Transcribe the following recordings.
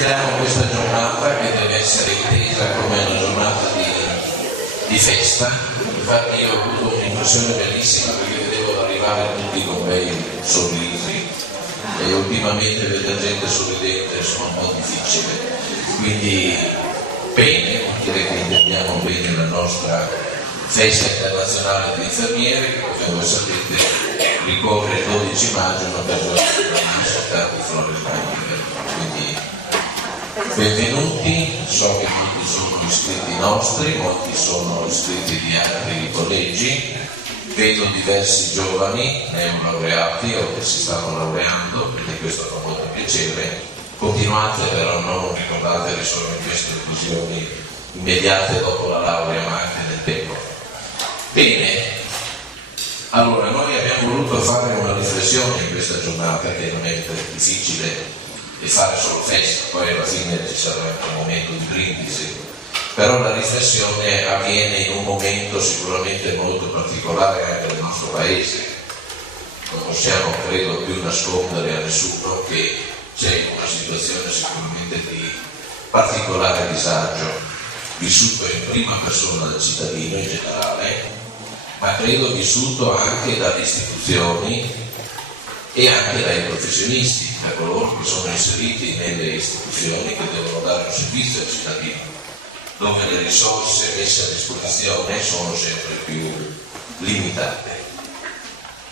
iniziamo questa giornata che deve essere intesa come una giornata di festa. Infatti io ho avuto un'impressione bellissima perché vedevo arrivare tutti con bei sorrisi e ultimamente vedere gente sorridente insomma un po' difficile, quindi bene, direi che intendiamo bene la nostra festa internazionale di infermieri che, come voi sapete, ricorre il 12 maggio in occasione della nascita di Florence Nightingale. Quindi benvenuti, so che molti sono iscritti nostri, molti sono iscritti di altri collegi, vedo diversi giovani neolaureati o che si stanno laureando, quindi questo fa molto piacere. Continuate, però non ricordatevi solo in queste occasioni immediate dopo la laurea, ma anche nel tempo. Bene, allora noi abbiamo voluto fare una riflessione in questa giornata che non è difficile di fare solo festa, poi alla fine ci sarà anche un momento di brindisi, però la riflessione avviene in un momento sicuramente molto particolare anche del nostro paese. Non possiamo, credo, più nascondere a nessuno che c'è una situazione sicuramente di particolare disagio, vissuto in prima persona dal cittadino in generale, ma credo vissuto anche dalle istituzioni e anche dai professionisti, da coloro che sono inseriti nelle istituzioni che devono dare un servizio al cittadino, dove le risorse messe a disposizione sono sempre più limitate.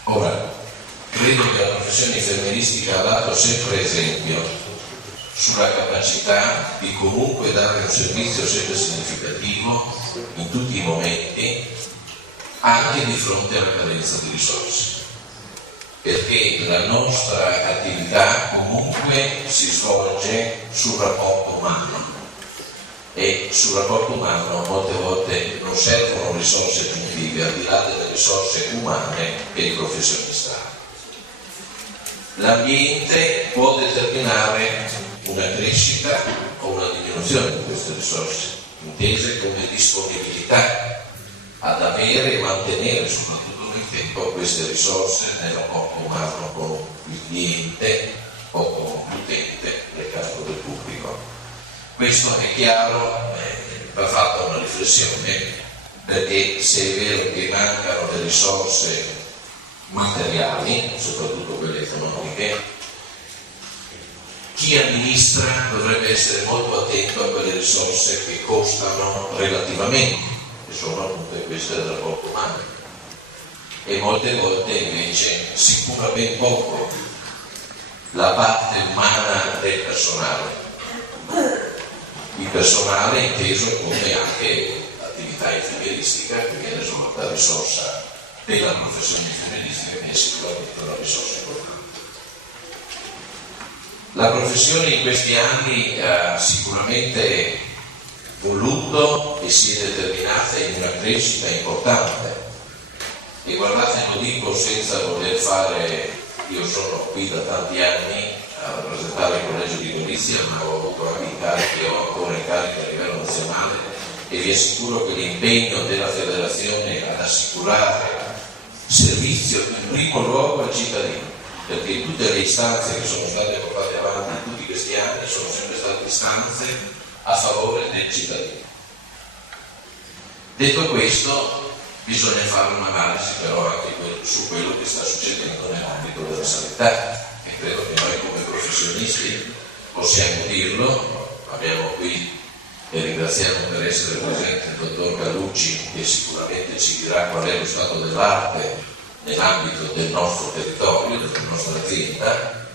Ora, credo che la professione infermieristica ha dato sempre esempio sulla capacità di comunque dare un servizio sempre significativo in tutti i momenti, anche di fronte alla carenza di risorse, perché la nostra attività comunque si svolge sul rapporto umano e sul rapporto umano molte volte non servono risorse aggiuntive al di là delle risorse umane che il professionista ha. L'ambiente può determinare una crescita o una diminuzione di queste risorse, intese come disponibilità ad avere e mantenere soprattutto nel tempo queste risorse nel rapporto umano con il cliente o con l'utente nel caso del pubblico. Questo è chiaro, va fatta una riflessione, perché se è vero che mancano le risorse materiali, soprattutto quelle economiche, chi amministra dovrebbe essere molto attento a quelle risorse che costano relativamente, che sono appunto queste del rapporto umano, e molte volte invece si cura ben poco la parte umana del personale, il personale inteso come anche l'attività infermieristica, che viene solo la risorsa della professione infermieristica, che è sicuramente una risorsa importante. La professione in questi anni ha sicuramente voluto e si è determinata in una crescita importante, e guardate, lo dico senza voler fare, io sono qui da tanti anni a rappresentare il collegio di Gorizia, ma ho avuto anche incarichi, ho ancora incarichi a livello nazionale, e vi assicuro che l'impegno della federazione ad assicurare servizio in primo luogo al cittadino, perché tutte le istanze che sono state portate avanti in tutti questi anni sono sempre state istanze a favore del cittadino. Detto questo, bisogna fare un'analisi però anche su quello che sta succedendo nell'ambito della sanità, e credo che noi come professionisti possiamo dirlo. Abbiamo qui, e ringraziamo per essere presente, il dottor Gallucci, che sicuramente ci dirà qual è lo stato dell'arte nell'ambito del nostro territorio, della nostra azienda,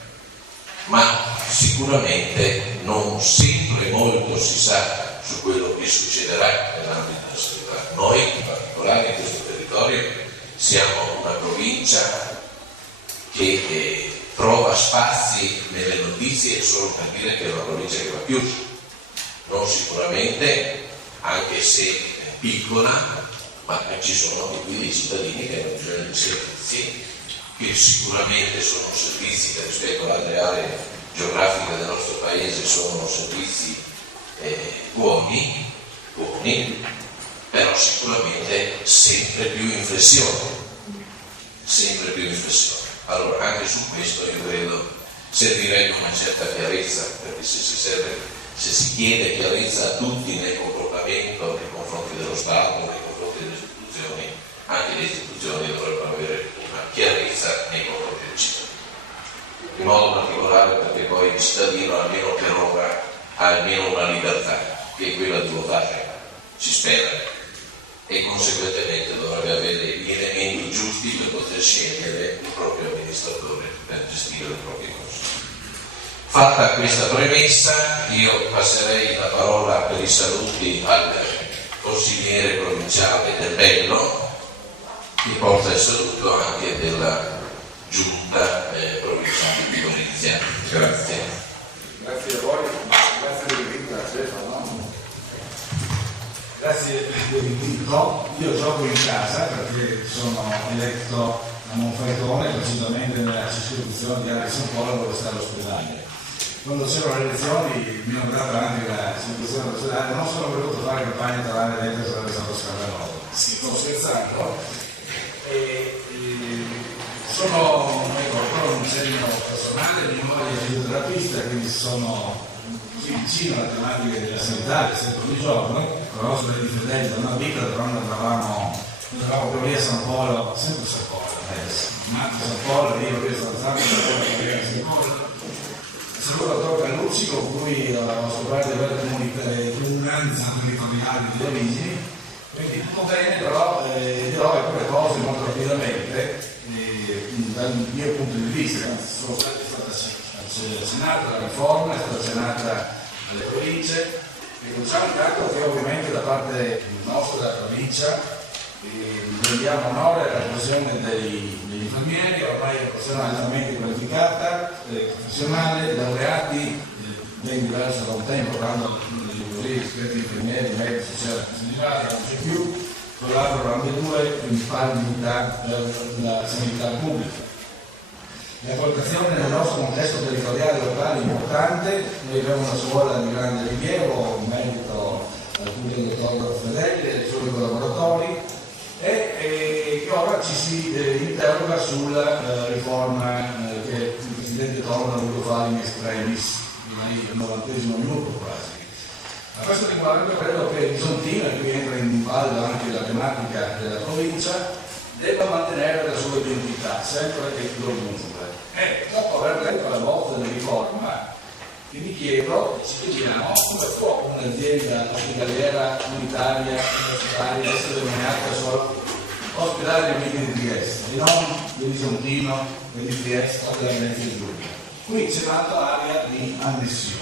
ma sicuramente non sempre molto si sa su quello che succederà nell'ambito della sanità. Noi in particolare in questo territorio siamo una provincia che trova spazi nelle notizie solo per dire che è una provincia che va chiusa, non sicuramente, anche se è piccola, ma ci sono anche qui dei cittadini che hanno bisogno di servizi che sicuramente sono servizi che rispetto ad altre aree geografiche del nostro paese sono servizi buoni, però sicuramente sempre più in flessione. Allora anche su questo io credo servirebbe una certa chiarezza, perché se si chiede chiarezza a tutti nel comportamento nei confronti dello Stato, nei confronti delle istituzioni, anche le istituzioni dovrebbero avere una chiarezza nei confronti del cittadino. In modo particolare perché poi il cittadino, almeno per ora, ha almeno una libertà, che è quella di votare, si spera, e conseguentemente dovrebbe avere gli elementi giusti per poter scegliere il proprio amministratore per gestire le proprie cose. Fatta questa premessa, io passerei la parola per i saluti al consigliere provinciale Del Bello, che porta il saluto anche della giunta provinciale di Gorizia. Grazie. Grazie a voi, grazie dell'invito a Stefano. Grazie dell'invito. Io gioco in casa perché sono eletto a Monfalcone, precisamente nella circoscrizione di Area San Polo dove sta l'ospedale. Quando c'erano le elezioni mi hanno dato anche la circoscrizione dell'ospedale, non sono voluto fare campagna tra l'area dentro e sarebbe stato scandaloso. Sì, senz'altro. Sono un segno personale di memoria fisioterapista, quindi sono vicino alle tematiche della sanità del secolo di giorno, conosco le diffidenze da una vita, però noi eravamo lì a San Polo, sempre San Polo adesso, ma San Polo, lì ho visto la San Polo. Saluto il dottor Cannucci con cui ho scoperto di avere comunanza territoriale di origini, quindi tutto bene, però dirò alcune cose molto rapidamente. Dal mio punto di vista, sono stata accennata la riforma, è stata accennata dalle province, e diciamo intanto che ovviamente da parte nostra, della provincia, rendiamo onore alla professione degli infermieri, ormai è una professione altamente qualificata, professionale, laureati, ben diverso da un tempo, quando gli esperti infermieri, medici, sanitari, non c'è più, collaborano ambedue in pari dignità per la sanità pubblica. La collocazione nel nostro contesto territoriale locale è importante, noi abbiamo una scuola di grande rilievo, in merito al dottor Fedeli e ai suoi collaboratori, e ora ci si interroga sulla riforma che il Presidente Torna ha voluto fare in extremis, al 90° minuto quasi. A questo riguardo credo che Bisontino, e qui entra in ballo anche la tematica della provincia, debba mantenere la sua identità, sempre e dovunque. E dopo aver letto la bozza della riforma, mi chiedo, ci chiediamo, come può un'azienda ospedaliera unitaria essere denominata solo ospedale Amici di Trieste, e non di Bisontino, di Trieste o della Venezia Giulia. Qui c'è un'altra area di annessione.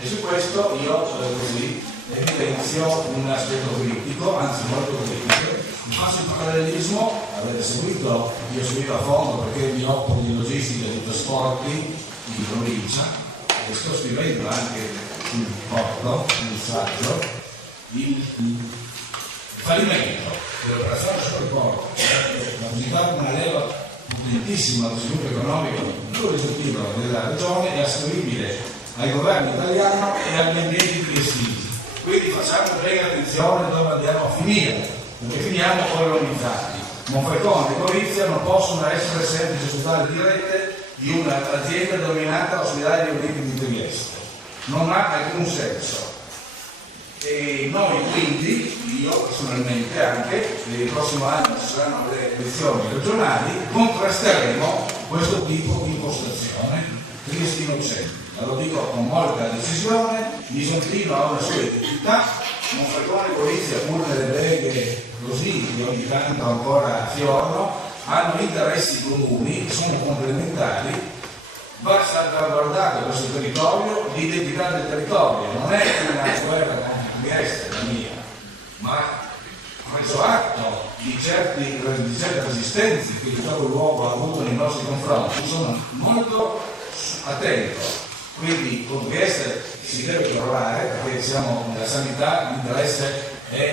E su questo io così evidenzio un aspetto critico, anzi molto critico. Faccio il parallelismo, avete seguito, io seguito a fondo perché mi occupo di logistica e di trasporti in provincia e sto scrivendo anche sul porto, sul saggio, il fallimento dell'operazione sul porto, rappresentato una leva potentissima allo sviluppo economico non risolutivo della regione, è ascrivibile al governo italiano e agli ambienti triestini. Quindi facciamo bene attenzione dove andiamo a finire, perché finiamo colonizzati. Monfalcone e Gorizia non possono essere semplici società dirette di un'azienda dominata dall'ospedale Olimpico di Trieste. Non ha alcun senso. E noi quindi, io personalmente anche, il prossimo anno ci saranno le elezioni regionali, contrasteremo questo tipo di impostazione triestino-centrica. Lo dico con molta decisione, Bisontino ha una sua identità, Monfalcone e Gorizia, pur nelle beghe così che ogni tanto ancora fiorano, hanno interessi comuni, sono complementari, va salvaguardato questo territorio, l'identità del territorio, non è una guerra con Trieste la mia, ma ho preso atto di certe resistenze che il luogo ha avuto nei nostri confronti, sono molto attento. Quindi con Trieste si deve trovare, perché siamo nella sanità, l'interesse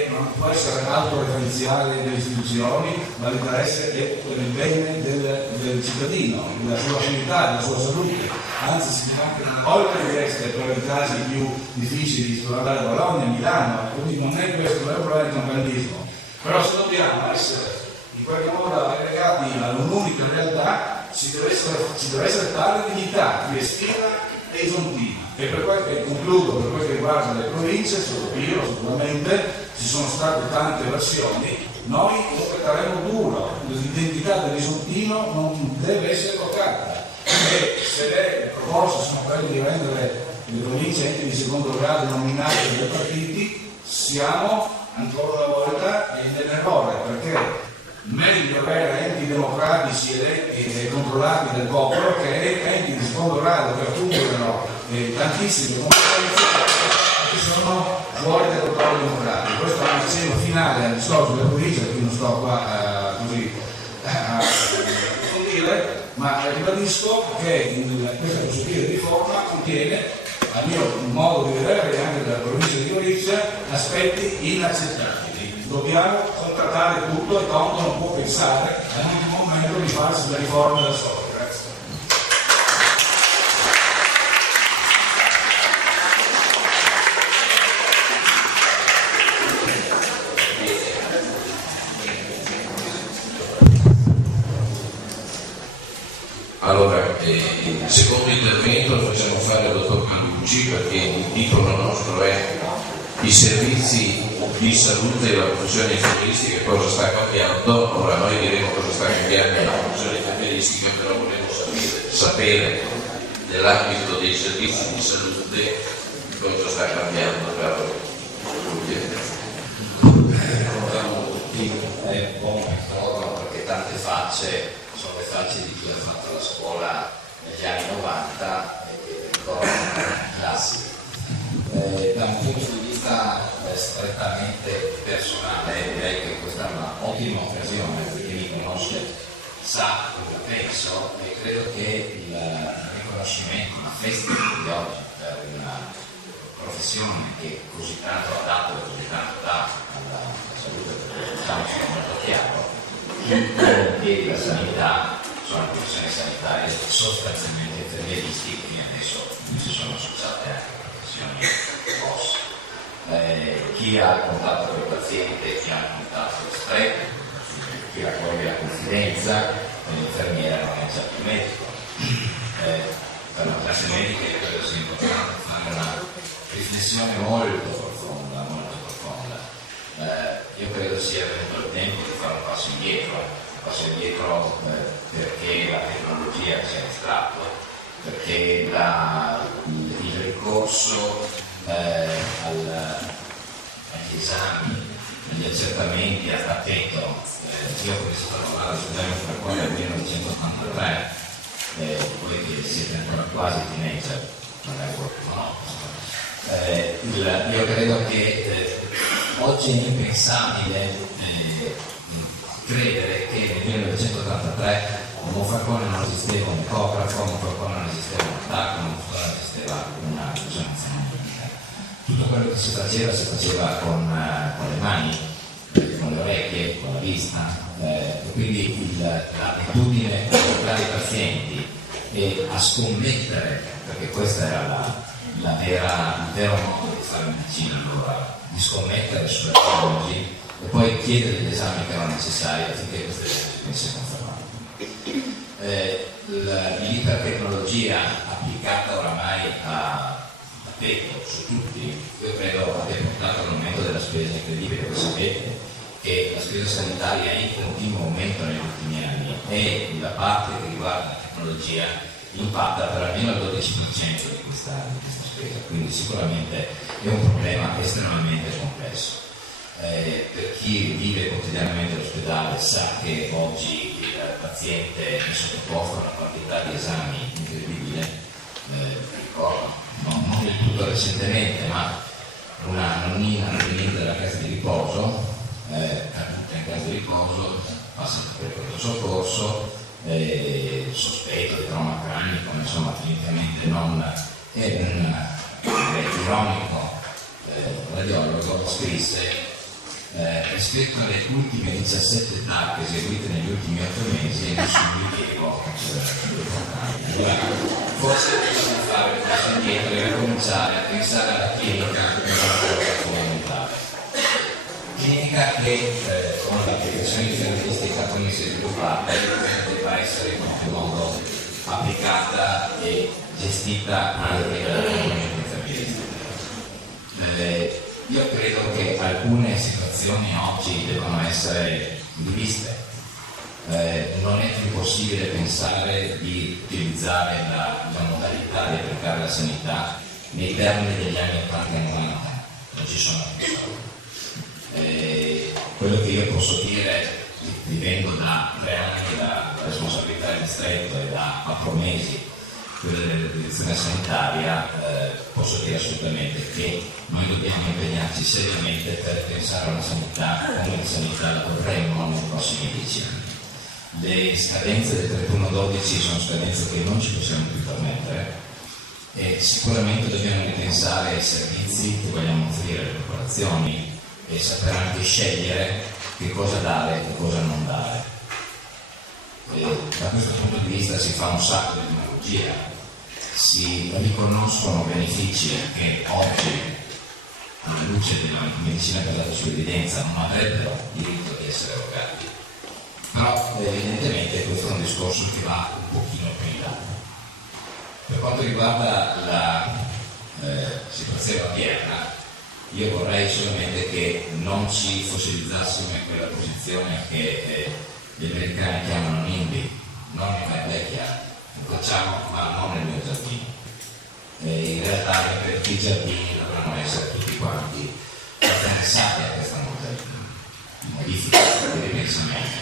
non può essere autoreferenziale delle istituzioni, ma l'interesse è per il bene del cittadino, della sua sanità, della sua salute. Anzi, si deve anche oltre Trieste per i casi più difficili di andare a Bologna, a Milano, quindi non è questo, non è un problema di campantismo. Però se dobbiamo essere in qualche modo legati ad un'unica realtà, ci deve essere tale dignità triestina e isontina. E per quel che concludo, per quel che riguarda le province, Sottopiro sicuramente ci sono state tante versioni, noi interpreteremo duro, l'identità dell'isontino non deve essere toccata, e se le proposte sono quelle di rendere le province enti di secondo grado nominati dai partiti, siamo ancora una volta nell'errore, perché meglio avere enti democratici eletti e controllati dal popolo che enti di secondo grado che accumulano tantissime competenze che sono fuori dal controllo democratico. Questo è un accenno finale al discorso della provincia, quindi non sto qua così a dire, ma ribadisco che questa possibile riforma contiene, a mio modo di vedere e anche della provincia di Gorizia, aspetti inaccettabili. Dobbiamo contrattare tutto e Tonto non può pensare all'ultimo momento di farsi la riforma da solo. Grazie. Allora, il secondo intervento lo facciamo fare al dottor Calucci, perché il titolo nostro è I servizi di salute e la professione infermieristica, cosa sta cambiando. Ora noi diremo cosa sta cambiando la professione infermieristica, però volevo sapere nell'ambito dei servizi di salute cosa sta cambiando, caro Ricordiamo tutti, è un po' un ricordo perché tante facce sono le facce di chi ha fatto la scuola negli anni 90 e ricordano i classici. Da un punto di vista strettamente personale, direi che questa è un'ottima occasione per chi mi conosce sa cosa penso, e credo che il riconoscimento, una festa di oggi per una professione che così tanto ha dato e così tanto dà alla salute, perché diciamo sono molto chiaro, che la sanità sono le professioni sanitarie sostanzialmente infermieristiche, quindi adesso si sono associate anche professioni grosse. Chi ha il contatto con il paziente, chi ha il contatto stretto, chi raccoglie la confidenza, l'infermiera non è già più medico. Per la classe medica io credo sia importante fare una riflessione molto profonda, molto profonda. Io credo sia venuto il tempo di fare un passo indietro perché la tecnologia si è distratto, perché il ricorso agli esami, agli accertamenti a tappeto, io ho cominciato a lavorare sul tema frequente nel 1983, voi che siete ancora quasi teenager, magari qualcuno no. Io credo che oggi è impensabile credere che nel 1983 un Monfalcone non esisteva, un ecografo, un Monfalcone non esisteva, un attacco, non esisteva una fusione fenomena. Tutto quello che si faceva con le mani, con le orecchie, con la vista, e quindi l'abitudine a portare i pazienti e a scommettere, perché questo era il vero modo di fare medicina allora, di scommettere sulle tecnologie e poi chiedere gli esami che erano necessari affinché queste decisioni si confermavano. L'ipertecnologia applicata oramai a tappeto su tutti, io credo abbia portato all'aumento della spesa incredibile. Voi sapete che la spesa sanitaria è in continuo aumento negli ultimi anni e la parte che riguarda la tecnologia impatta per almeno il 12% di questa spesa, quindi sicuramente è un problema estremamente complesso. Per chi vive quotidianamente all'ospedale sa che oggi il paziente è sottoposto a una quantità di esami incredibile. Ricordo, non del tutto recentemente, ma una nonnina della casa di riposo, caduta in casa di riposo, passa per il pronto soccorso, sospetto di trauma cranico, insomma clinicamente non è un ironico radiologo scrisse rispetto alle ultime 17 tappe eseguite negli ultimi 8 mesi e nessun rilievo. Allora, forse bisogna fare un passo indietro e ricominciare a pensare alla clinica come una cosa fondamentale. Clinica che con l'applicazione l'associazione infermieristica come si è sviluppata debba essere in qualche modo applicata e gestita anche dalla comunità infermieristica. Io credo che alcune situazioni oggi devono essere riviste. Non è più possibile pensare di utilizzare la modalità di applicare la sanità nei termini degli anni 80 e 90, non ci sono più soldi. Quello che io posso dire, vivendo da 3 anni da responsabilità del distretto e da 4 mesi quella della direzione sanitaria, posso dire assolutamente che noi dobbiamo impegnarci seriamente per pensare a una sanità come sanità la vorremmo nei prossimi 10 anni. Le scadenze del 31/12 sono scadenze che non ci possiamo più permettere e sicuramente dobbiamo ripensare ai servizi che vogliamo offrire alle popolazioni e saper anche scegliere che cosa dare e che cosa non dare. Da questo punto di vista si fa un sacco di demagogia, si riconoscono benefici che oggi, alla luce della medicina basata su evidenza, non avrebbero diritto di essere erogati. Però evidentemente questo è un discorso che va un pochino più in là. Per quanto riguarda la situazione odierna, io vorrei solamente che non ci fossilizzassimo in quella posizione che gli americani chiamano NIMBY, non in my backyard, facciamo ma non nel mio giardino. In realtà per i giardini dovremmo essere tutti quanti interessati a questa modifica di ripensamento.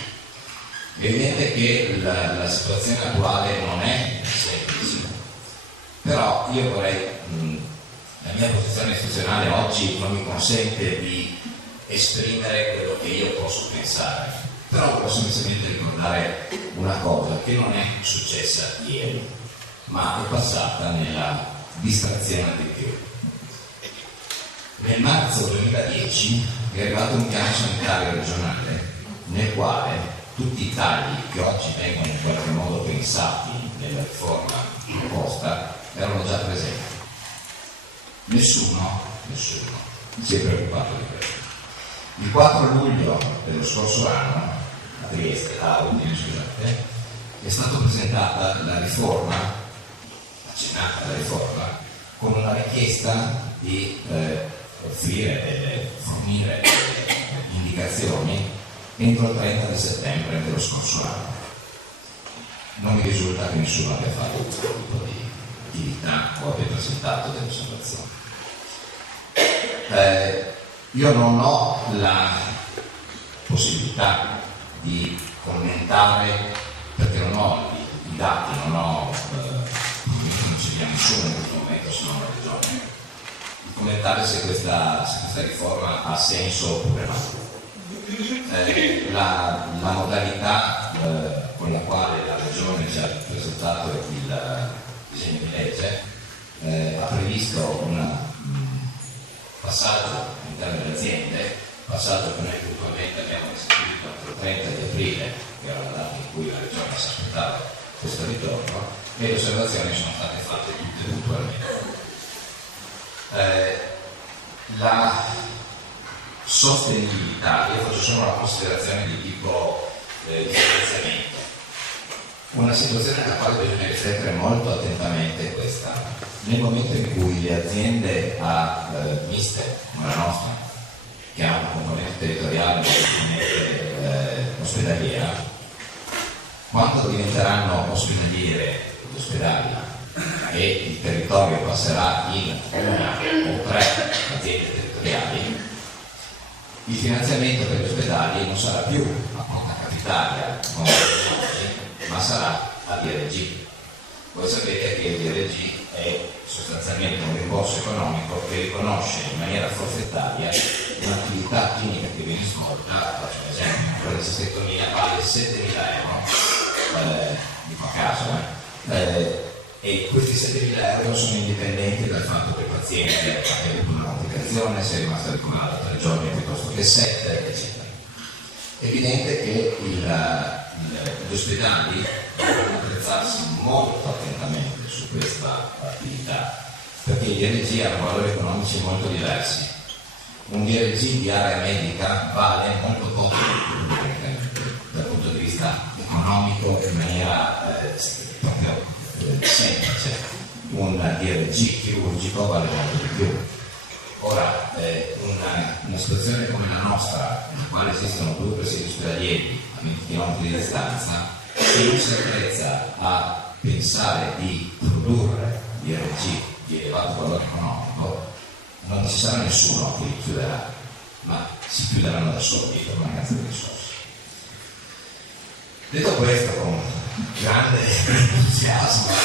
È evidente che la situazione attuale non è semplice, però io vorrei, la mia posizione istituzionale oggi non mi consente di esprimere quello che io posso pensare, però voglio semplicemente ricordare una cosa che non è successa ieri, ma è passata nella distrazione di più. Nel marzo 2010 è arrivato un piano sanitario regionale nel quale tutti i tagli che oggi vengono in qualche modo pensati nella riforma proposta erano già presenti. Nessuno si è preoccupato di questo. Il 4 luglio dello scorso anno, a Trieste, a Udine, scusate, è stata presentata la riforma, accennata la riforma, con una richiesta di fornire indicazioni entro il 30 di settembre dello scorso anno. Non mi risulta che nessuno abbia fatto questo tipo di attività o abbia presentato delle osservazioni. Io non ho la possibilità di commentare perché non ho i dati, non ci abbiamo nessuno in questo momento se non la regione, di commentare se questa riforma ha senso oppure no. La modalità con la quale la regione ci ha presentato il disegno di legge ha previsto un passaggio all'interno delle aziende, passaggio che noi puntualmente abbiamo eseguito entro il 30 di aprile, che era la data in cui la regione si aspettava questo ritorno, e le osservazioni sono state fatte tutte puntualmente. La sostenibilità, io faccio solo una considerazione di tipo di finanziamento. Una situazione alla quale bisogna riflettere molto attentamente è questa. Nel momento in cui le aziende miste, come la nostra, che ha una componente territoriale, una componente ospedaliera, quando diventeranno ospedaliere gli ospedali e il territorio passerà in 1 o 3 aziende territoriali, il finanziamento per gli ospedali non sarà più a conta capitaria come oggi, ma sarà a DRG. Voi sapete che il DRG è sostanzialmente un rimborso economico che riconosce in maniera forfettaria un'attività clinica che viene svolta, faccio un esempio, quella di cistectomia vale 7.000 euro, dico a caso, e questi 7.000 euro sono indipendenti dal fatto che il paziente ha avuto una complicazione, se è rimasto ricoverato 3 giorni piuttosto che 7, eccetera. È evidente che gli ospedali devono attrezzarsi molto attentamente su questa attività, perché i DRG hanno valori economici molto diversi. Un DRG di area medica vale molto poco economicamente. economico in maniera proprio semplice. Un DRG chirurgico vale molto di più. Ora, una situazione come la nostra, nella quale esistono 2 presidi ospedalieri a 20 km di distanza, se non si attrezza a pensare di produrre DRG di elevato valore economico, non ci sarà nessuno che li chiuderà, ma si chiuderanno da soli per mancanza di risorse. Detto questo, con grande entusiasmo,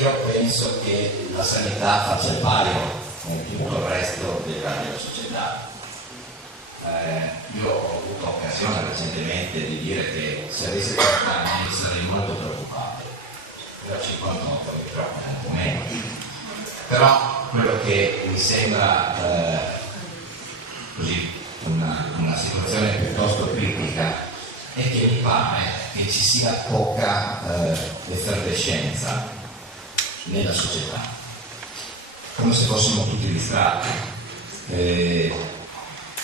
io penso che la sanità faccia il palio con tutto il resto della società. Io ho avuto occasione recentemente di dire che se avessi 40 anni sarei molto preoccupato, io ho 58 mi preoccupa un po' meno. Però quello che mi sembra così una situazione piuttosto critica è che mi pare che ci sia poca effervescenza nella società, come se fossimo tutti distratti. È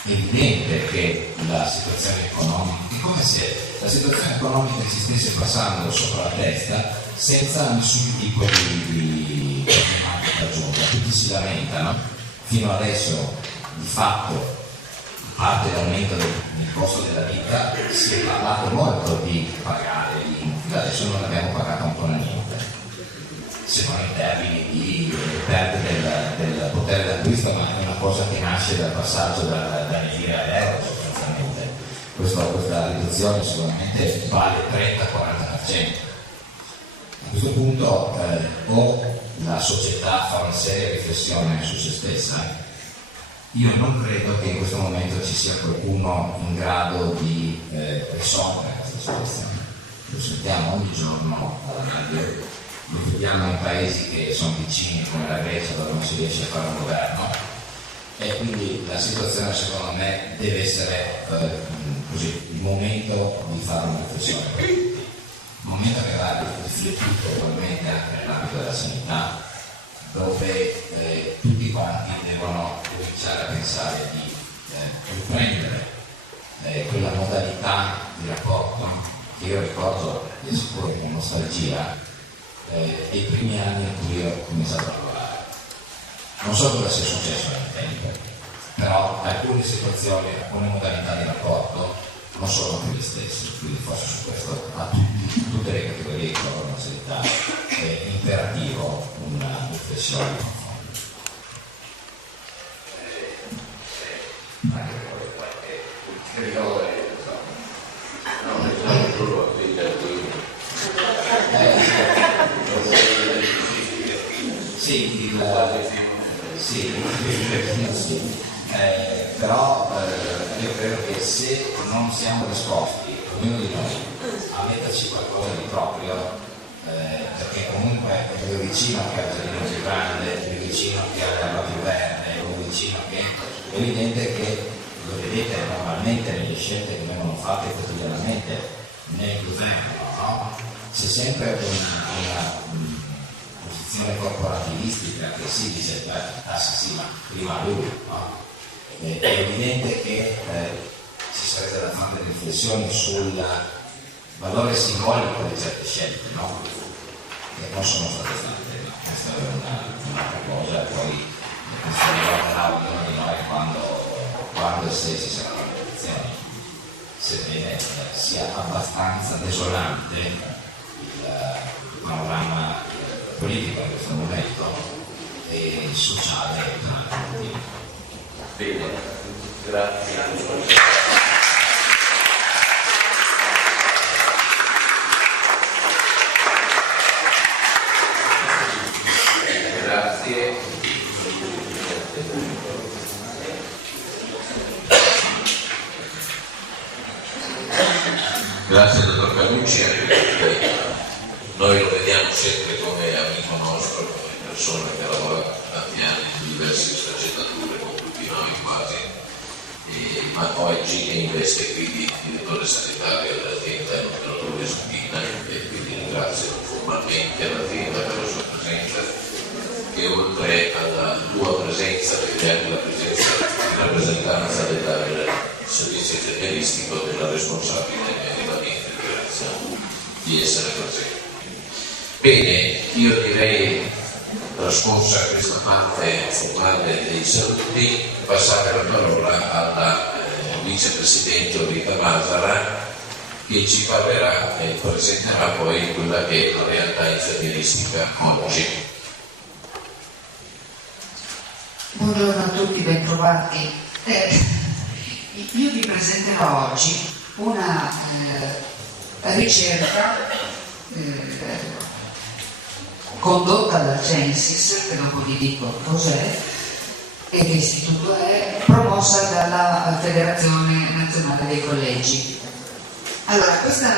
evidente che la situazione economica è come se la situazione economica ci stesse passando sopra la testa senza nessun tipo di problematica aggiunta. Tutti si lamentano, fino adesso di fatto a parte l'aumento del costo della vita si è parlato molto di pagare l'INPS, adesso non abbiamo pagato ancora niente, se non in termini di perdita del potere d'acquisto, ma è una cosa che nasce dal passaggio dalle lire all'euro sostanzialmente. Questa riduzione sicuramente vale 30-40%. A questo punto o la società fa una seria riflessione su se stessa. Io non credo che in questo momento ci sia qualcuno in grado di risolvere questa situazione. Lo sentiamo ogni giorno alla radio, lo vediamo in paesi che sono vicini come la Grecia, dove non si riesce a fare un governo, e quindi la situazione secondo me deve essere così, il momento di fare una riflessione per tutti. Il momento che va riflettuto probabilmente anche nell'ambito della sanità, dove tutti quanti devono cominciare a pensare di riprendere quella modalità di rapporto che io ricordo, vi assicuro con nostalgia, dei primi anni in cui ho cominciato a lavorare. Non so cosa sia successo nel tempo, però alcune situazioni, alcune modalità di rapporto non sono più le stesse, quindi forse su questo a tutte le categorie che lavorano nella sanità è imperativo una riflessione profonda. Anche poi qualche ulteriore, però io credo che se non siamo disposti, ognuno di noi, a metterci qualcosa di proprio, perché comunque è più vicino che ha il giardino più grande, è più vicino che ha l'erba più verde, è più vicino che è evidente che lo vedete normalmente nelle scelte che vengono fatte quotidianamente nel governo, no? C'è sempre una posizione corporativistica che si dice, sì, ma prima lui, no? È evidente che ci sarebbe da fare delle riflessioni sul valore simbolico di certe scelte, no? Che non sono state fatte, no? Questa è un'altra cosa, e poi questo riguarderà ognuno di noi quando e se ci saranno le elezioni. Sebbene sia abbastanza desolante il panorama politico in questo momento e sociale tra tutti. Bene, grazie. Grazie. Grazie dottor Canucci, anche perché noi lo vediamo sempre come amico nostro, come persona che lavora da tanti anni in diverse sfaccettature con tutti noi quasi, ma oggi investe qui di direttore sanitario dell'azienda Nutritori Spina, e quindi ringrazio formalmente l'azienda per la sua presenza, che oltre alla tua presenza, perché anche la presenza di rappresentanza del servizio infermieristico della responsabile meramente, ringrazio di essere presente. Bene, io direi, trascorsa questa parte formale dei saluti, passare la parola alla vicepresidente Rita Masara, che ci parlerà e presenterà poi quella che è la realtà infermieristica oggi. Buongiorno a tutti, bentrovati. Io vi presenterò oggi una ricerca condotta dal Censis, che dopo vi dico cos'è e che istituto è, promossa dalla Federazione Nazionale dei Collegi. Allora, questa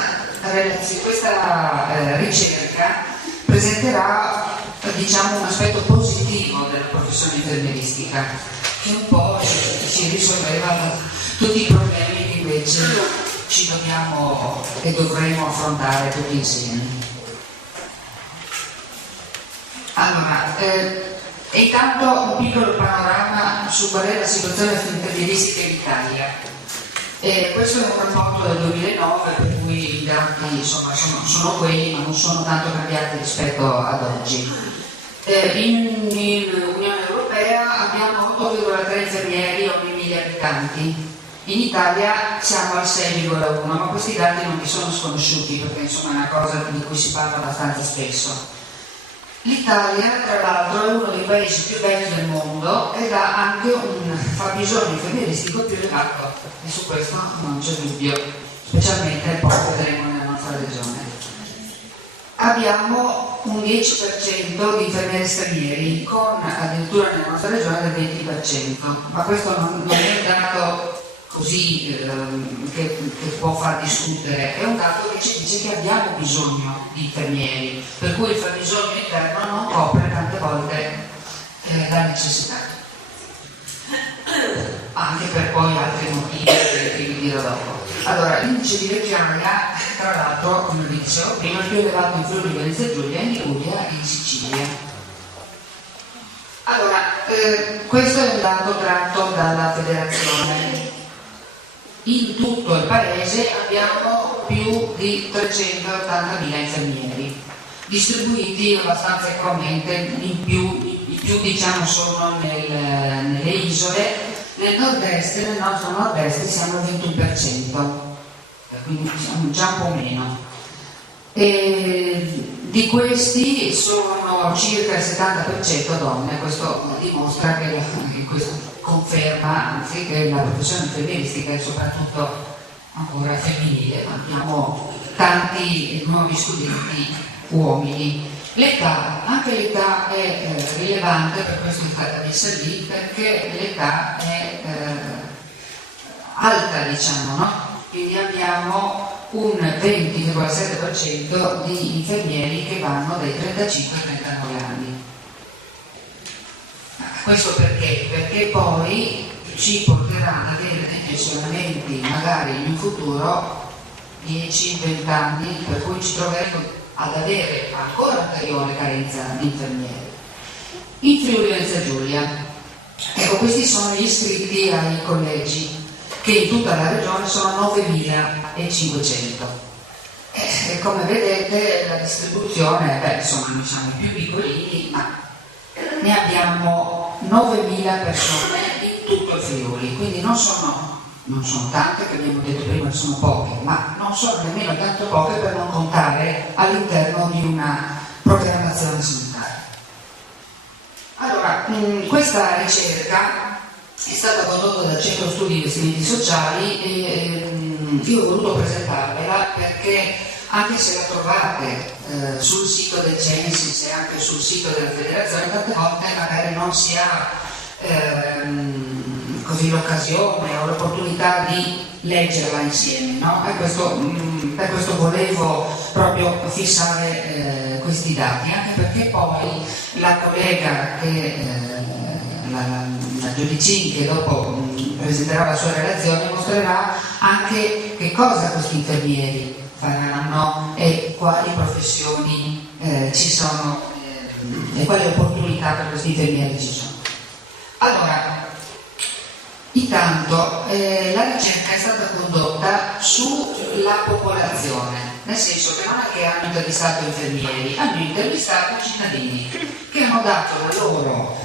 ricerca presenterà, diciamo, un aspetto positivo della professione infermieristica, che un po' ci risolveva da tutti i problemi che invece ci dobbiamo e dovremo affrontare tutti insieme. Allora, intanto un piccolo panorama su qual è la situazione infermieristica in Italia. Questo è un rapporto del 2009, per cui i dati insomma, sono quelli, ma non sono tanto cambiati rispetto ad oggi. In Unione Europea abbiamo 8,3 infermieri ogni 1000 abitanti. In Italia siamo al 6,1, ma questi dati non mi sono sconosciuti perché insomma è una cosa di cui si parla abbastanza spesso. L'Italia, tra l'altro, è uno dei paesi più vecchi del mondo ed ha anche un fabbisogno infermieristico più elevato, e su questo non c'è dubbio, specialmente poi vedremo nella nostra regione. Abbiamo un 10% di infermieri stranieri, con addirittura nella nostra regione del 20%, ma questo non è un dato così che può far discutere, è un dato che ci dice che abbiamo bisogno di infermieri, per cui il fabbisogno interno non copre tante volte la necessità, anche per poi altri motivi che vi dirò dopo. Allora, l'indice di vecchiaia, tra l'altro, come vi dicevo prima, è il più elevato in Friuli Venezia Giulia, in Liguria e in Sicilia. Allora, questo è un dato tratto dalla federazione. In tutto il paese abbiamo più di 380.000 infermieri, distribuiti abbastanza equamente, i più diciamo sono nelle isole. Nel nord-est, nel nostro nord-est siamo al 21%, quindi siamo già un po' meno. E di questi sono circa il 70% donne, questo dimostra che questo conferma anzi che la professione infermieristica è soprattutto ancora femminile, ma abbiamo tanti nuovi studenti uomini. L'età, anche l'età è rilevante, per questo è stata messa lì, perché l'età è alta, diciamo, no? Quindi abbiamo un 20,7% di infermieri che vanno dai 35 ai 39 anni. Questo perché? Perché poi ci porterà ad avere dei pensionamenti magari in un futuro 10-20 anni, per cui ci troveremo ad avere ancora ulteriore carenza di infermieri. In Friuli Venezia Giulia, ecco, questi sono gli iscritti ai collegi, che in tutta la regione sono 9.500. E come vedete la distribuzione, insomma, noi siamo più piccolini, ma ne abbiamo 9.000 persone in tutto il Friuli, quindi non sono tante, che abbiamo detto prima che sono poche, ma non sono nemmeno tanto poche per non contare all'interno di una programmazione sanitaria. Allora, questa ricerca è stata condotta dal Centro Studi e Investimenti Sociali e io ho voluto presentarvela perché, anche se la trovate sul sito del Censis e anche sul sito della Federazione, tante volte magari non si ha così l'occasione o l'opportunità di leggerla insieme, no? Per questo volevo proprio fissare questi dati, anche perché poi la collega la Giudicini, che dopo presenterà la sua relazione, mostrerà anche che cosa questi infermieri faranno e quali professioni ci sono e quali opportunità per questi infermieri ci sono. Allora, Intanto la ricerca è stata condotta sulla popolazione, nel senso che non è che hanno intervistato infermieri, hanno intervistato cittadini che hanno dato la loro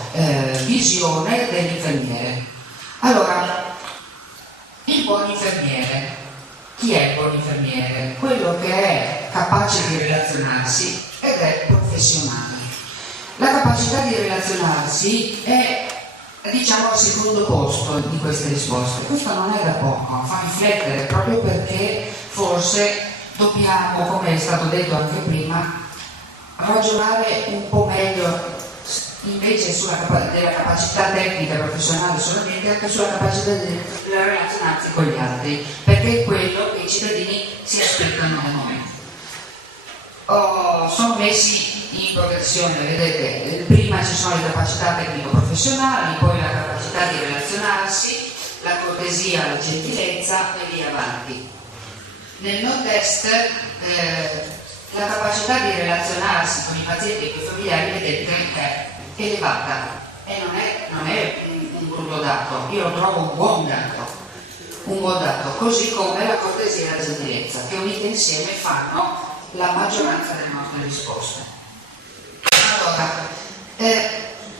visione dell'infermiere. Allora, il buon infermiere, chi è il buon infermiere? Quello che è capace di relazionarsi ed è professionale. La capacità di relazionarsi è, diciamo, al secondo posto di queste risposte. Questo non è da poco, fa riflettere, proprio perché forse dobbiamo, come è stato detto anche prima, ragionare un po' meglio invece della capacità tecnica e professionale solamente, anche sulla capacità di relazionarsi con gli altri, perché è quello che i cittadini si aspettano da noi. Sono messi in progressione, vedete, prima ci sono le capacità tecnico-professionali, poi la capacità di relazionarsi, la cortesia, la gentilezza e via avanti. Nel nord-est la capacità di relazionarsi con i pazienti e con i familiari, vedete, è elevata e non è un brutto dato, io lo trovo un buon dato, così come la cortesia e la gentilezza, che unite insieme fanno la maggioranza delle nostre risposte. Allora,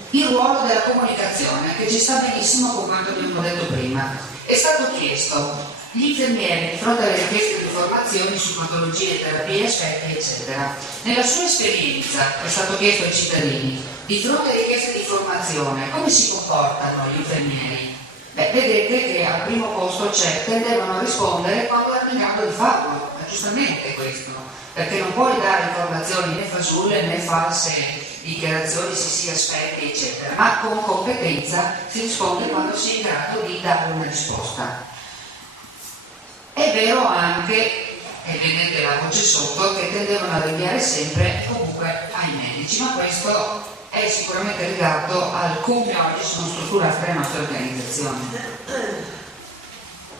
il ruolo della comunicazione, che ci sta benissimo con quanto abbiamo detto prima, è stato chiesto. Gli infermieri, di fronte alle richieste di informazioni su patologie, terapie, aspetti, eccetera, nella sua esperienza è stato chiesto ai cittadini, di fronte alle richieste di informazione, come si comportano gli infermieri? Vedete che al primo posto tendevano a rispondere quando erano in grado di farlo, giustamente questo, perché non puoi dare informazioni né fasulle né false dichiarazioni, sì, aspetti, eccetera, ma con competenza si risponde quando si è in grado di dare una risposta. È vero anche, e vedete la voce sotto, che tendevano a rinviare sempre comunque ai medici, ma questo è sicuramente legato al come oggi sono strutturate le nostre organizzazioni.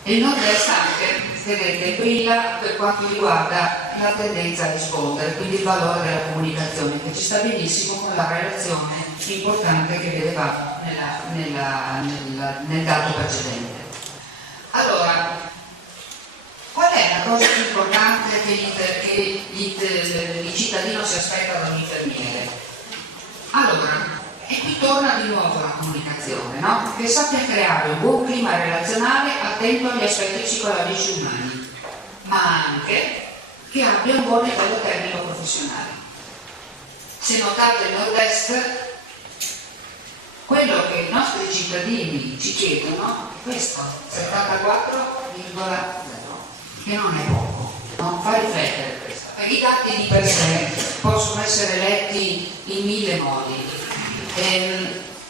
Il nord-est anche, vedete, brilla per quanto riguarda la tendenza a rispondere, quindi il valore della comunicazione, che ci sta benissimo con la relazione importante che vedevamo nel dato precedente. Allora, qual è la cosa più importante che il cittadino si aspetta da un infermiere? Allora, e qui torna di nuovo la comunicazione, no? Che sappia creare un buon clima relazionale attento agli aspetti psicologici umani, ma anche che abbia un buon livello tecnico-professionale. Se notate il nord-est, quello che i nostri cittadini ci chiedono è questo, 74,0, che non è poco, no? Fa riflettere questo, perché i dati di per sé possono essere letti in 1000 modi.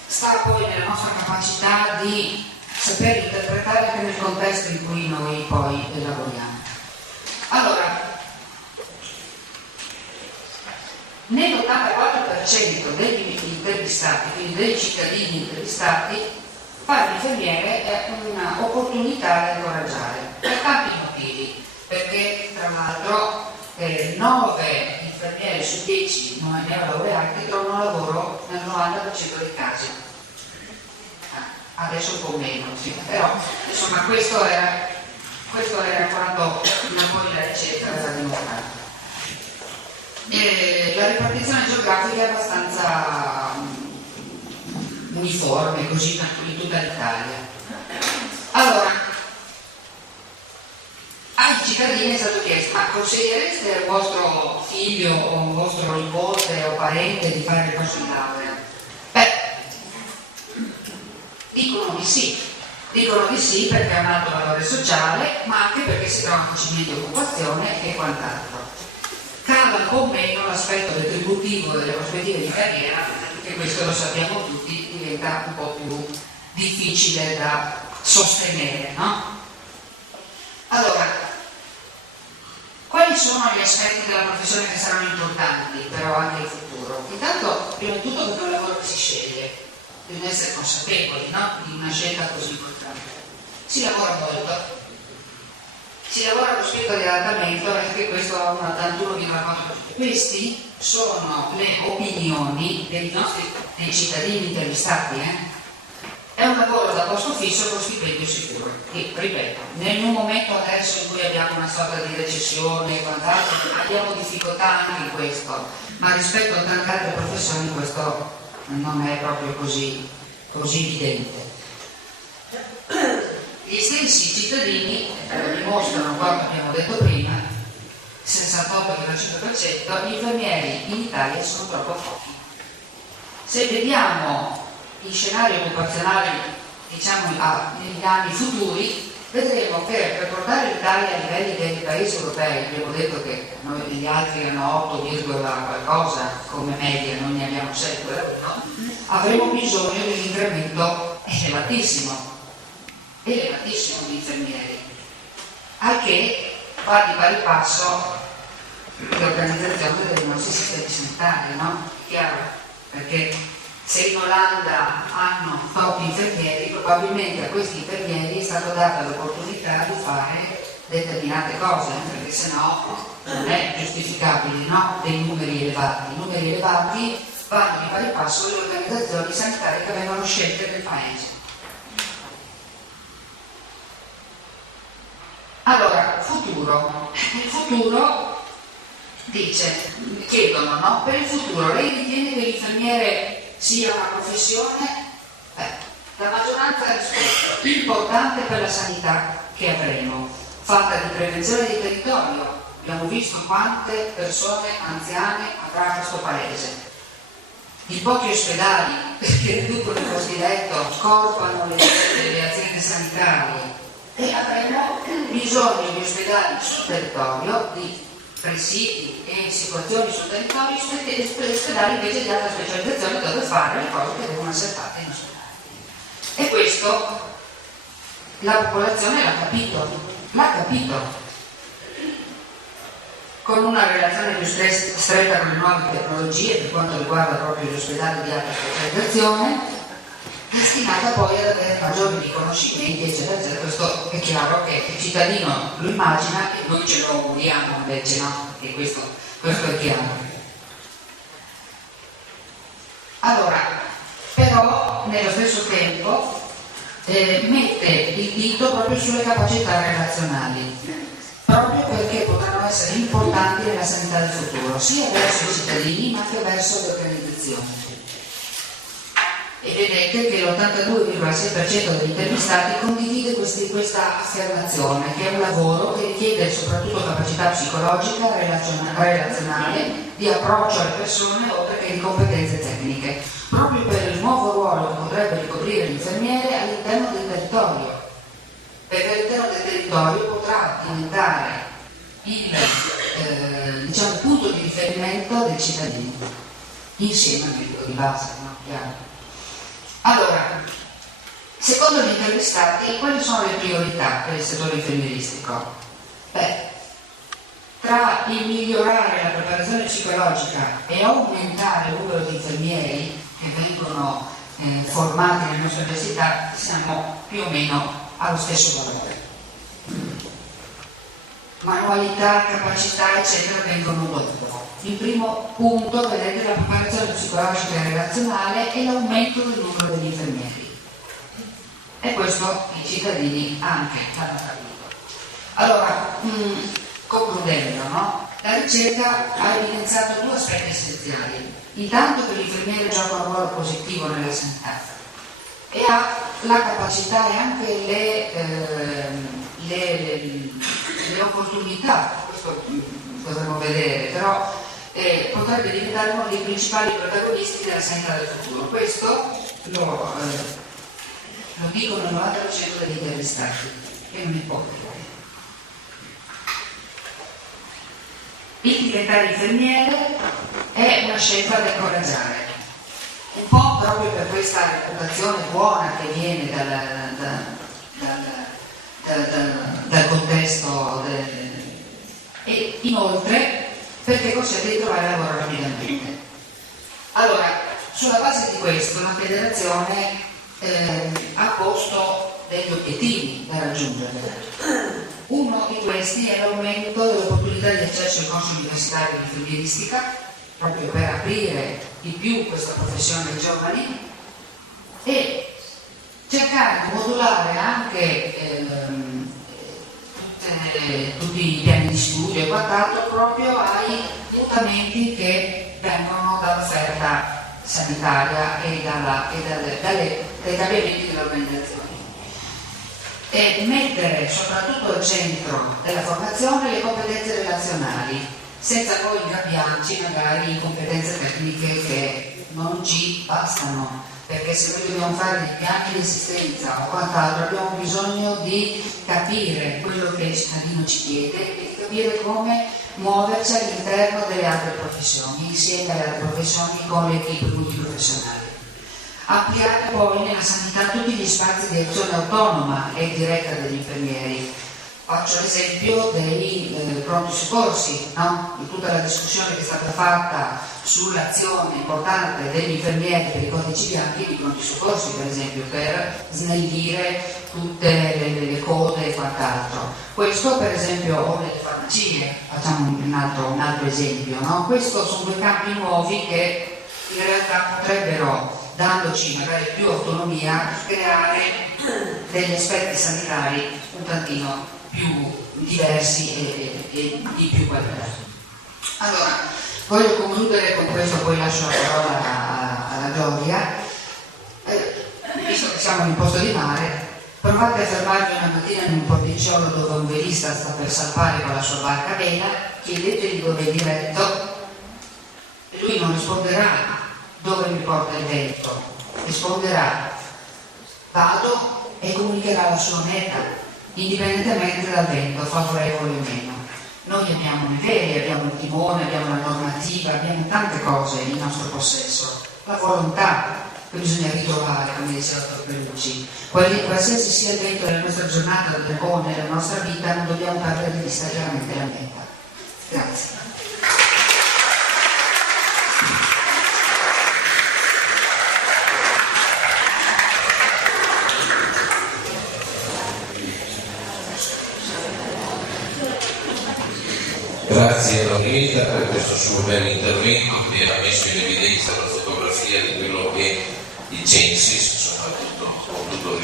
Sta poi nella nostra capacità di saper interpretare anche nel contesto in cui noi poi lavoriamo. Allora, nell'84% degli intervistati, quindi dei cittadini intervistati, fare l'infermiere è un'opportunità da incoraggiare, per tanti motivi, perché tra l'altro 9 infermieri su 10 neolaureati trovano lavoro nel 90% dei casi. Adesso un po' meno, sì, però insomma questo era quanto poi la ricerca aveva dimostrato. La ripartizione geografica è abbastanza uniforme, così in tutta l'Italia. Allora, ai cittadini è stato chiesto: ma consigliereste al vostro figlio o un vostro nipote o parente di fare il corso di laurea? Dicono di sì perché ha un alto valore sociale, ma anche perché si trova facilmente occupazione e quant'altro. Cala un po' meno l'aspetto retributivo delle prospettive di carriera, perché questo lo sappiamo tutti, diventa un po' più difficile da sostenere, no? Allora, quali sono gli aspetti della professione che saranno importanti però anche in futuro? Intanto, prima di tutto, perché è un lavoro che si sceglie, bisogna essere consapevoli, no? Di una scelta così importante. Si lavora molto, si lavora con spirito di adattamento, e anche questo ha una 81,4%. Questi sono le opinioni dei cittadini intervistati, È un lavoro da posto fisso con stipendio sicuro. E ripeto, in un momento adesso in cui abbiamo una sorta di recessione e quant'altro, abbiamo difficoltà anche in questo, ma rispetto a tante altre professioni questo non è proprio così evidente. Gli stessi cittadini dimostrano quanto abbiamo detto prima, 68,5%, gli infermieri in Italia sono troppo pochi. Se vediamo gli scenari occupazionali, diciamo, negli anni futuri, vedremo che per portare l'Italia a livelli dei paesi europei, abbiamo detto che noi gli altri hanno 8, qualcosa come media, noi ne abbiamo 6,1, avremo bisogno di un incremento elevatissimo di infermieri, al che va di pari passo l'organizzazione dei nostri sistemi sanitari, no? Chiaro? Perché se in Olanda hanno troppi infermieri, probabilmente a questi infermieri è stata data l'opportunità di fare determinate cose, perché sennò non è giustificabile, no? Dei numeri elevati. I numeri elevati vanno di pari passo alle organizzazioni sanitarie che vengono scelte nel paese. Allora, futuro. Il futuro chiedono, no? Per il futuro lei ritiene che l'infermiere sia una professione? La maggioranza ha risposto: importante per la sanità che avremo, fatta di prevenzione di territorio. Abbiamo visto quante persone anziane avrà questo paese. I pochi ospedali che riducono i costi letto, scorpano le aziende sanitarie, e avremo bisogno di ospedali sul territorio, di presidi e situazioni sul territorio, ospedali invece di alta specializzazione dove fare le cose che devono essere fatte in ospedale. E questo la popolazione l'ha capito. Con una relazione più stretta con le nuove tecnologie per quanto riguarda proprio gli ospedali di alta specializzazione, destinata poi ad avere maggiori riconoscimenti, eccetera, eccetera. Questo è chiaro che il cittadino lo immagina e noi ce lo auguriamo, invece no, perché questo è chiaro. Allora, però nello stesso tempo mette il dito proprio sulle capacità relazionali, proprio perché potranno essere importanti nella sanità del futuro, sia verso i cittadini ma anche verso le organizzazioni. E vedete che l'82,6% degli intervistati condivide questa affermazione, che è un lavoro che richiede soprattutto capacità psicologica, relazionale, di approccio alle persone, oltre che di competenze tecniche, proprio per il nuovo ruolo che potrebbe ricoprire l'infermiere all'interno del territorio, perché all'interno del territorio potrà diventare il punto di riferimento del cittadino, insieme al medico di base, no? Chiaro. Allora, secondo gli intervistati, quali sono le priorità per il settore infermieristico? Tra il migliorare la preparazione psicologica e aumentare il numero di infermieri che vengono formati nelle nostre università, siamo più o meno allo stesso valore. Manualità, capacità, eccetera, vengono dopo. Il primo punto, vedete, la preparazione psicologica e relazionale e l'aumento del numero degli infermieri. E questo i cittadini anche hanno capito. Allora, concludendo, no? La ricerca ha evidenziato due aspetti essenziali. Intanto che l'infermiere gioca un ruolo positivo nella sanità e ha la capacità e anche le opportunità, questo potremmo vedere, però potrebbe diventare uno dei principali protagonisti della sanità del futuro. Questo lo dicono il 90% degli intervistati, e non è poco. Il diventare infermiere è una scelta da incoraggiare, un po' proprio per questa reputazione buona che viene dal contesto e inoltre perché consente di trovare lavoro rapidamente. Allora, sulla base di questo la federazione ha posto degli obiettivi da raggiungere. Uno di questi è l'aumento dell'opportunità di accesso ai corsi universitari di infermieristica, proprio per aprire di più questa professione ai giovani, e cercare di modulare anche tutti i piani di studio e quant'altro proprio ai mutamenti che vengono dall'offerta sanitaria e dai cambiamenti dell'organizzazione. E mettere soprattutto al centro della formazione le competenze relazionali, senza poi ingabbiarci magari in competenze tecniche che non ci bastano, perché se noi dobbiamo fare dei piani di assistenza o quant'altro abbiamo bisogno di capire quello che il cittadino ci chiede e di capire come muoverci all'interno delle altre professioni, insieme alle altre professioni con le equipe multiprofessionali. Ampliare poi nella sanità tutti gli spazi di azione autonoma e diretta degli infermieri. Faccio l'esempio dei pronti soccorsi, no? Di tutta la discussione che è stata fatta sull'azione importante degli infermieri per i codici bianchi di pronti soccorsi, per esempio, per snellire tutte le code e quant'altro. Questo per esempio, o nelle farmacie, facciamo un altro esempio, no? Questo sono due campi nuovi che in realtà potrebbero, dandoci magari più autonomia, creare degli aspetti sanitari un tantino più diversi e di più qualità. Allora, voglio concludere con questo, poi lascio la parola alla Gloria. Visto che siamo in posto di mare, provate a fermarvi una mattina in un porticciolo dove un velista sta per salpare con la sua barca a vela, chiedetegli dove è diretto e lui non risponderà dove mi porta il vento, risponderà vado e comunicherà la sua meta, indipendentemente dal vento, favorevole o meno. Noi abbiamo i veli, abbiamo il timone, abbiamo la normativa, abbiamo tante cose in nostro possesso, la volontà che bisogna ritrovare, come diceva Torpelucci. Qualsiasi sia il vento della nostra giornata o nella nostra vita, non dobbiamo perdere di vista chiaramente la meta. Grazie. Grazie Loretta per questo suo bel intervento che ha messo in evidenza la fotografia di quello che il Censis, soprattutto con tutto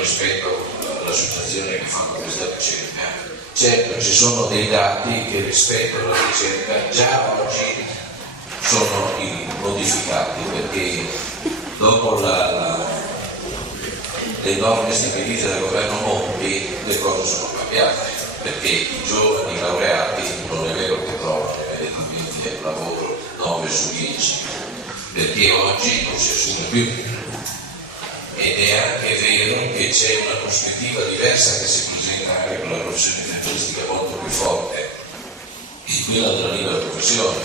rispetto all'associazione che fa questa ricerca. Certo, ci sono dei dati che rispetto alla ricerca già oggi sono modificati, perché dopo le norme stabilite dal governo Monti le cose sono cambiate, perché i giovani laureati non è vero che trovano immediatamente lavoro 9 su 10, perché oggi non si assume più, ed è anche vero che c'è una prospettiva diversa che si presenta anche con la professione infermieristica molto più forte di quella della libera professione,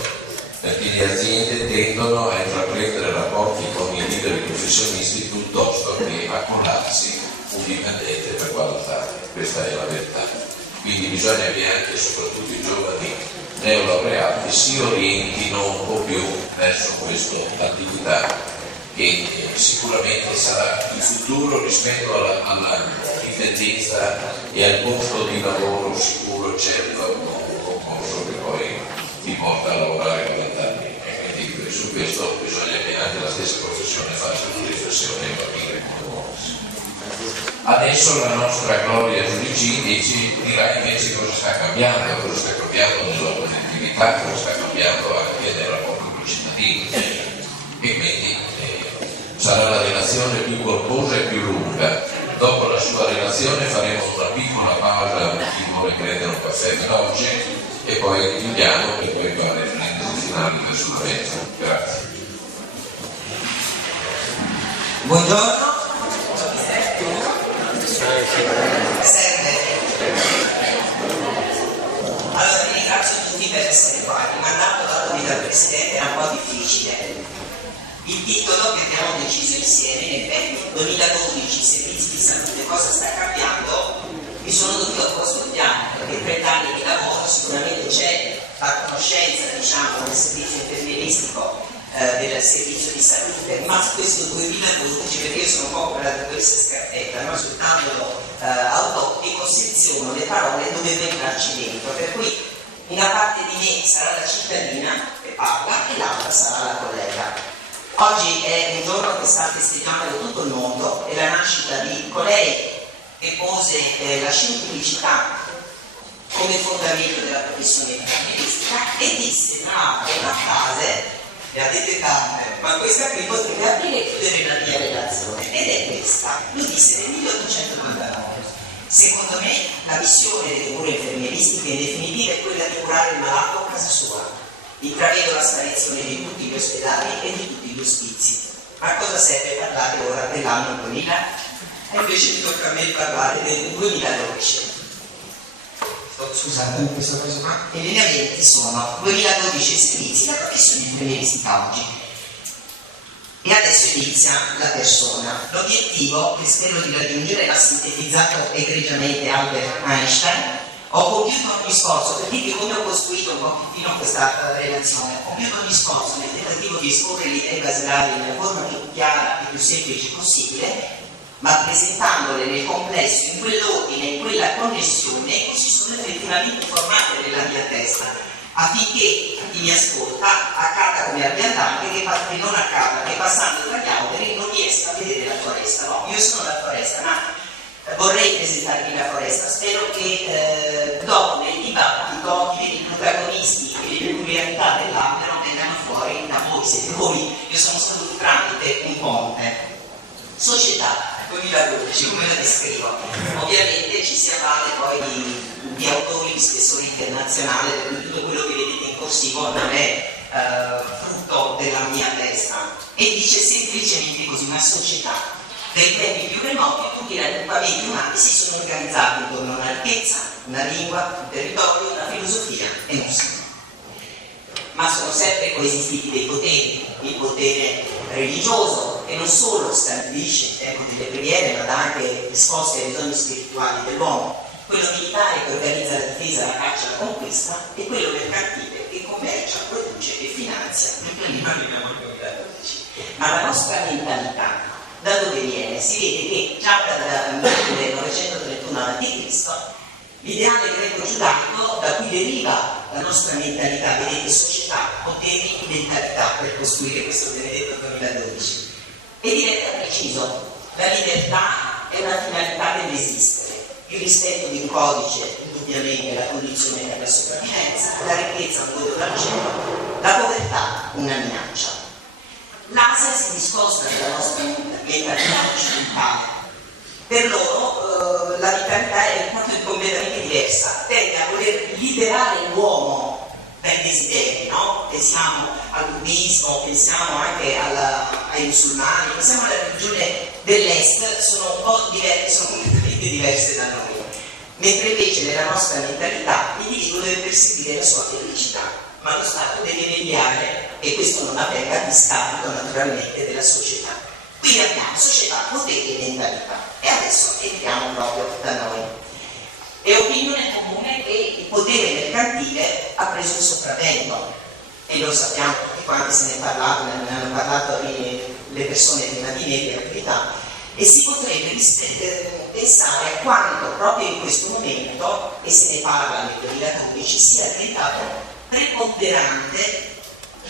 perché le aziende tendono a intraprendere rapporti con i liberi professionisti piuttosto che a collarsi un dipendente per guadagnare. Questa è la verità. Quindi bisogna che anche e soprattutto i giovani neolaureati si orientino un po' più verso questa attività che sicuramente sarà il futuro rispetto alla dipendenza e al posto di lavoro sicuro, certo, un concorso che poi ti porta a lavorare 40 anni. E quindi su questo bisogna che anche la stessa professione faccia una riflessione e capire come muoversi. Adesso la nostra Gloria Giudicini dirà invece cosa sta cambiando nella produttività, cosa sta cambiando anche nel rapporto con i cittadini, e quindi sarà la relazione più corposa e più lunga. Dopo la sua relazione faremo una piccola pausa per chi vuole prendere un caffè veloce e poi chiudiamo per poi fare il finale verso la mezza. Grazie. Buongiorno. Serve. Allora vi ringrazio tutti per essere qua. Il mandato dato dal Presidente era un po' difficile. Il titolo che abbiamo deciso insieme, in effetti, 2012 servizi di salute, cosa sta cambiando? Mi sono dovuto consultare, perché 30 anni di lavoro sicuramente c'è la conoscenza, diciamo, del servizio infermieristico, del servizio di salute, ma su questo 2012, perché io sono un po' quella di questa scarpetta, no? Soltanto autoptico, seziono le parole dove entrarci dentro, per cui una parte di me sarà la cittadina che parla e l'altra sarà la collega. Oggi Oggi è un giorno che sta festeggiando tutto il mondo, è la nascita di colei che pose la scientificità come fondamento della professione infermieristica e disse una frase, le ha dette tante, ma questa qui potrebbe aprire e chiudere la mia relazione, ed è questa, lo disse nel 1899. Secondo me la missione delle cure infermieristiche in definitiva è quella di curare il malato a casa sua. Intravedo la sparizione di tutti gli ospedali e di tutti gli ospizi. Ma cosa serve parlare ora dell'anno 2000? E invece mi tocca a me parlare del 2012. Scusate questa cosa qua. I lineamenti sono 2012 servizi, la professione infermieristica oggi. E adesso inizia la persona. L'obiettivo che spero di raggiungere l'ha sintetizzato egregiamente Albert Einstein. Ho compiuto ogni sforzo, per dire come ho costruito un pochettino questa relazione, ho compiuto ogni sforzo nel tentativo di esporre le idee basilari nella forma più chiara e più semplice possibile, ma presentandole nel complesso, in quell'ordine, in quella connessione, così sono effettivamente formate nella mia testa, affinché a chi mi ascolta accada come a viandante, che non accada che passando tra gli alberi non riesca a vedere la foresta. No, io sono la foresta, ma vorrei presentarvi la foresta. Spero che dopo nel dibattito i protagonisti e le peculiarità dell'albero vengano fuori da voi, siete voi. Io sono stato tramite un ponte. Società 2012, come la descrivo? Ovviamente ci si avvale poi di autori di spessore internazionale, per cui tutto quello che vedete in corsivo non è frutto della mia testa, e dice semplicemente così: una società dei tempi più remoti, tutti i raggruppamenti umani si sono organizzati intorno a una ricchezza, una lingua, un territorio, una filosofia e un sito. Ma sono sempre coesistiti dei poteri, il potere religioso, che non solo stabilisce il tempo delle preghiere, ma dà anche risposte ai bisogni spirituali dell'uomo, quello militare che organizza la difesa, la caccia, la conquista, e quello mercantile che commercia, produce e finanzia. Ma la nostra mentalità da dove viene? Si vede che già dal 1931 a.C. l'ideale greco-giudaico da cui deriva la nostra mentalità, vedete, società, poteri, mentalità, per costruire questo benedetto 2012. E diventa preciso: la libertà è una finalità dell'esistere, il rispetto di un codice, indubbiamente la condizione per la sopravvivenza, la ricchezza un voto dal cielo, la povertà una minaccia. L'Asia si discosta dalla nostra mentalità occidentale. Per loro la vitalità è proprio completamente diversa, tende a voler liberare l'uomo dai desideri, no? Pensiamo al buddismo, pensiamo anche ai musulmani, pensiamo alla religione dell'est, sono un po' diverse, sono completamente diverse da noi. Mentre invece nella nostra mentalità l'individuo deve perseguire la sua felicità, ma lo Stato deve mediare, e questo non avvenga a discapito naturalmente della società. Quindi abbiamo società, poteri e mentalità. E adesso entriamo proprio da noi. È opinione comune che il potere mercantile ha preso il sopravvento, e lo sappiamo tutti quanti, se ne è parlato, ne hanno parlato le persone prima di me di attività, e si potrebbe pensare a quanto proprio in questo momento, e se ne parla nel 2012, sia diventato preponderante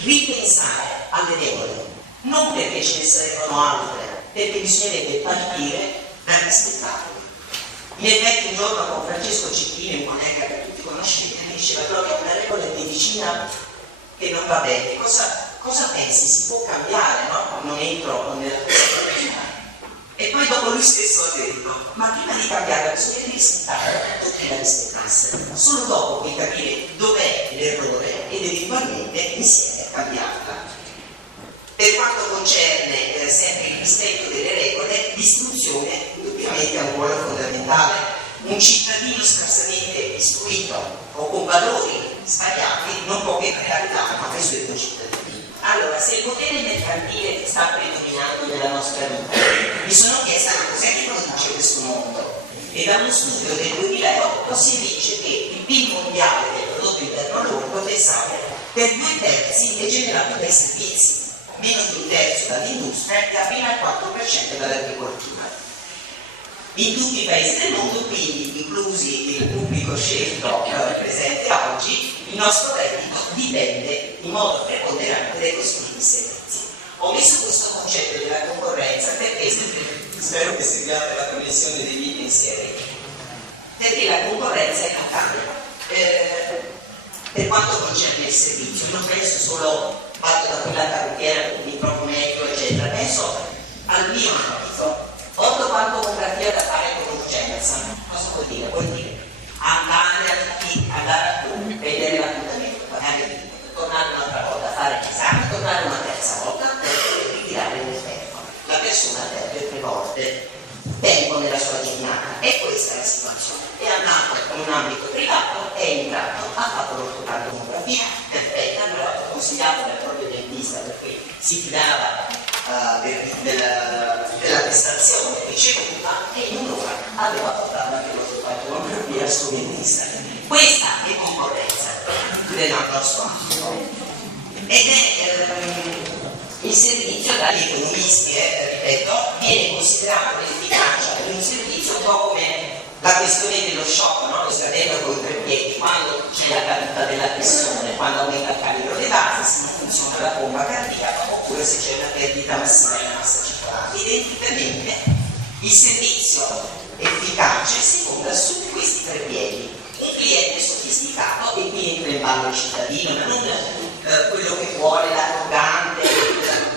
ripensare alle regole, non perché ce ne sarebbero altre, perché bisognerebbe partire dagli spettacoli. In effetti un giorno con Francesco Cecchini, un collega che tutti conoscete, mi diceva proprio una regola in medicina che non va bene. Cosa pensi? Si può cambiare, no? Non entro nella tua. E poi dopo lui stesso ha detto: ma prima di cambiare bisogna rispettare tutti la rispettassero. Solo dopo puoi capire dov'è l'errore ed eventualmente insieme cambiarla. Per quanto concerne sempre il rispetto delle regole, l'istruzione indubbiamente ha un ruolo fondamentale. Un cittadino scarsamente istruito o con valori sbagliati non può che creare danno ai suoi concittadini. Allora, se il potere mercantile sta predominando nella nostra vita, mi sono chiesta che cos'è che produce questo mondo. E da uno studio del 2008 si dice che il PIL mondiale del prodotto interno lordo, pensate, per 2/3 è generato dai servizi, meno di 1/3 dall'industria e appena il 4% dall'agricoltura. In tutti i paesi del mondo, quindi inclusi il pubblico scelto presente oggi, il nostro reddito dipende in modo preponderante dai costi di servizi. Ho messo questo concetto della concorrenza perché, spero che seguiate la connessione dei miei pensieri, perché la concorrenza è importante. Per quanto concerne il servizio, non penso solo fatto da quella carrettiera con il proprio metro, eccetera, penso al mio ambito. Ho quantografia da fare con urgenza. Cosa vuol dire? Vuol dire andare a vedere l'appuntamento, pagare il biglietto, tornare un'altra volta a fare l'esame, tornare una terza volta per ritirare il tempo. La persona perde 3 volte tempo nella sua giornata e questa è la situazione. È andato in un ambito privato, è entrato, ha fatto l'ortocartografia, perfetta, me l'ha consigliato dal proprio dentista perché si fidava della prestazione ricevuta e in un'ora aveva portato anche l'ortocartografia al suo dentista. Questa è concorrenza del nostro ambito ed è il servizio dagli economisti, ripeto, viene considerato l'efficacia di un servizio un po' come la questione dello shock, no? Lo scadendo con i 3 piedi, quando c'è la caduta della pressione, quando aumenta il calibro dei vasi, se non funziona la bomba cardiaca, oppure se c'è una perdita massiva della massa circolare. Identicamente il servizio efficace si fonda su questi 3 piedi. Un cliente sofisticato, e qui entra in ballo il cittadino, ma non quello che vuole, l'arrogante,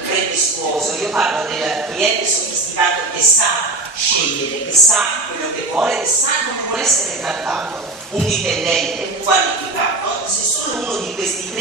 pretestuoso. Io parlo del cliente sofisticato che sa scegliere, che sa quello che vuole, che sa come vuole essere trattato. Un dipendente qualificato, se solo uno di questi 3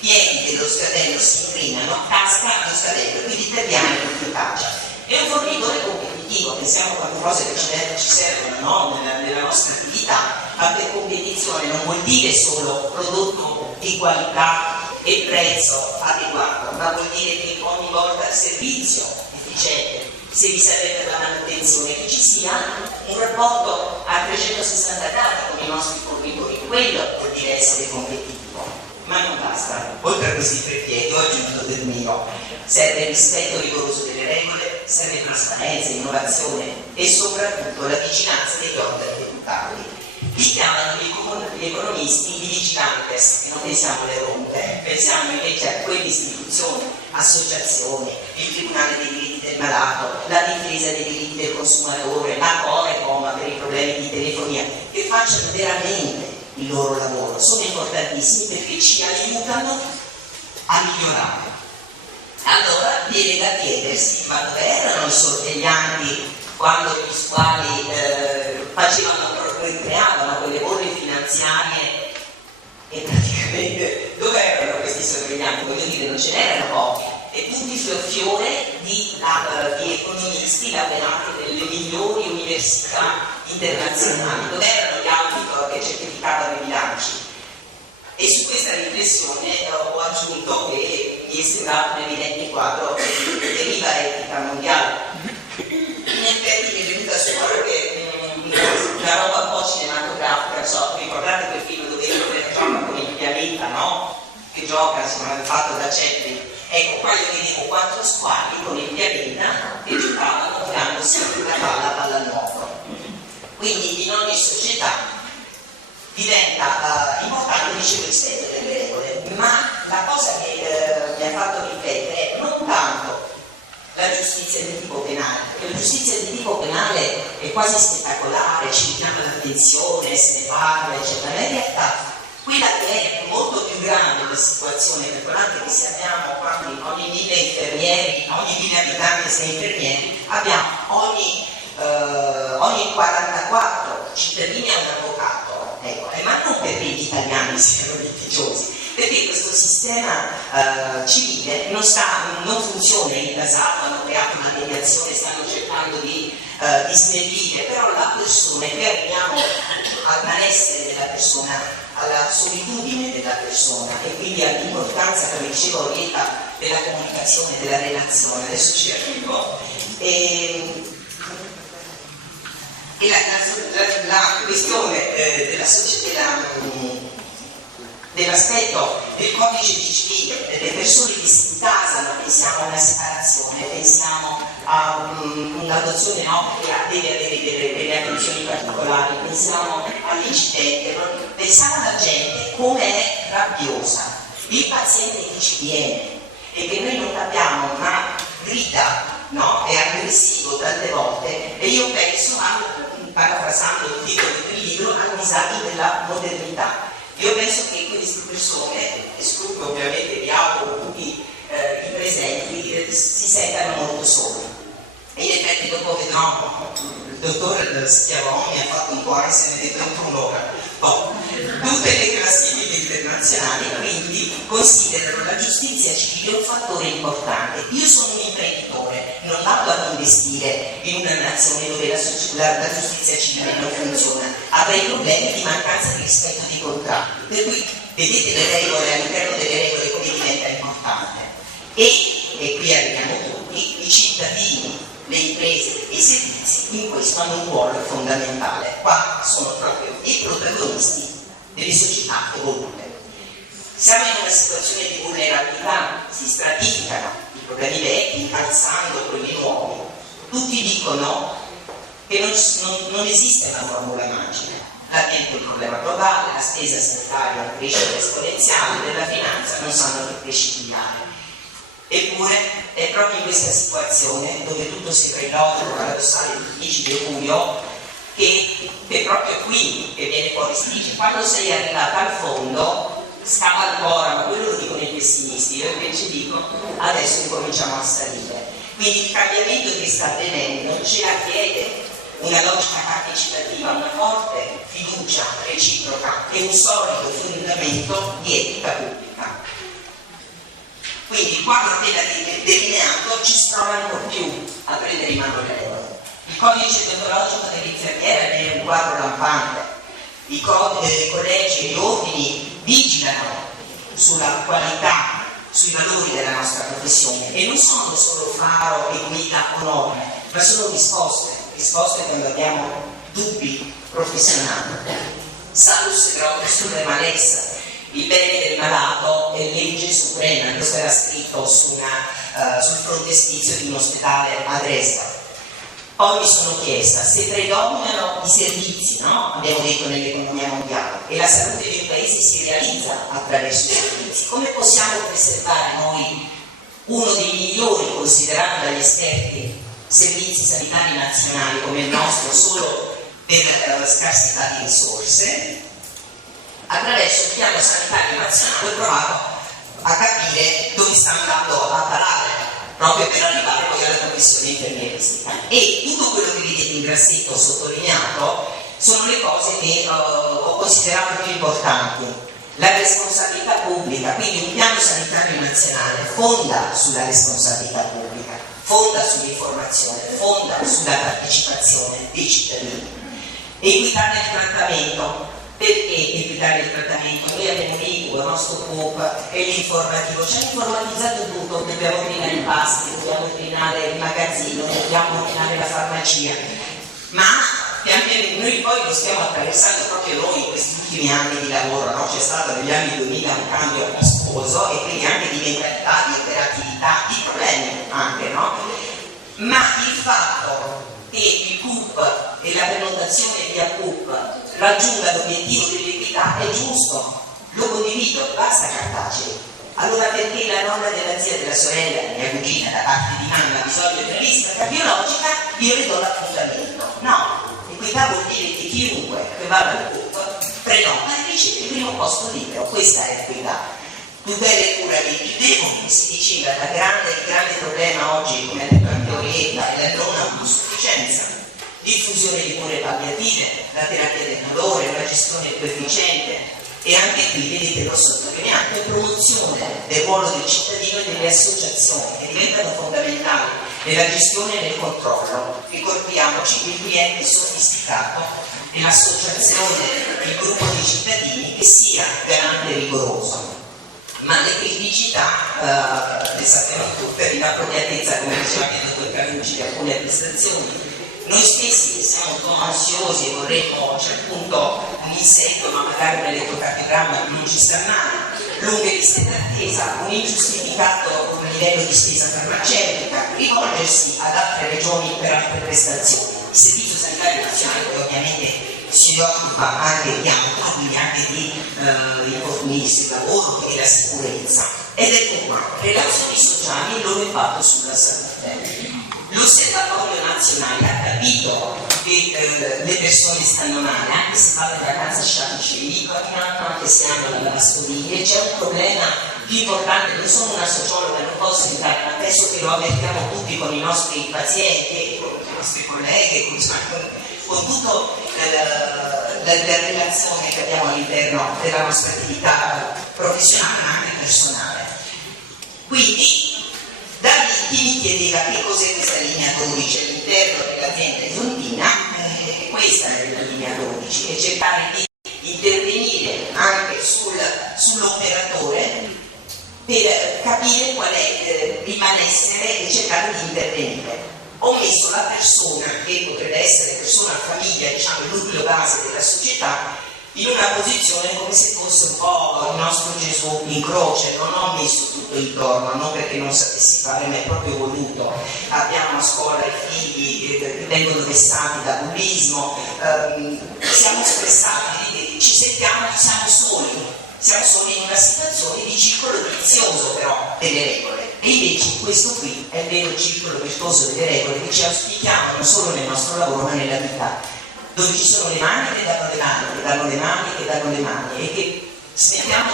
piedi dello scadello si incrinano, casca lo scadello, quindi perdiamo l'efficacia. È un fornitore competitivo, pensiamo a cose che ci servono, no? nella nostra attività, ma per competizione non vuol dire solo prodotto di qualità e prezzo adeguato, ma vuol dire che ogni volta il servizio efficiente, se vi serve la manutenzione, che ci sia un rapporto a 360 gradi con i nostri fornitori, quello vuol dire essere competitivo. Ma non basta, oltre a questi 3 piedi ho aggiunto del mio, serve rispetto rigoroso delle regole, serve trasparenza, innovazione e soprattutto la vigilanza degli organi deputati. Li chiamano gli economisti i vigilantes, e non pensiamo alle rompe, pensiamo invece a quelle istituzioni, associazioni, il Tribunale dei diritti del malato, la difesa dei diritti del consumatore, la Corecom per i problemi di telefonia, che facciano veramente il loro lavoro. Sono importantissimi perché ci aiutano a migliorare. Allora viene da chiedersi, ma dove erano i sorveglianti quando gli squali creavano quelle bolle finanziarie e praticamente dove erano questi sorveglianti? Voglio dire, non ce n'erano pochi, e tutti fiore di economisti laureati nelle migliori università internazionali. Dove erano gli auditor che certificavano i bilanci? E su questa riflessione ho aggiunto che mi è sembrato un evidente quadro di deriva etica mondiale. In effetti mi è venuta su che una roba un po' cinematografica, so, ricordate quel film dove gioca con il pianeta, no? Che gioca, insomma, fatto da Chaplin. Ecco, qua io vedevo 4 squali con il pianeta che giocavano dandosi la palla al nuovo. Quindi in ogni società diventa importante, dicevo, il rispetto delle regole, ma la cosa che mi ha fatto riflettere è non tanto la giustizia di tipo penale, perché la giustizia di tipo penale è quasi spettacolare, ci richiama l'attenzione, se ne parla, eccetera. Ma in realtà quella che è molto più grande la situazione, per anche che se abbiamo quanti, ogni 1000 infermieri, ogni 1000 abitanti 6 infermieri, abbiamo ogni 44 cittadini ha un avvocato, ecco, ma non perché gli italiani siano litigiosi, perché questo sistema civile non funziona in casato, hanno creato una mediazione, stanno cercando di snellire, però la persona, qui arriviamo al malessere della persona, alla solitudine della persona e quindi all'importanza, come diceva Orietta, della comunicazione, della relazione. Adesso ci arrivo. E la questione dell'aspetto del codice civile, delle persone che si incasano, pensiamo a una separazione, pensiamo a un'adozione che deve avere delle attenzioni particolari, pensiamo all'incidente, pensiamo alla gente come è rabbiosa, il paziente che ci viene, e che noi non capiamo, ma grida, no? È aggressivo tante volte, e io penso, parafrasando il titolo del libro, al disagio della modernità. Io penso che queste persone, escludo ovviamente, mi auguro tutti i presenti, si sentano molto soli. E in effetti dopo vedrò, il dottor Schiavone mi ha fatto un po' ansia, mi ha detto un'ora. Tutte le classifiche internazionali quindi considerano la giustizia civile un fattore importante. Io sono un imprenditore, non vado ad investire in una nazione dove la giustizia civile non funziona, avrei problemi di mancanza di rispetto dei contratti. Per cui vedete le regole, all'interno delle regole come diventa importante. E qui arriviamo tutti, i cittadini, le imprese e i servizi in questo hanno un ruolo fondamentale. Qua sono proprio i protagonisti delle società evolute. Siamo in una situazione di vulnerabilità, si stratificano i problemi vecchi alzando quelli nuovi. Tutti dicono che non esiste una formula magica. L'ambiente è un problema globale, la spesa sanitaria è una crescita esponenziale, della finanza non sanno che precipitare. Eppure è proprio in questa situazione dove tutto sembra illogico, paradossale, difficile e buio, che è proprio qui che viene fuori, si dice: quando sei arrivata al fondo scava ancora, ma quello lo dicono i pessimisti, io invece dico adesso incominciamo a salire. Quindi il cambiamento che sta avvenendo ce la chiede una logica partecipativa, una forte fiducia reciproca e un solido fondamento di etica pubblica. Quindi il quadro appena delineato ci sprona ancora più a prendere in mano le regole. Il codice deontologico dell'infermiera è un quadro lampante. I collegi e gli ordini vigilano sulla qualità, sui valori della nostra professione e non sono solo faro e guida o norme, ma sono risposte quando abbiamo dubbi professionali. Salus grotus suprema lex. Il bene del malato è legge suprema, questo era scritto sul frontespizio di un ospedale a Dresda. Poi mi sono chiesta se predominano i servizi, no? Abbiamo detto nell'economia mondiale, e la salute di un paese si realizza attraverso i servizi. Come possiamo preservare noi uno dei migliori, considerato dagli esperti, servizi sanitari nazionali come il nostro solo per scarsità di risorse? Attraverso il piano sanitario nazionale ho provato a capire dove sta andando a parare, proprio per arrivare poi alla professione infermieristica. E tutto quello che vedete in grassetto sottolineato sono le cose che ho considerato più importanti. La responsabilità pubblica, quindi un piano sanitario nazionale fonda sulla responsabilità pubblica, fonda sull'informazione, fonda sulla partecipazione dei cittadini. Equità nel trattamento. Perché equitare il trattamento? Noi abbiamo l'ICU, il nostro CUP e l'informativo, ci ha informatizzato tutto, dobbiamo ordinare i pasti, dobbiamo ordinare il magazzino, dobbiamo ordinare la farmacia, ma noi poi lo stiamo attraversando proprio noi in questi ultimi anni di lavoro, no? C'è stato negli anni 2000 un cambio vistoso e quindi anche di mentalità, di operatività, di problemi anche, no? Ma il fatto che il CUP e la prenotazione via CUP raggiunga l'obiettivo dell'equità è giusto, lo condivido, basta cartacei. Allora perché la nonna della zia, della sorella, mia cugina da parte di mamma ha bisogno di una visita biologica, io le do l'appuntamento? No, equità vuol dire che chiunque che vada al CUP prenota e riceve il primo posto libero, questa è equità. Tutele cura dei più deboli, si diceva, il grande problema oggi, come ha detto anche Orietta, è la non autosufficienza. Diffusione di cure palliative, la terapia del dolore, una gestione più efficiente e anche qui, vedete, l'ho sottolineato, promozione del ruolo del cittadino e delle associazioni che diventano fondamentali nella gestione e nel controllo. Ricordiamoci, il cliente sofisticato e l'associazione, il gruppo di cittadini che sia garante e rigoroso. Ma le criticità, le sappiamo tutte, l'appropriatezza, come diceva anche il dottor Carucci, di alcune prestazioni. Noi stessi siamo un po' ansiosi e vorremmo a un certo punto un insetto, ma magari un elettrocardiogramma non ci sta male, lunghe liste d'attesa, un ingiustificato livello di spesa farmaceutica, rivolgersi ad altre regioni per altre prestazioni. Il Servizio Sanitario Nazionale poi ovviamente si occupa anche di automobili, anche di infortuni sul lavoro e della sicurezza, ed è una relazioni sociali lo è fatto sulla salute. L'Osservatorio nazionale ha capito che le persone stanno male, anche se vanno in vacanza scientifica, anche se hanno la lavastoviglie. C'è un problema più importante, non sono una sociologa, non posso entrare, ma penso che lo avvertiamo tutti con i nostri pazienti, con le nostre colleghe, con tutta la relazione che abbiamo all'interno della nostra attività professionale ma anche personale. Quindi chi mi chiedeva che cos'è questa linea 12 all'interno dell'azienda isontina, questa è la linea 12, e cercare di intervenire anche sull'operatore per capire qual è il malessere e cercare di intervenire. Ho messo la persona, che potrebbe essere persona famiglia, diciamo il nucleo base della società, in una posizione come se fosse un po' il nostro Gesù in croce. Non ho messo tutto intorno, non perché non sapessi fare, ma è proprio voluto. Abbiamo a scuola i figli che vengono vessati da bullismo, siamo stressati, ci sentiamo, siamo soli in una situazione di circolo vizioso però delle regole. E invece questo qui è il vero circolo virtuoso delle regole che ci auspichiamo non solo nel nostro lavoro ma nella vita, dove ci sono le mani che danno le mani, che danno le mani, che danno le mani, e che smettiamo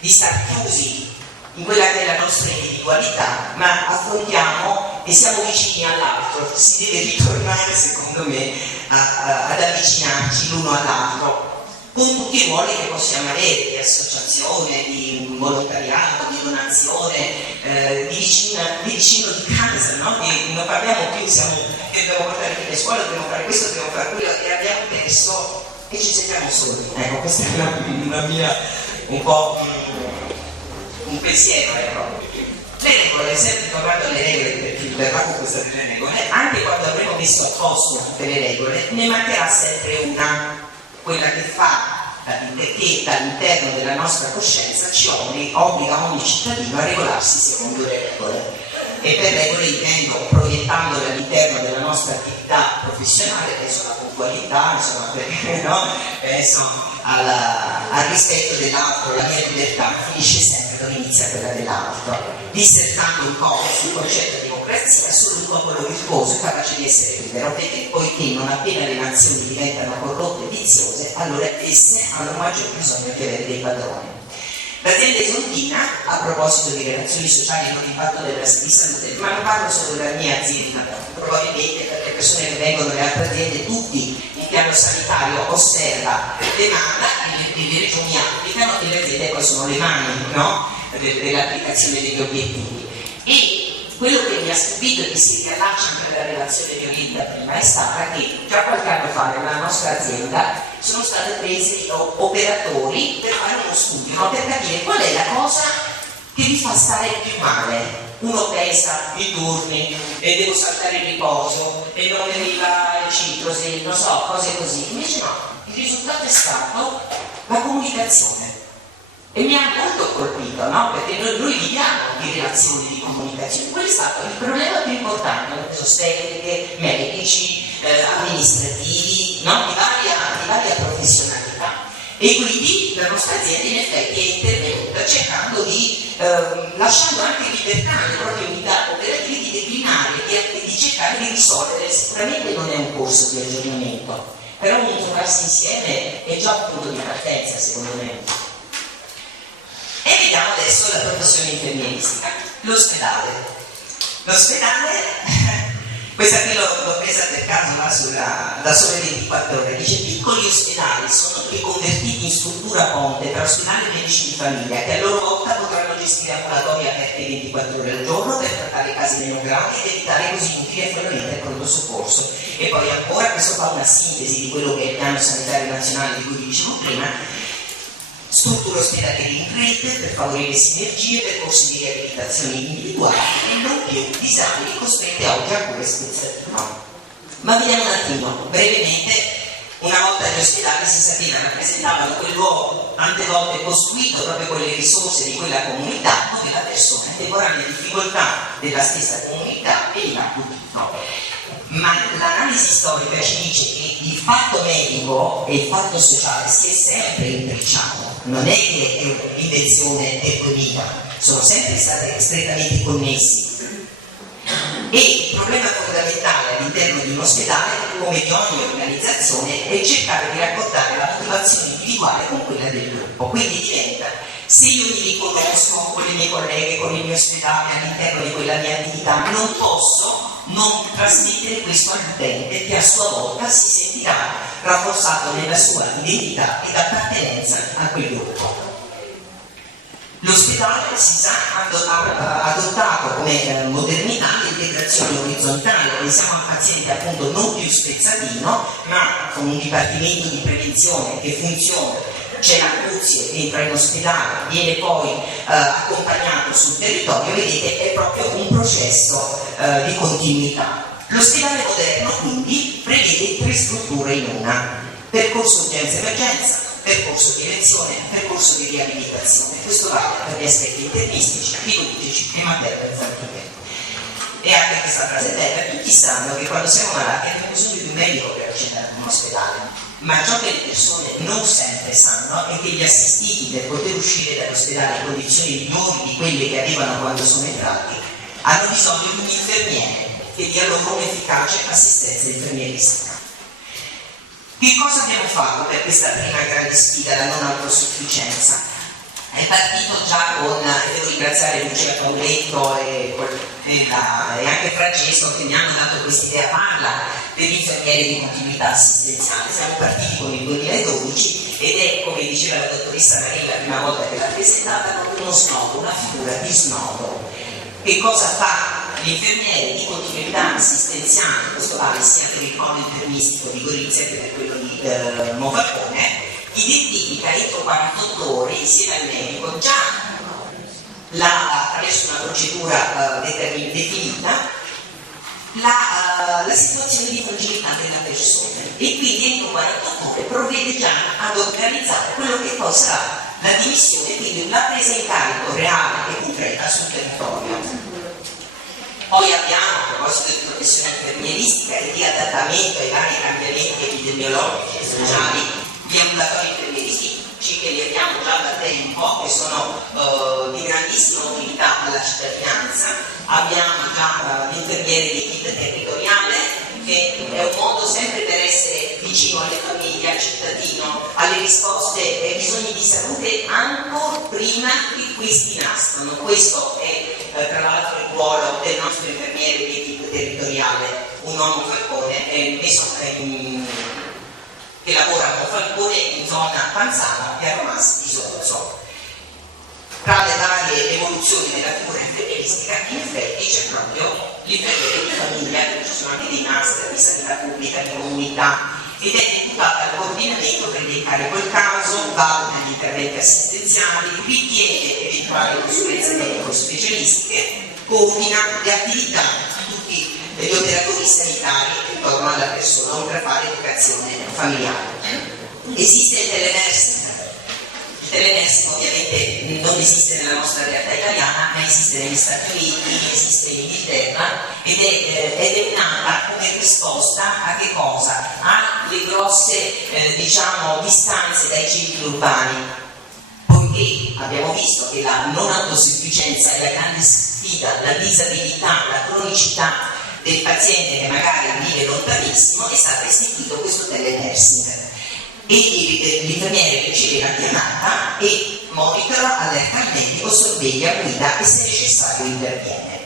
di stare chiusi in quella che è la nostra individualità, ma affrontiamo e siamo vicini all'altro. Si deve ritornare, secondo me, ad avvicinarci l'uno all'altro, con tutti i ruoli che possiamo avere, di associazione, di volontariato, di donazione, di vicino di casa, no? Non parliamo più, che dobbiamo portare le scuole, dobbiamo fare questo, dobbiamo fare quello, e abbiamo perso e ci sentiamo soli. Ecco, questa è una mia, un po' un pensiero, ecco. Le regole, sempre tornando alle regole, perché verrà con questa delle regole, anche quando avremo messo a posto tutte le regole, ne mancherà sempre una, quella che fa, che dall'interno della nostra coscienza ci obbliga ogni cittadino a regolarsi secondo le regole. E per regole intendo, proiettandole all'interno della nostra attività professionale, penso alla puntualità, insomma, perché, no? Penso al rispetto dell'altro. La mia libertà finisce sempre dove inizia quella dell'altro, dissertando un po' sul concetto di democrazia. Solo un popolo virtuoso è capace di essere libero, perché poiché non appena le nazioni diventano corrotte e viziose, allora esse hanno maggior bisogno di avere dei padroni. L'azienda isontina, a proposito di relazioni sociali e non impatto della salute, ma non parlo solo della mia azienda, probabilmente per le persone che vengono dalle altre aziende, tutti il piano sanitario osserva, demanda, le regioni applicano e le aziende poi sono le mani, no? Dell'applicazione degli obiettivi. E quello che mi ha stupito e che si riallaccia anche nella relazione che ho vinta prima è stata che già qualche anno fa nella nostra azienda sono stati presi operatori per fare uno studio, no? Per capire qual è la cosa che vi fa stare più male. Uno pensa i turni e devo saltare il riposo e non mi arriva il citrosi, non so, cose così. Invece no, il risultato è stato la comunicazione. E mi ha molto colpito, no? Perché noi viviamo di relazioni di comunicazione. Quello è stato il problema più importante, ho preso tecniche, medici, amministrativi, no? di varia professionalità. E quindi la nostra azienda in effetti è intervenuta cercando di, lasciando anche libertà alle proprie unità operative di declinare e di cercare di risolvere. Sicuramente non è un corso di aggiornamento, però un trovarsi insieme è già un punto di partenza, secondo me. E vediamo adesso la professione infermieristica. L'ospedale, questa qui l'ho presa per caso da Sole 24 Ore, dice: piccoli ospedali sono riconvertiti in struttura ponte tra ospedali e medici di famiglia, che a loro volta potranno gestire ambulatori aperti 24 ore al giorno per trattare casi meno gravi ed evitare così inutili affollamenti al pronto soccorso. E poi ancora, questo fa una sintesi di quello che è il piano sanitario nazionale di cui vi dicevo prima. Strutture ospedaliere in rete per favorire sinergie, percorsi di riabilitazione individuali e non più disabili costretti oggi a cure spezzate. No. Ma vediamo un attimo, brevemente, una volta gli ospedali si sapeva, rappresentavano quel luogo tante volte costruito proprio con le risorse di quella comunità, dove la persona in temporanea difficoltà della stessa comunità veniva accudito. Ma l'analisi storica ci dice che il fatto medico e il fatto sociale si è sempre intrecciato, non è che è un'invenzione economica, sono sempre stati strettamente connessi. E il problema fondamentale all'interno di un ospedale, come di ogni organizzazione, è cercare di raccontare la motivazione individuale con quella del gruppo. Quindi diventa, se io mi riconosco con le mie colleghe, con il mio ospedale all'interno di quella mia attività, non posso non trasmettere questo all'utente che a sua volta si sentirà rafforzato nella sua identità ed appartenenza a quel gruppo. L'ospedale si sa ha adottato come modernità l'integrazione orizzontale, pensiamo al paziente appunto non più spezzatino, ma con un dipartimento di prevenzione che funziona, c'è l'Acuzie, entra in ospedale, viene poi accompagnato sul territorio, vedete è proprio un processo di continuità. L'ospedale moderno quindi prevede 3 strutture in una: percorso urgenza-emergenza, percorso di elezione, percorso di riabilitazione. Questo vale per gli aspetti internistici, chirurgici e materno-infantile. E anche questa frase bella, tutti sanno che quando siamo malati abbiamo bisogno di un medico per accedere a un ospedale, ma ciò che le persone non sempre sanno è che gli assistiti, per poter uscire dall'ospedale in condizioni migliori di quelle che avevano quando sono entrati, hanno bisogno di un infermiere che dia loro un'efficace assistenza infermieristica. Che cosa abbiamo fatto per questa prima grande sfida, la non autosufficienza? È partito già con, devo ringraziare Lucia Pauletto e anche Francesco che mi hanno dato questa idea, parla dell'infermiere di continuità assistenziale. Siamo partiti con il 2012 ed è, come diceva la dottoressa Maria la prima volta che l'ha presentata, uno snodo, una figura di snodo. Che cosa fa l'infermiere di continuità assistenziale, questo vale sia per il polo internistico di Gorizia che per quello di Monfalcone? Identifica entro 48 ore insieme al medico già attraverso una procedura definita la situazione di fragilità della persona e quindi entro 48 ore provvede già ad organizzare quello che poi sarà la dimissione, quindi la presa in carico reale e concreta sul territorio. Poi abbiamo, a proposito di professione infermieristica e di adattamento ai vari cambiamenti epidemiologici e sociali, gli ambulatori infermieristici che li abbiamo già da tempo, che sono di grandissima utilità alla cittadinanza. Abbiamo già l'infermiere di equipe territoriale, che è un modo sempre per essere vicino alle famiglie, al cittadino, alle risposte ai bisogni di salute ancora prima che questi nascano. Questo è tra l'altro il ruolo del nostro infermiere di equipe territoriale, un uomo Falcone, che lavora con Falcone in zona Panzano e a Romas di Sonzo. Tra le varie evoluzioni della figura infermieristica, in effetti c'è proprio l'infermiere di famiglia, ci sono anche dei master di sanità pubblica, di comunità, ed è imputata al coordinamento, prende in carico il caso, valuta gli interventi assistenziali, ritiene eventuali consulenze medico-specialistiche, coordina le attività di tutti gli operatori sanitari intorno alla persona, oltre a fare educazione familiare. Esiste il telenursing. Il telenursing ovviamente non esiste nella nostra realtà italiana, ma esiste negli Stati Uniti, esiste in Inghilterra ed è nata come risposta a che cosa? Alle grosse distanze dai centri urbani, poiché abbiamo visto che la non autosufficienza è la grande sfida, la disabilità, la cronicità del paziente che magari vive lontanissimo, è stato istituito questo telenursing. E l'infermiere riceve la chiamata e monitora, allerta il medico, sorveglia, guida e se necessario interviene.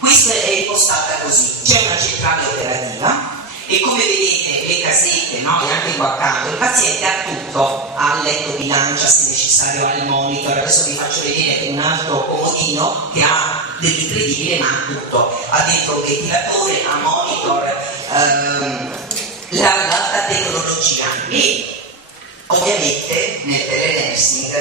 Questa è impostata così, c'è una centrale operativa e come vedete le casette, no? E anche qua accanto il paziente ha tutto, ha il letto bilancia se necessario, ha il monitor, adesso vi faccio vedere che un altro comodino che ha dell'incredibile ma ha tutto, ha dentro un ventilatore, ha monitor, l'alta tecnologia e ovviamente nel telenursing,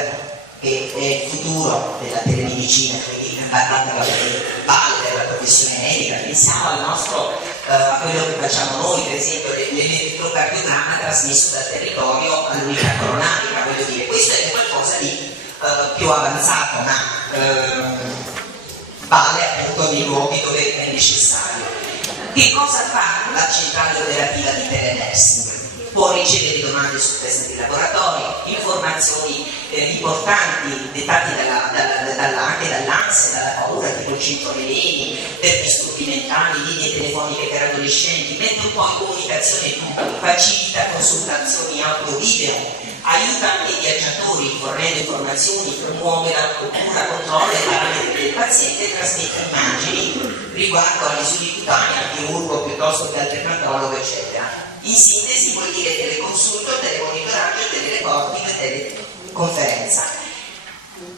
che è il futuro della telemedicina, quindi vale per la professione medica, pensiamo al nostro, a quello che facciamo noi, per esempio l'elettrocardiogramma trasmesso dal territorio all'unità coronaria, voglio dire, questo è qualcosa di più avanzato, ma vale appunto nei luoghi dove è necessario. Che cosa fa la centrale operativa di telenursing? può ricevere domande su test di laboratorio, informazioni importanti dettate anche dall'ansia, dalla paura, tipo il centro veleni, per disturbi mentali, linee telefoniche per adolescenti, mette un po' in comunicazione tutto, facilita consultazioni audio-video, aiuta i viaggiatori fornendo informazioni, promuove la cura, controllo dei parametri del paziente e trasmette immagini riguardo alle lesuri cutanee, al chirurgo piuttosto che al dermatologo, eccetera. In sintesi vuol dire teleconsulto, telemonitoraggio, telereporting e teleconferenza.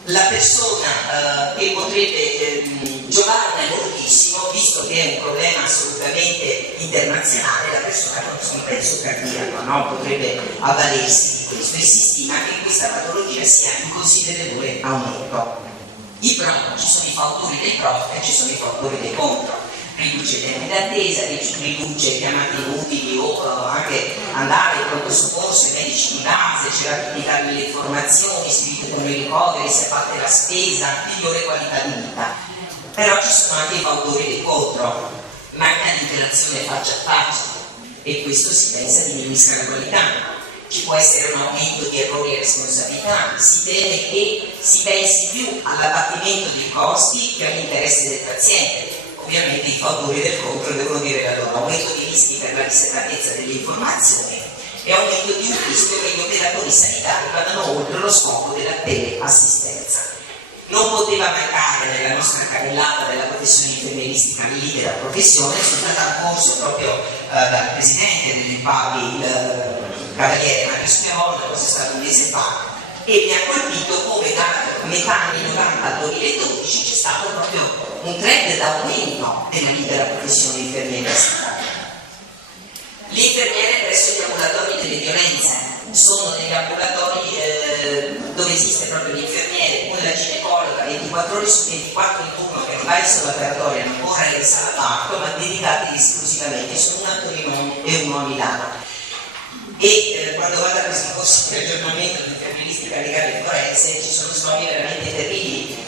La persona che potrebbe giovarne moltissimo, visto che è un problema assolutamente internazionale, la persona con sovrappeso cardiaco, no? Potrebbe avvalersi di questo, e si stima che questa patologia sia in considerevole aumento. I pro, ci sono i fautori dei pro e ci sono i fautori dei contro. Riduce i tempi d'attesa, riduce chiamate inutili o anche andare in pronto soccorso, i medici di base, c'è la rapidità delle informazioni, si riducono i ricoveri, si abbatte la spesa, migliore qualità di vita. Però ci sono anche i fautori dei contro, manca di interazione faccia a faccia e questo si pensa diminuisca la qualità. Ci può essere un aumento di errori e responsabilità, si teme che si pensi più all'abbattimento dei costi che all'interesse del paziente. Ovviamente i fautori del contro devono dire la loro: aumento di rischi per la riservatezza delle informazioni e aumento di un rischio che gli operatori sanitari vadano oltre lo scopo della teleassistenza. Non poteva mancare nella nostra carrellata della professione infermieristica libera professione, sono stata a corso proprio dal presidente dell'IPAVI, il cavaliere Mario Schiavone, questo è stato un mese fa, e mi ha colpito come da metà anni 90 al 2012 c'è stato proprio un trend d'aumento della libera professione infermieristica. Le infermiere presso gli ambulatori delle violenze sono degli ambulatori dove esiste proprio l'infermiere con la ginecologa 24 ore su 24 in turno, che non va in sala operatoria, non corre in sala parto, ma dedicati esclusivamente, sono uno a Torino e uno a Milano. E quando vado a questi corsi di aggiornamento dell'infermieristica legale forense ci sono storie veramente terribili,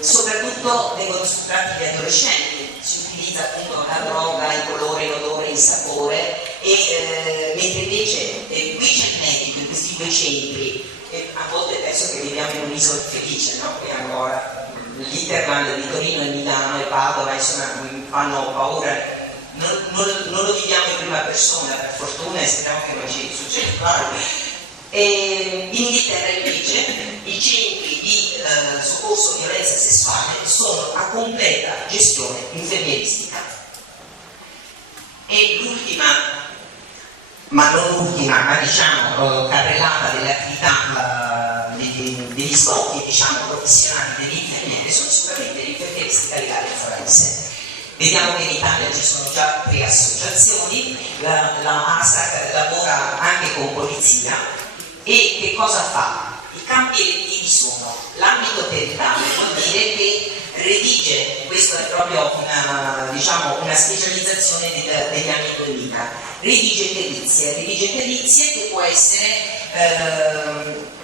soprattutto vengono sfruttati gli adolescenti, si utilizza appunto la droga, il colore, l'odore, il sapore, e mentre invece qui c'è il medico in questi due centri, e a volte penso che viviamo in un'isola felice, no? Qui ancora l'Interland di Torino e Milano e Padova insomma fanno paura. Non lo viviamo in prima persona, per fortuna, e speriamo che non ci succeda. In Inghilterra invece i centri di soccorso violenza sessuale sono a completa gestione infermieristica. E l'ultima, ma non l'ultima, ma diciamo carrellata delle attività degli sbocchi professionali degli infermieri sono sicuramente l'infermieristica legale forense. Vediamo che in Italia ci sono già 3 associazioni, la ASAC lavora anche con polizia e che cosa fa? I campi elettivi sono l'ambito territoriale, vuol dire che redige, questo è proprio una specializzazione degli anni 2000, redige perizie che può essere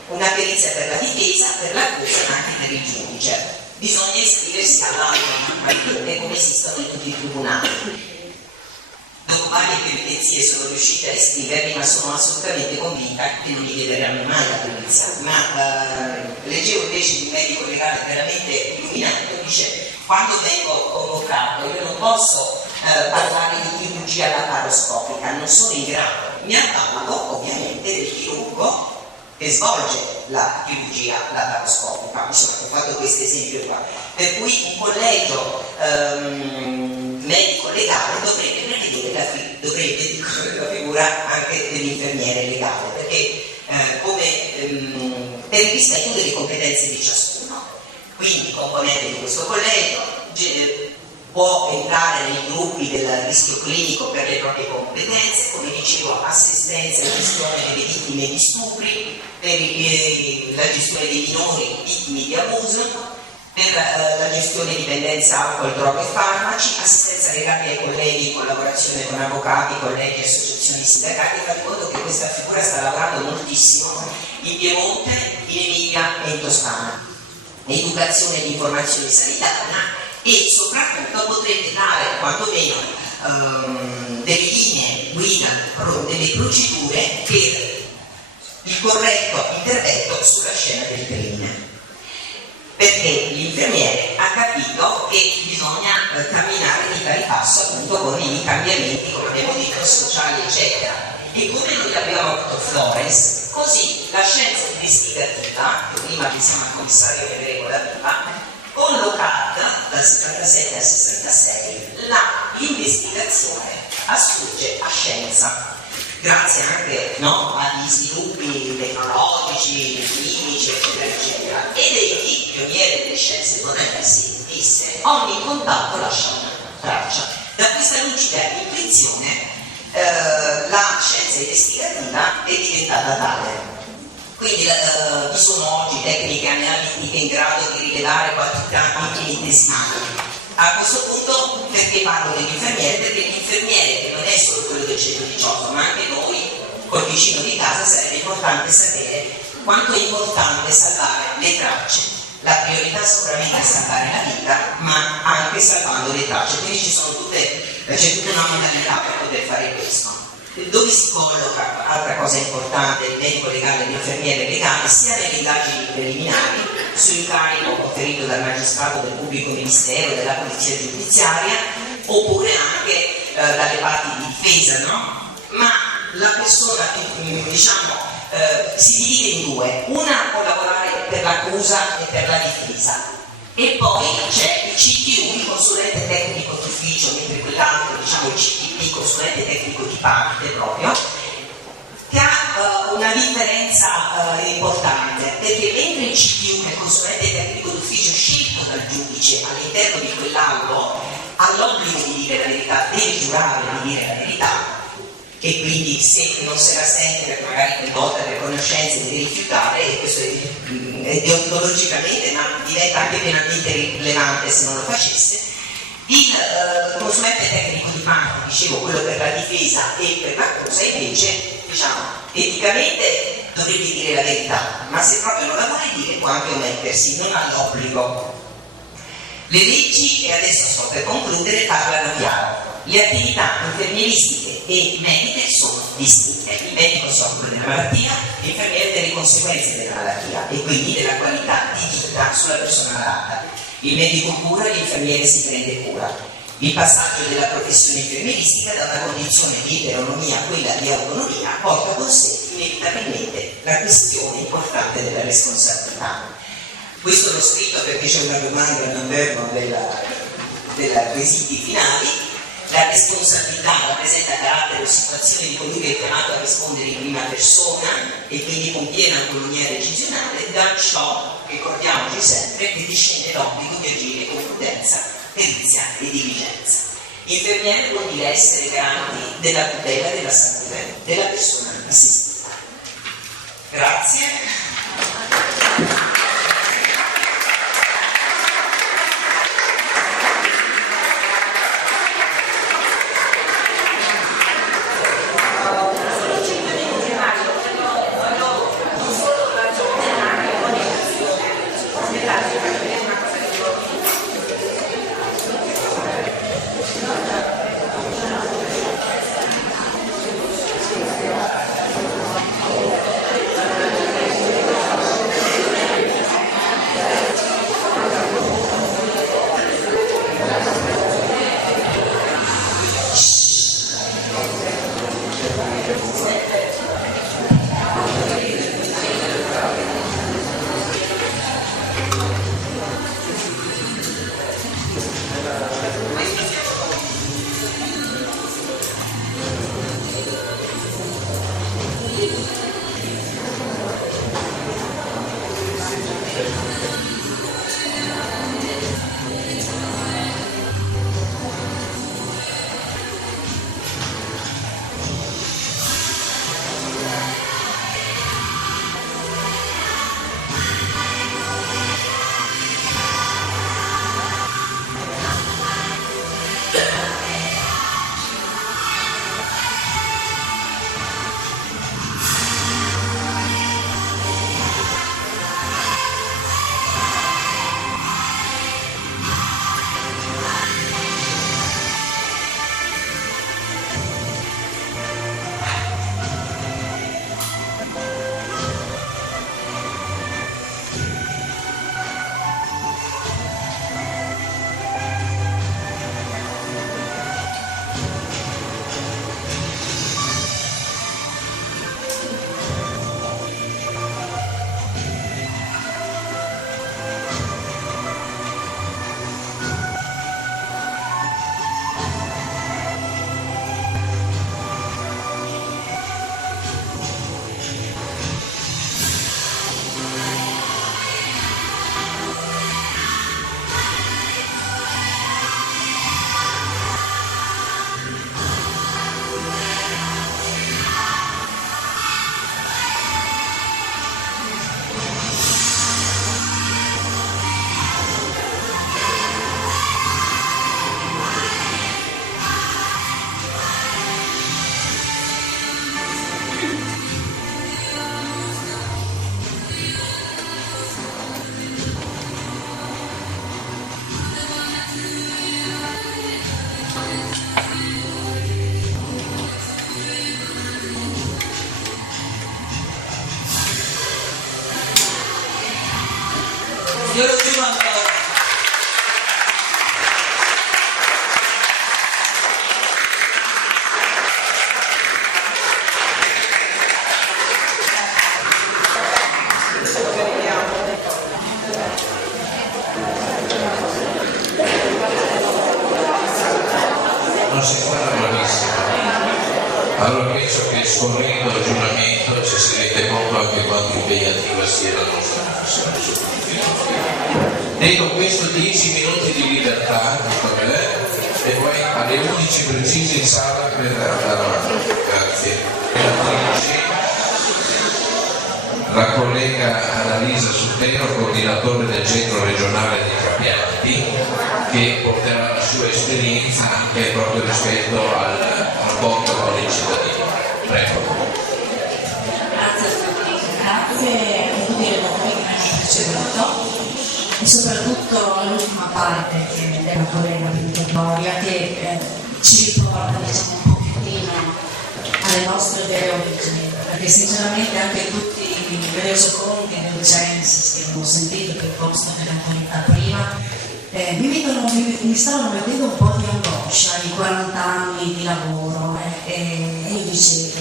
una perizia per la difesa, per l'accusa ma anche per il giudice. Bisogna iscriversi all'albo come esistono in tutti i tribunali. Dopo varie peripezie sono riuscita a iscrivermi, ma sono assolutamente convinta che non mi chiederanno mai la perizia. Ma leggevo invece di un medico legale veramente illuminato, dice: quando vengo convocato io non posso parlare di chirurgia laparoscopica, non sono in grado, mi avvalgo ovviamente del chirurgo che svolge la chirurgia laparoscopica. Insomma, ho fatto questo esempio qua. Per cui un collegio medico legale dovrebbe prevedere la figura anche dell'infermiere legale, perché per il rispetto delle competenze di ciascuno. Quindi componente di questo collegio può entrare nei gruppi del rischio clinico per le proprie competenze, come dicevo, assistenza e gestione delle vittime di stupri, per la gestione dei minori vittime di abuso, per la gestione di dipendenza alcol, droghe e farmaci, assistenza legale ai colleghi in collaborazione con avvocati, colleghi, associazioni sindacali. Fate conto che questa figura sta lavorando moltissimo in Piemonte, in Emilia e in Toscana. Educazione e informazione sanitaria, e soprattutto potrebbe dare quantomeno delle linee guida, delle delle procedure per il corretto intervento sulla scena del crimine. Perché l'infermiere ha capito che bisogna camminare di pari passo appunto con i cambiamenti, come abbiamo detto, sociali, eccetera. E come noi abbiamo avuto Flores, così la scienza investigativa, prima pensiamo al commissario che vedremo da prima, collocata dal 77 al 66, l'investigazione assurge a scienza, grazie anche agli sviluppi tecnologici, chimici, eccetera, eccetera. Ed egli, pioniere delle scienze forensi, disse: ogni contatto lascia una traccia. Da questa lucida intuizione la scienza investigativa è diventata tale. Quindi vi sono oggi tecniche analitiche in grado di rilevare quantità infinitesimali. A questo punto, perché parlo dell'infermiere? Perché l'infermiere, che non è solo quello del 118, ma anche noi, col vicino di casa, sarebbe importante sapere quanto è importante salvare le tracce. La priorità sicuramente è salvare la vita, ma anche salvando le tracce. Quindi c'è tutta una modalità per poter fare questo. Dove si colloca, altra cosa importante, il medico legale e l'infermiere legale, sia nelle indagini preliminari sull'incarico conferito dal magistrato, del pubblico ministero, della polizia giudiziaria, oppure anche dalle parti di difesa, no? Ma la persona, si divide in due: una può lavorare per l'accusa e per la difesa, e poi c'è il CTU, il consulente tecnico d'ufficio, mentre quell'altro, il CTP, consulente tecnico di parte proprio, che ha una differenza importante, perché mentre il CTU, che è il consulente tecnico d'ufficio scelto dal giudice all'interno di quell'albo, ha l'obbligo di dire la verità, deve giurare di dire la verità, e quindi se non se la sente, perché magari coinvolta per conoscenze, deve rifiutare, e questo è deontologicamente, ma diventa anche penalmente rilevante se non lo facesse. Il consulente tecnico di parte, dicevo, quello per la difesa e per l'accusa, invece, eticamente dovrebbe dire la verità, ma se proprio non la vuole dire può anche omettersi, non ha l'obbligo. Le leggi, e adesso sto per concludere, parlano chiaro. Le attività infermieristiche e mediche sono distinte. Il medico si occupa della malattia, l'infermiere delle conseguenze della malattia e quindi della qualità di vita sulla persona malata. Il medico cura, l'infermiere si prende cura. Il passaggio della professione infermieristica da una condizione di eteronomia a quella di autonomia porta con sé inevitabilmente la questione importante della responsabilità. Questo l'ho scritto perché c'è una domanda all'interno della quesiti finali. La responsabilità rappresenta carattere o situazione di colui che è chiamato a rispondere in prima persona e quindi con piena autonomia decisionale. Da ciò, ricordiamoci sempre, che discende l'obbligo di agire con prudenza, perizia e diligenza. Infermiere vuol dire essere garanti della tutela della salute della persona assistita. Grazie. non si fa bravissima. Allora penso che scorrendo il giuramento ci si rende conto anche quanto impegnativa sia la nostra missione. Detto questo, 10 minuti di libertà, e poi alle 11 precise in sala per andare avanti. Grazie. La collega Annalisa Sutero, coordinatore del centro regionale dei trapianti, che porterà la sua esperienza anche proprio rispetto al rapporto con i cittadini. Prego. Grazie a tutti i relatori che mi hanno preceduto e soprattutto all'ultima parte della collega Vittoria che ci riporta un pochettino alle nostre vere origini, perché sinceramente anche tutti i resoconti di urgenza che abbiamo sentito piuttosto che l'autorità prima mi stavano mettendo un po' di angoscia i 40 anni di lavoro e io dicevo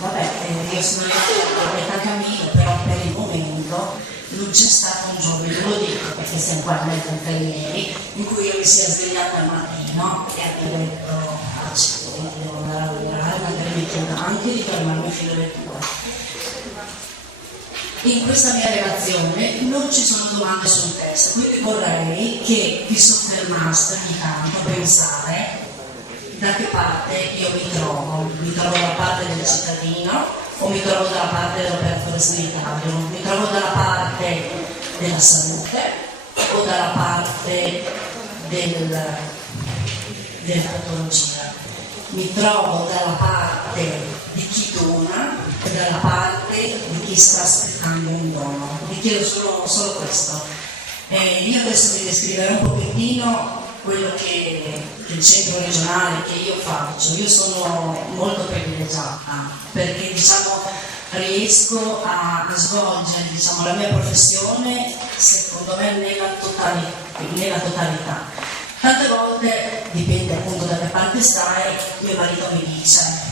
vabbè, io sono a metà cammino, però per il momento non c'è stato un giorno, io lo dico perché siamo qua nel infermieri, in cui io mi sia svegliata al mattino e abbia detto devo andare a lavorare, magari mi chiedo anche di fermarmi fino alle 2. In questa mia relazione non ci sono domande sul testo, quindi vorrei che vi soffermaste ogni tanto a pensare da che parte io mi trovo dalla parte del cittadino o mi trovo dalla parte dell'operatore sanitario, mi trovo dalla parte della salute o dalla parte della patologia, mi trovo dalla parte di chi dona e dalla parte di chi sta aspettando un dono. Vi chiedo solo questo. Io adesso vi descriverò un pochettino quello che il centro regionale che io faccio. Io sono molto privilegiata perché riesco a svolgere la mia professione secondo me nella totalità. Tante volte, dipende appunto da che parte stai, mio marito mi dice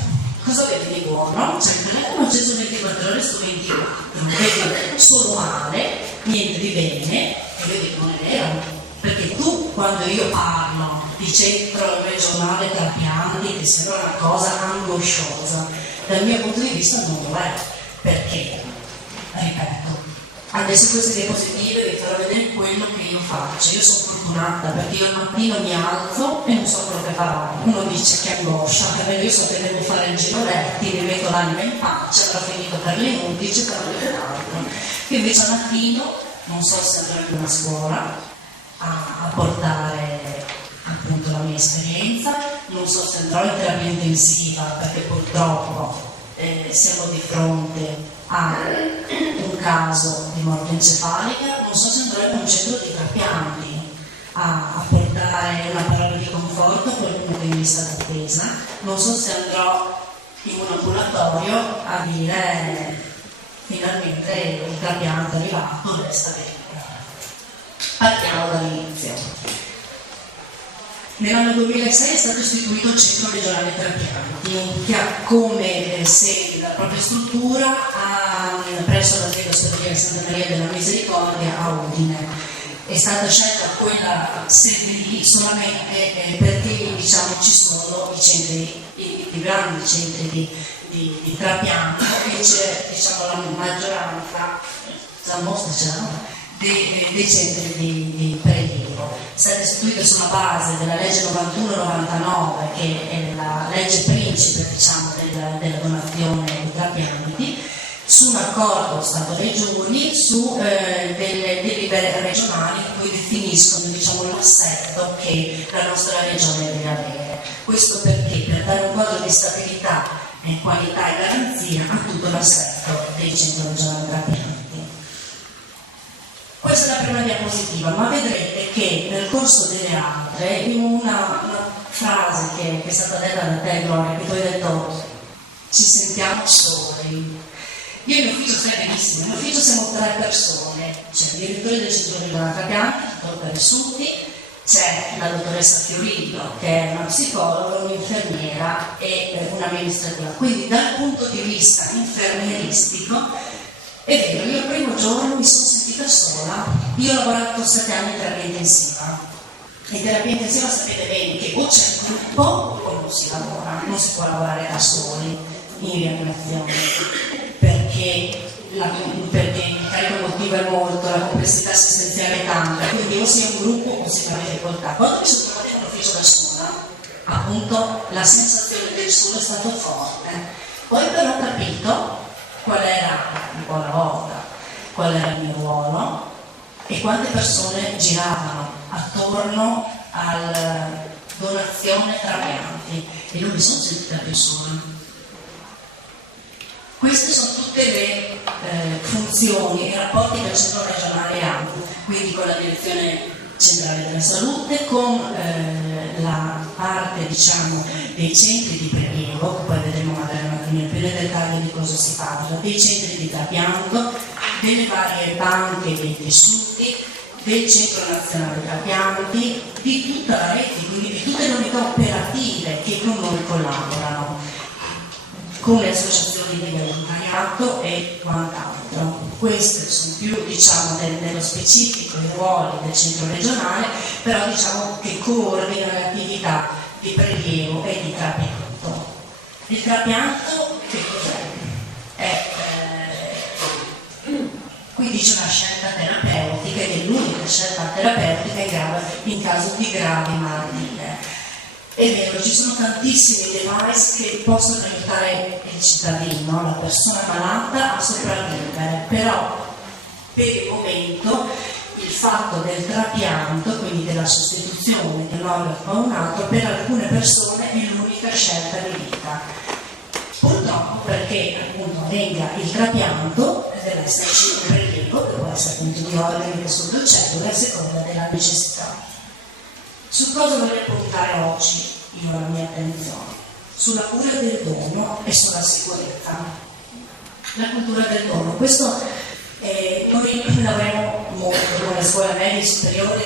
cosa vedi di buono? Cioè il telefono acceso 24 ore su 24, non vedi solo male, niente di bene, e io dico non è vero, perché tu quando io parlo di centro regionale trapianti che sembra una cosa angosciosa, dal mio punto di vista non lo è, perché, ripeto, adesso queste diapositive vi farò vedere quello che io faccio. Io sono fortunata perché io al mattino mi alzo e non so quello che farò. Uno dice che angoscia, perché io so che devo fare il giro retti, mi metto l'anima in pace, avrò finito per le 11, però altro. Io invece al mattino non so se andrò in una scuola a portare appunto la mia esperienza, non so se andrò in terapia intensiva perché purtroppo siamo di fronte a un caso di morte encefalica, non so se andrò in un centro di trapianti a portare una parola di conforto a qualcuno che mi sta d'attesa, non so se andrò in un ambulatorio a dire finalmente il trapiante è arrivato, resta bene. Partiamo dall'inizio. Nell'anno 2006 è stato istituito il Centro Regionale Trapianti, che ha come sede la propria struttura presso l'azienda ospedaliera Santa Maria della Misericordia a Udine. È stata scelta quella sede lì solamente perché ci sono i grandi centri di trapianto e c'è la maggioranza, dei centri di prelievo. È stata istituita sulla base della legge 91-99, che è la legge principe della donazione di trapianti, su un accordo Stato-Regioni, su delle delibere regionali in cui definiscono l'assetto che la nostra regione deve avere. Questo perché? Per dare un quadro di stabilità, qualità e garanzia a tutto l'assetto del centro regionale trapianti. Questa è la prima diapositiva, ma vedrete che nel corso delle altre, in una frase che è stata detta da te, Gloria, che tu hai detto, ci sentiamo soli. Io in ufficio stai benissimo, in ufficio siamo 3 persone, c'è il direttore del centro regionale trapianti, il dottor Peressuti, c'è la dottoressa Fiorito, che è una psicologa, un'infermiera e un'amministrativa. Quindi dal punto di vista infermieristico, è vero, io il primo giorno mi sono sentita sola. Io ho lavorato 7 anni in terapia intensiva. In terapia intensiva sapete bene che o c'è un gruppo, o sia un gruppo o sia una difficoltà. Quando mi sono trovata in ufficio da sola, appunto la sensazione del solo è stato forte. Poi però ho capito qual era, un po' alla volta, qual era il mio ruolo e quante persone giravano attorno alla donazione trapianti e non mi sono sentita più sola. Queste sono tutte le funzioni e rapporti che il centro regionale ha, quindi con la direzione centrale della salute, con la parte diciamo dei centri di prelievo, che poi vedremo magari un attimino più nel dettaglio di cosa si parla, dei centri di trapianto, delle varie banche dei tessuti, del Centro Nazionale Trapianti, di tutta la rete, quindi di tutte le unità operative che con noi collaborano, con le associazioni di volontariato e quant'altro. Queste sono più diciamo nello specifico i ruoli del centro regionale, però diciamo che coordina le attività di prelievo e di trapianto. Il trapianto che cos'è? Quindi c'è una scelta terapeutica ed è l'unica scelta terapeutica in caso di gravi malattie. È vero, ci sono tantissimi device che possono aiutare il cittadino, la persona malata a sopravvivere, però per il momento il fatto del trapianto, quindi della sostituzione di un organo a un altro, per alcune persone è l'unica scelta di vita. Purtroppo perché appunto avvenga il trapianto deve esserci un prelievo, che può essere appunto di organi che sono cellule a seconda della necessità. Su cosa vorrei puntare oggi io la mia attenzione? Sulla cura del dono e sulla sicurezza. La cultura del dono, questo noi lavoriamo molto con le scuole medie superiori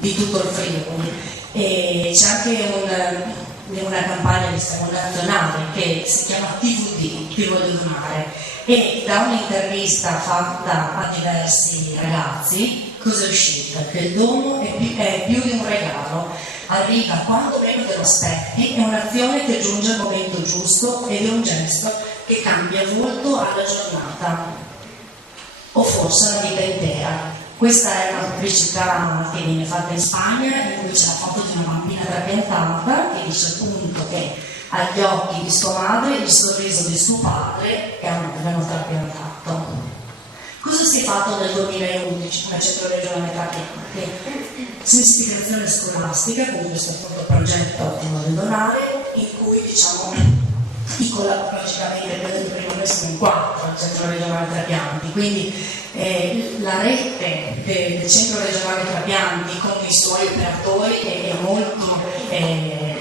di tutto il Friuli e c'è anche una campagna di sistema nazionale che si chiama TVD, Ti voglio donare, e da un'intervista fatta a diversi ragazzi cosa è uscita? Che il dono è più di un regalo, arriva quando meno te lo aspetti, è un'azione che giunge al momento giusto ed è un gesto che cambia volto alla giornata o forse la vita intera. Questa è una pubblicità che viene fatta in Spagna, in cui c'è la foto di una bambina trapiantata che dice appunto che agli occhi di sua madre il sorriso di suo padre è un organo trapiantato. Cosa si è fatto nel 2011 come centro regionale trapianti? Sensibilizzazione scolastica con questo appunto progetto Ti voglio donare, in cui diciamo logicamente prima noi siamo in 4 al centro regionale trapianti, quindi la rete del centro regionale trapianti con i suoi operatori è molto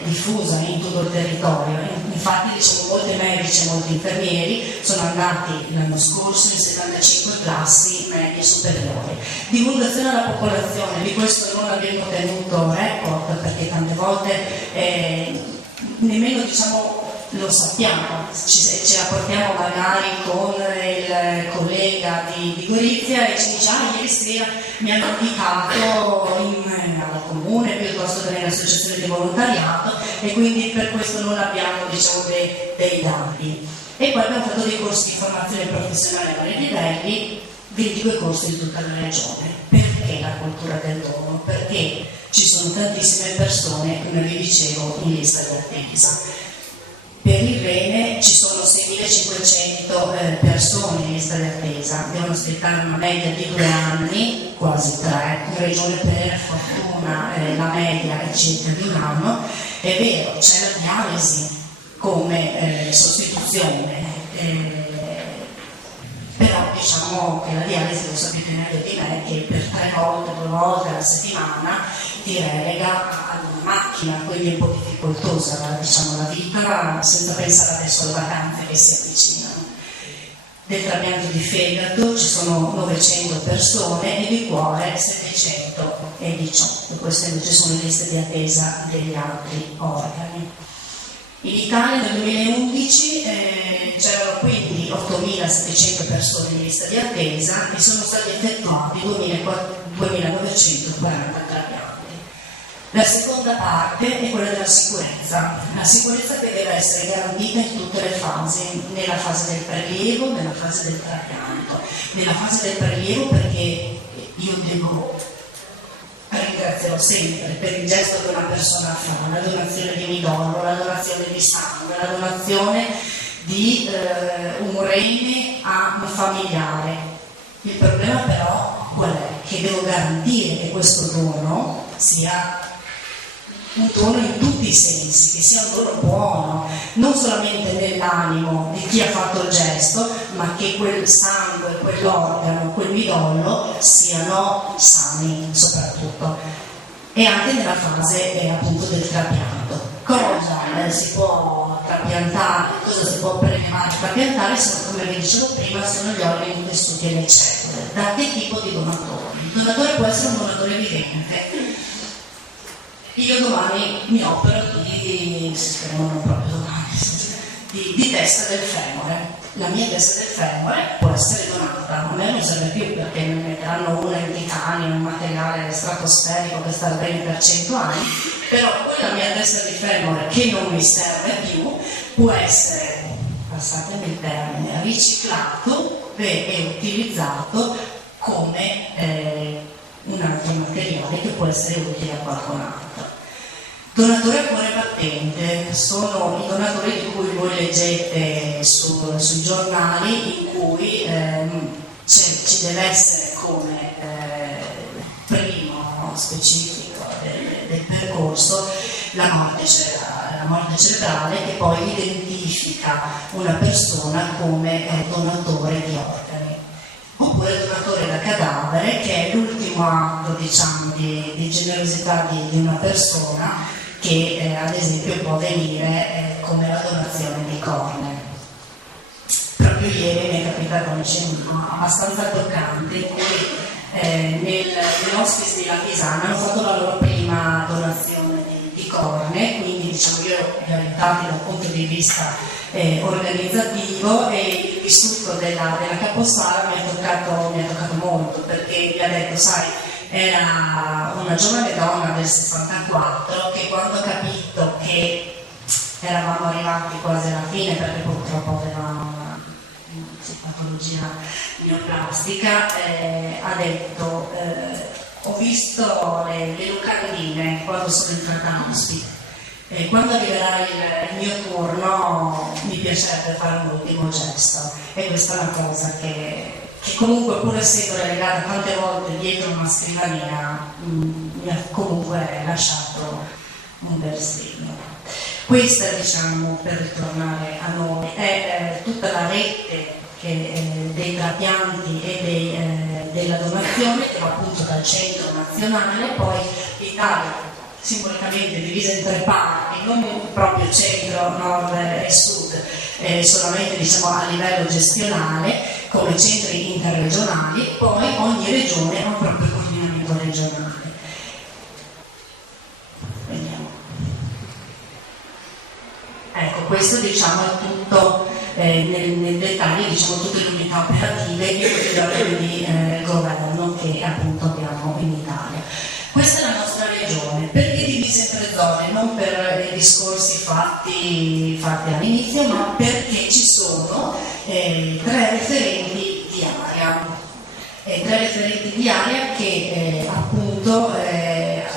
diffusa in tutto il territorio. Infatti diciamo molti medici e molti infermieri sono andati l'anno scorso in 75 classi medie superiori. Divulgazione alla popolazione, di questo non abbiamo tenuto record perché tante volte nemmeno diciamo lo sappiamo, ce la portiamo magari con il collega di Gorizia e ci dice ieri sera mi hanno indicato al comune piuttosto che nell'associazione di volontariato e quindi per questo non abbiamo diciamo dei dati. E poi abbiamo fatto dei corsi di formazione professionale a vari livelli, 22 corsi di tutta la regione. Perché la cultura del dono? Perché ci sono tantissime persone, come vi dicevo, in lista di attesa. Per il rene ci sono 6.500 persone in lista di attesa, devono aspettare una media di 2 anni, quasi 3, in regione per fortuna la media è circa di 1 anno. È vero, c'è la dialisi come sostituzione, però diciamo che la dialisi, lo sapete meglio di me, che per 3 volte, 2 volte alla settimana ti relega ad una macchina, quindi è un po' difficoltosa diciamo, la vita, senza pensare adesso alle vacanze che si avvicinano. Del trapianto di fegato ci sono 900 persone e di cuore 718, queste invece sono le liste di attesa degli altri organi. In Italia nel 2011 c'erano quindi 8.700 persone in lista di attesa e sono stati effettuati 2.940 trapianti. La seconda parte è quella della sicurezza, la sicurezza che deve essere garantita in tutte le fasi, nella fase del prelievo, nella fase del trapianto. Nella fase del prelievo perché io devo ringrazierò sempre per il gesto che una persona fa, la donazione di midollo, la donazione di sangue, la donazione di un rene a un familiare. Il problema però qual è? Che devo garantire che questo dono sia un dono in tutti i sensi, che sia un dono buono, non solamente nell'animo di chi ha fatto il gesto, ma che quel sangue, quell'organo, quel midollo siano sani soprattutto. E anche nella fase appunto del trapianto. Cosa si può trapiantare, cosa si può prelevare e trapiantare, come vi dicevo prima, sono gli organi, i tessuti e le cellule. Da che tipo di donatore? Il donatore può essere un donatore vivente. Io domani mi opero speriamo non proprio domani, di testa del femore. La mia testa del femore può essere donata, a me non serve più perché mi metteranno una in titanio, un materiale stratosferico che starà bene per 100 anni, però quella mia testa di femore che non mi serve più può essere, passatemi il termine, riciclato e utilizzato come un altro materiale che può essere utile a qualcun altro. Donatore a cuore battente sono i donatori di cui voi leggete sui giornali, in cui ci deve essere come primo specifico del percorso la morte cerebrale, che poi identifica una persona come donatore di organi. Oppure donatore da cadavere, che è l'ultimo atto, diciamo, di generosità di una persona, che ad esempio può avvenire come la donazione di cornea. Proprio ieri mi è capitato un incidente abbastanza toccante in cui nell'hospice di La Pisana hanno fatto la loro prima donazione di cornea, quindi diciamo io li ho aiutati dal punto di vista organizzativo, e il vissuto della caposala mi ha toccato molto, perché mi ha detto, sai, era una giovane donna del 64 che quando ha capito che eravamo arrivati quasi alla fine, perché purtroppo aveva una patologia neoplastica, ha detto ho visto le locandine quando sono entrata in ospite, quando arriverà il mio turno mi piacerebbe fare un ultimo gesto, e questa è una cosa che comunque, pur essendo relegata tante volte dietro una scrivania, mi ha comunque lasciato un bel segno. Questa, diciamo, per ritornare a noi, è tutta la rete dei trapianti e della donazione, che va appunto dal centro nazionale. Poi l'Italia, simbolicamente divisa in tre parti, non proprio centro, nord e sud, solamente diciamo a livello gestionale, come centri interregionali. Poi ogni regione ha un proprio coordinamento regionale. Vediamo. Ecco, questo diciamo è tutto nel dettaglio, diciamo tutte le unità operative e tutti gli organi di governo che appunto abbiamo in Italia. Questa è la nostra regione. Perché divisa in tre zone? Non per i discorsi fatti all'inizio, ma perché ci sono tre referenti di area. Tre referenti di area che appunto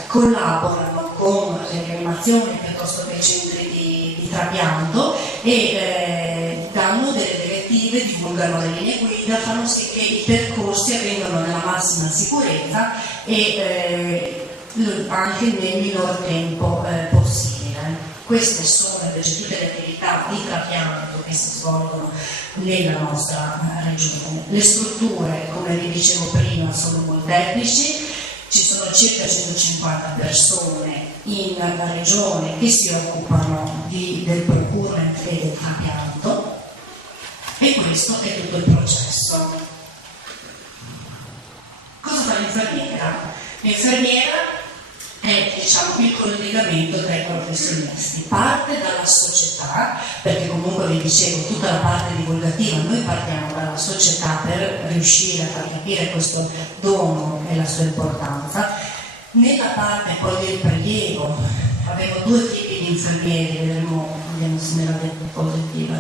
collaborano con le rianimazioni piuttosto che i centri di trapianto e danno delle direttive, divulgano le linee guida, fanno sì che i percorsi avvengano nella massima sicurezza e anche nel minor tempo possibile. Queste sono invece tutte le attività di trapianto che si svolgono nella nostra regione. Le strutture, come vi dicevo prima, sono molteplici, ci sono circa 150 persone in regione che si occupano del procurement e del trapianto, e questo è tutto il processo. Cosa fa l'infermiera? L'infermiera è, diciamo, il collegamento tra i professionisti. Parte dalla società, perché comunque vi dicevo tutta la parte divulgativa, noi partiamo dalla società per riuscire a far capire questo dono e la sua importanza. Nella parte poi del prelievo avevo due tipi di infermieri, vediamo se me l'ha detto positiva,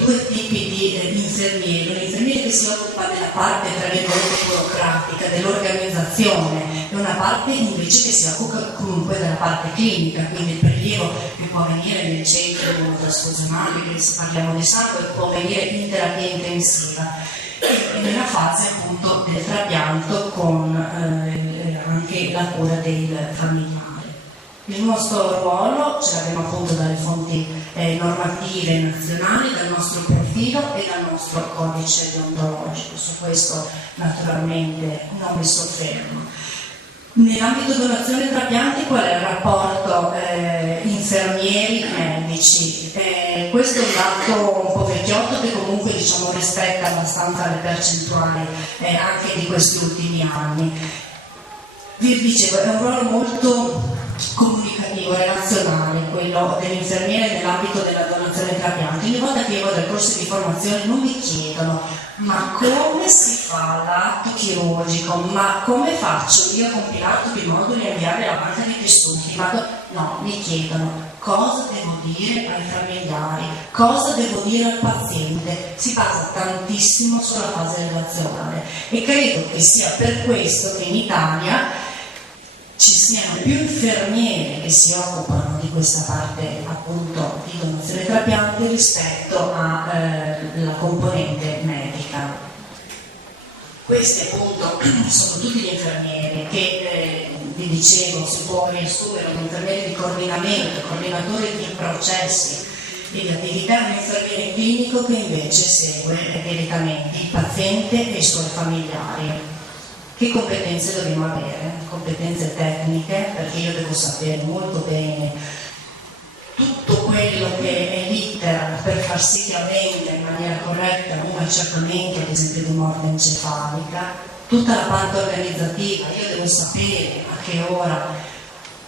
due tipi di infermieri. Un infermiere che si occupa della parte, tra virgolette, burocratica, dell'organizzazione, e una parte invece che si occupa comunque della parte clinica, quindi il prelievo che può avvenire nel centro trasfusionale, quindi se parliamo di sangue, può avvenire in terapia intensiva e nella fase appunto del trapianto con anche la cura del familiare. Il nostro ruolo ce l'abbiamo appunto dalle fonti normative nazionali, dal nostro profilo e dal nostro codice deontologico. Su questo naturalmente non mi soffermo. Nell'ambito donazione e trapianti qual è il rapporto infermieri-medici? Questo è un dato un po' vecchiotto che comunque diciamo rispetta abbastanza le percentuali anche di questi ultimi anni. Vi dicevo, è un ruolo molto comunicativo, relazionale, quello dell'infermiere nell'ambito della donazione e trapianti. Ogni volta che io vado al corso di formazione non mi chiedono ma come si fa l'atto chirurgico, ma come faccio io a compilare tutti i moduli e inviare la banca di tessuti, no, mi chiedono cosa devo dire ai familiari, cosa devo dire al paziente. Si basa tantissimo sulla fase relazionale e credo che sia per questo che in Italia ci siano più infermieri che si occupano di questa parte appunto di donazione e trapianti rispetto alla componente medica. Questi appunto sono tutti gli infermieri che vi dicevo si può riassumere un infermiere di coordinamento, coordinatore di processi e di attività, un infermiere clinico che invece segue direttamente il paziente e i suoi familiari. Che competenze dobbiamo avere? Competenze tecniche, perché io devo sapere molto bene tutto quello che è l'iter per far sì che avvenga in maniera corretta un accertamento, ad esempio di morte encefalica, tutta la parte organizzativa, io devo sapere a che ora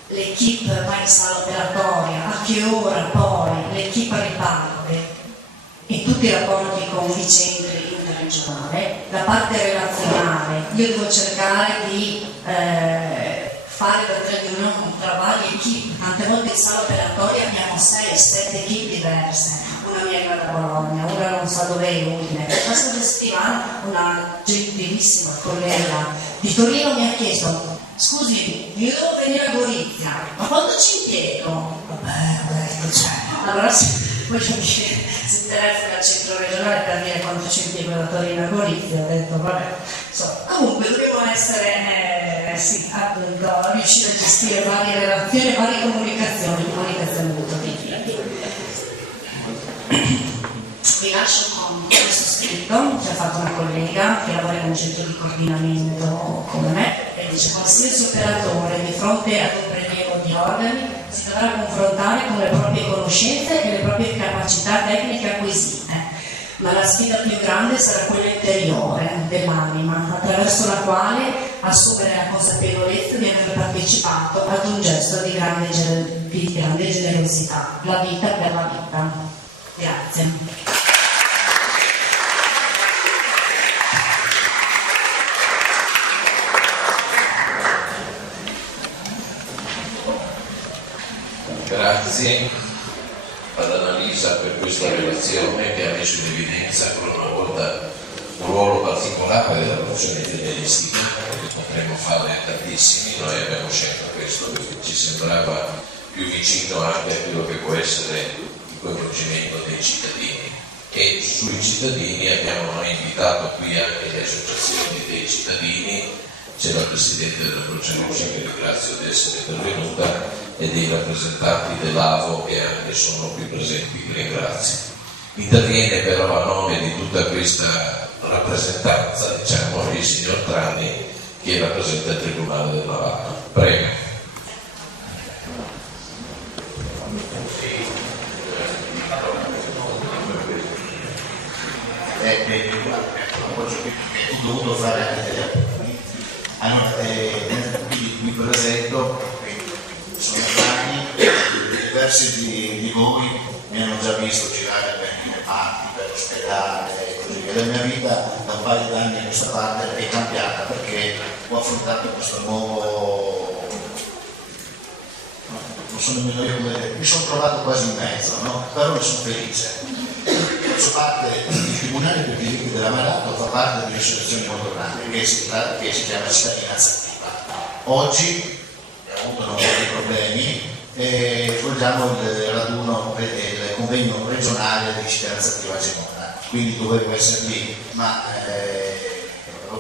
l'equipe va in sala operatoria, a che ora poi l'equipe riparte e tutti i rapporti con i centri interregionali. La parte relazionale, io devo cercare di fare da tre riunioni tra varie equipe, tante volte in sala operatoria abbiamo 6-7 equipe diverse, una viene da Bologna, una non sa dove è Udine. La scorsa settimana una gentilissima collega di Torino mi ha chiesto scusi, io devo venire a Gorizia, ma quando ci impiego? Vabbè, ho detto, allora voglio dire, si telefona al centro regionale per dire quanto ci impiego da Torino a Gorizia, ho detto vabbè, comunque dobbiamo essere riuscire a gestire varie relazioni, varie comunicazioni molto difficili. Vi lascio con questo scritto che ha fatto una collega che lavora in un centro di coordinamento come me e dice: qualsiasi operatore di fronte ad un prelievo di organi si dovrà confrontare con le proprie conoscenze e le proprie capacità tecniche acquisite, ma la sfida più grande sarà quella interiore dell'anima, attraverso la quale assumere la consapevolezza di aver partecipato ad un gesto di grande generosità, la vita per la vita. Grazie. Grazie ad Annalisa per questa relazione che ha messo in evidenza ancora una volta un ruolo particolare della professione infermieristica, che potremmo fare tantissimi. Noi abbiamo scelto questo perché ci sembrava più vicino anche a quello che può essere il coinvolgimento dei cittadini, e sui cittadini abbiamo noi invitato qui anche le associazioni dei cittadini. C'è la Presidente della Croce Rossa che ringrazio di essere intervenuta e dei rappresentanti dell'AVO che anche sono qui presenti, vi ringrazio. Interviene però a nome di tutta questa rappresentanza, diciamo, il signor Trani che rappresenta il Tribunale del Navale. Prego. Ho dovuto fare anche degli appunti. Quindi mi presento, sono anni, diversi di voi mi hanno già visto girare per le parti, per l'ospedale e così via. La mia vita da un paio di anni a questa parte è cambiata perché ho affrontato questo nuovo, non so nemmeno io come dire, mi sono trovato quasi in mezzo, no? Però ne sono felice. Faccio parte del Tribunale per i diritti dell'ammalato, fa parte di un'associazione molto grande che si chiama Cittadinanza Attiva. Oggi abbiamo avuto un po' di problemi e svolgiamo il convegno regionale di cittadinanza attiva a Gemona, quindi dovevo essere lì, ma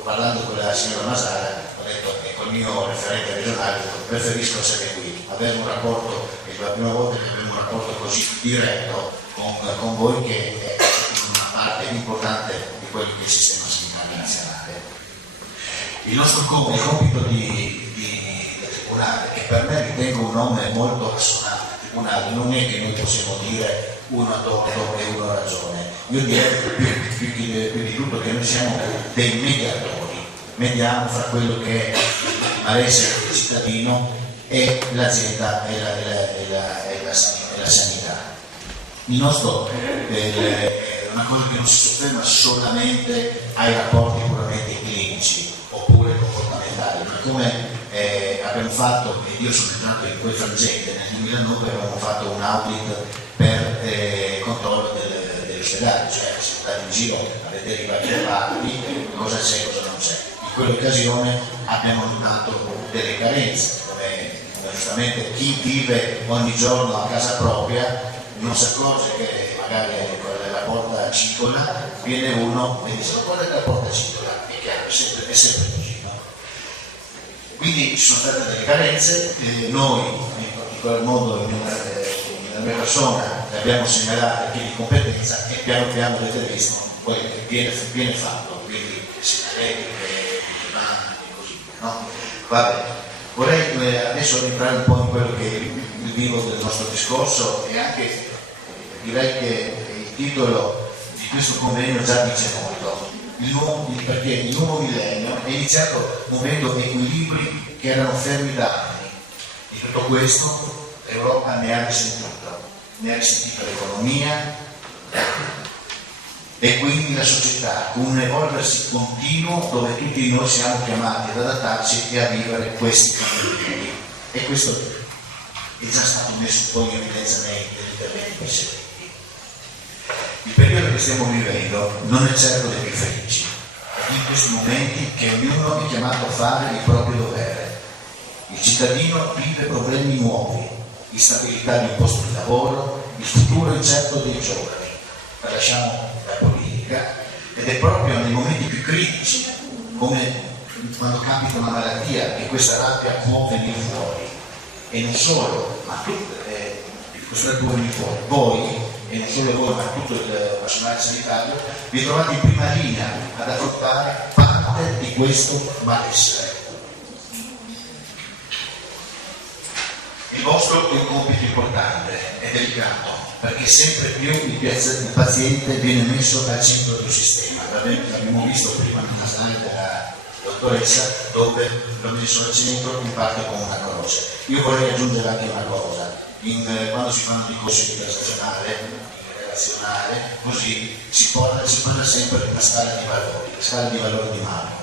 parlando con la signora Masara ho detto che col mio referente regionale preferisco essere qui, avere un rapporto, è la prima volta che abbiamo un rapporto così diretto con voi, che è una parte importante di quello che è il sistema sanitario nazionale. Il nostro compito di tribunale, che per me ritengo un nome molto assonante, tribunale, non è che noi possiamo dire uno ha torto e uno ha ragione. Io direi più di tutto che noi siamo dei mediatori, mediamo fra quello che è il malessere del cittadino e l'azienda e la sanità. Il nostro è una cosa che non si sofferma solamente ai rapporti puramente clinici oppure comportamentali, ma come abbiamo fatto, ed io sono entrato in quel frangente nel 2009, abbiamo fatto un audit per controllo dell'ospedale, cioè si è andati in giro a vedere i vari reparti, cosa c'è e cosa non c'è. In quell'occasione abbiamo notato delle carenze, come giustamente chi vive ogni giorno a casa propria non si accorge che magari con la porta cicola viene uno e dice: qual è la porta cicola? È chiaro, è sempre così, no? Quindi ci sono state delle carenze, noi in particolar modo nella mia persona le abbiamo segnalate chi di competenza, e piano piano avete visto poi viene fatto, quindi tecniche, e così via, no? Vabbè, vorrei adesso entrare un po' in quello che è il vivo del nostro discorso, e anche direi che il titolo di questo convegno già dice molto, perché il nuovo millennio è iniziato muovendo equilibri che erano fermi da anni. Di tutto questo l'Europa ne ha risentito l'economia e quindi la società, con un evolversi continuo dove tutti noi siamo chiamati ad adattarci e a vivere questi cambiamenti. E questo è già stato messo un po' in evidenza negli interventi precedenti. Il periodo che stiamo vivendo non è certo dei più felici, è in questi momenti che ognuno è chiamato a fare il proprio dovere. Il cittadino vive problemi nuovi, instabilità di un posto di lavoro, il futuro incerto dei giovani. Lasciamo la politica, ed è proprio nei momenti più critici, come quando capita una malattia, che questa rabbia può venire fuori. E non solo, ma questa può venire fuori. Voi, e non solo voi, ma tutto il personale sanitario, vi trovate in prima linea ad affrontare parte di questo malessere. Il vostro è un compito importante e delicato, perché sempre più il paziente viene messo al centro del sistema. L'abbiamo visto prima nella slide della dottoressa, dove l'ho messo al centro in parte con una croce. Io vorrei aggiungere anche una cosa: quando si fanno discorsi di relazionale, così si parla sempre della scala di valori di Mario.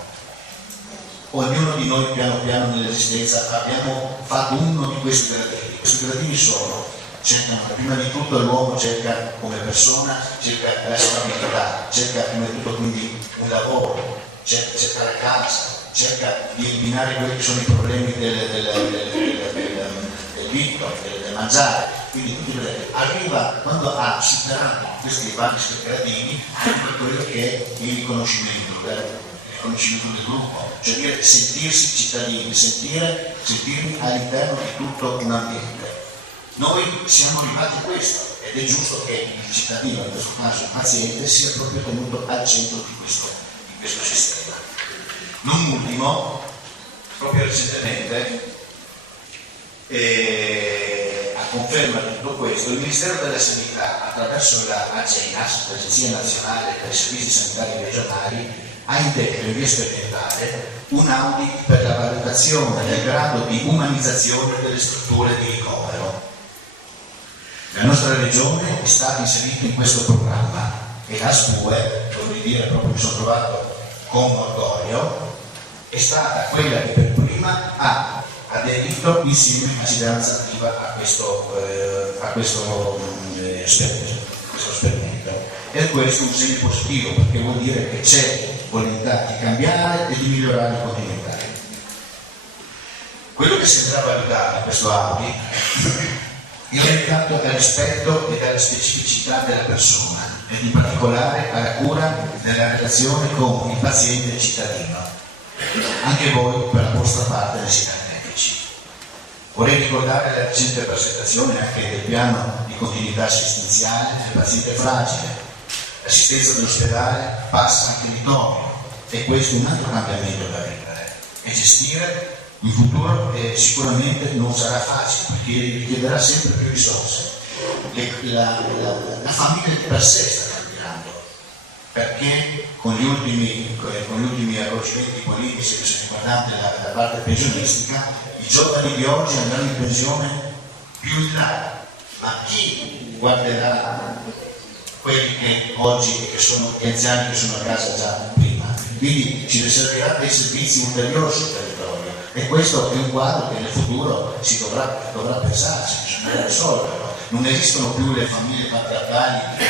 Ognuno di noi piano piano nell'esistenza abbiamo fatto uno di questi gradini. Questi gradini cercano, prima di tutto l'uomo cerca come persona, cerca la stabilità, cerca prima di tutto quindi un lavoro, cerca la casa, cerca di eliminare quelli che sono i problemi del vitto, del mangiare. Quindi arriva, quando ha superato questi vari gradini, anche quello che è il riconoscimento del gruppo, cioè dire sentirsi cittadini, sentirmi all'interno di tutto un ambiente. Noi siamo arrivati a questo, ed è giusto che il cittadino, in questo caso il paziente, sia proprio tenuto al centro di questo sistema. Non ultimo, proprio recentemente, a conferma di tutto questo, il Ministero della Sanità, attraverso la AGENAS, l'Agenzia Nazionale per i Servizi Sanitari Regionali, ha indetto in via sperimentale un audit per la valutazione del grado di umanizzazione delle strutture di ricovero. La nostra regione è stata inserita in questo programma e la SPUE, vorrei dire, proprio mi sono trovato con orgoglio, è stata quella che per prima ha aderito insieme a cittadinanza attiva a questo esperimento. E questo è un segno positivo, perché vuol dire che c'è volontà di cambiare e di migliorare il continentale. Quello che sembra valutare questo Audi è orientato al rispetto e alla specificità della persona ed in particolare alla cura della relazione con il paziente e il cittadino. Anche voi per la vostra parte ne siete artefici. Vorrei ricordare la recente presentazione anche del piano di continuità assistenziale del paziente fragile. L'assistenza dell'ospedale passa anche di tono e questo è un altro cambiamento da vivere e gestire in futuro sicuramente non sarà facile perché richiederà sempre più risorse. La famiglia di per sé sta cambiando perché con gli ultimi accorgimenti politici che sono riguardanti la parte pensionistica, i giovani di oggi andranno in pensione più in là, ma chi guarderà quelli che oggi che sono gli anziani che sono a casa già prima? Quindi ci servirà dei servizi ulteriori sul territorio e questo è un quadro che nel futuro si dovrà pensarsi, bisognerà risolverlo. Non esistono più le famiglie patriarcali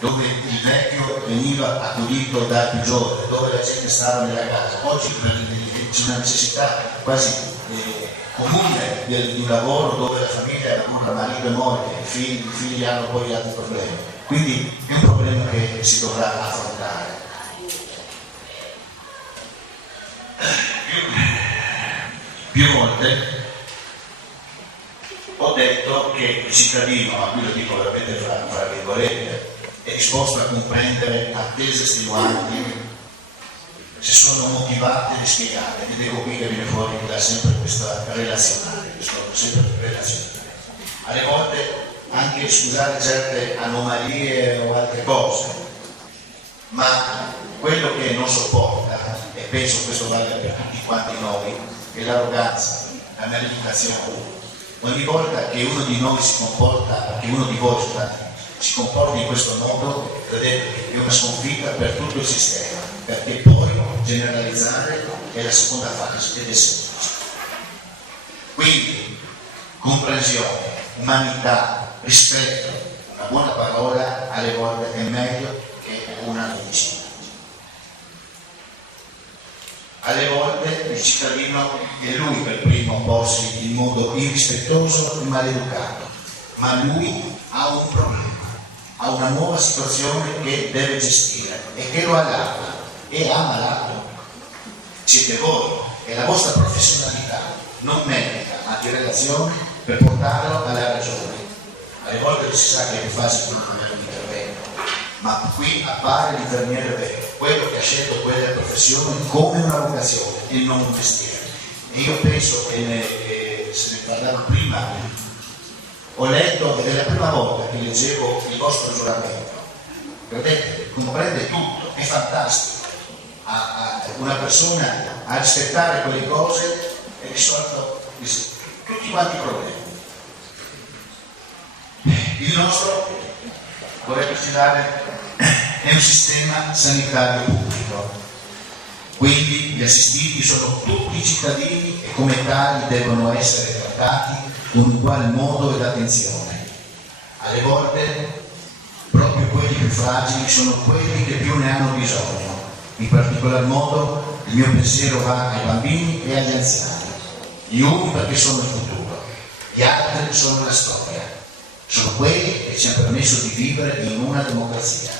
dove il vecchio veniva accudito dal più giovane, dove la gente stava nella casa. Oggi c'è una necessità quasi comune di un lavoro dove la famiglia lavora marito e moglie, i figli hanno poi altri problemi. Quindi è un problema che si dovrà affrontare. Più volte ho detto che il cittadino, a cui lo dico veramente fra virgolette, è disposto a comprendere attese stimolanti se sono motivate e spiegate, ed ecco qui che viene fuori da sempre questa relazionale, alle volte anche scusare certe anomalie o altre cose, ma quello che non sopporta, e penso questo valga per tutti quanti noi, è l'arroganza, la maleducazione. Ogni volta che uno di noi si comporta, che uno di voi si comporta in questo modo, vedete che è una sconfitta per tutto il sistema, perché poi generalizzare è la seconda fase ed è semplice. Quindi comprensione, umanità, rispetto, una buona parola alle volte è meglio che una medicina. Alle volte il cittadino è lui per primo a porsi in modo irrispettoso e maleducato, ma lui ha un problema, ha una nuova situazione che deve gestire e che lo allarma e ha malato. Siete voi, è la vostra professionalità, non medica, ma di relazione per portarlo alla ragione. Alle volte si sa che è più facile l'intervento, ma qui appare l'infermiere vero, quello che ha scelto quella professione come una vocazione e non un mestiere. E io penso che se ne parlava prima, ho letto ed è la prima volta che leggevo il vostro giuramento. Vedete, comprende tutto, è fantastico. Una persona a rispettare quelle cose e risolto tutti quanti i problemi. Il nostro, vorrei precisare, è un sistema sanitario pubblico, quindi gli assistiti sono tutti cittadini e come tali devono essere trattati con uguale modo ed attenzione. Alle volte proprio quelli più fragili sono quelli che più ne hanno bisogno. In particolar modo il mio pensiero va ai bambini e agli anziani. Gli uni perché sono il futuro, gli altri sono la storia. Sono quelli che ci hanno permesso di vivere in una democrazia.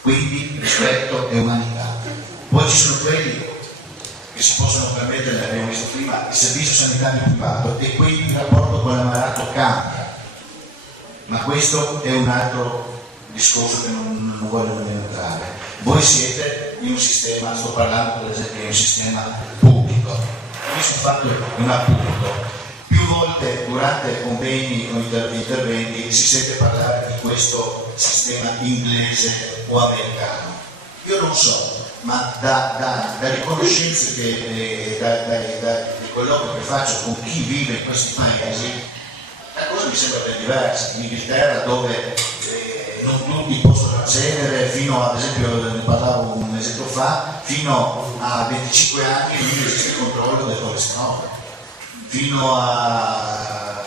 Quindi rispetto e umanità. Poi ci sono quelli che si possono permettere, l'abbiamo visto prima, il servizio sanitario privato e quindi il rapporto con l'ammalato cambia. Ma questo è un altro discorso che non voglio nemmeno entrare. Voi siete in un sistema, sto parlando per esempio di un sistema pubblico. Io sono fatto un appunto. Più volte durante convegni o interventi si sente parlare di questo sistema inglese o americano. Io non so, ma da riconoscenze che dai colloqui che faccio con chi vive in questi paesi, la cosa mi sembra ben diversa. In Inghilterra, dove non tutti possono accedere, fino ad esempio, ne parlavo un mesetto fa, fino a 25 anni non esiste il controllo del colesterolo. Fino a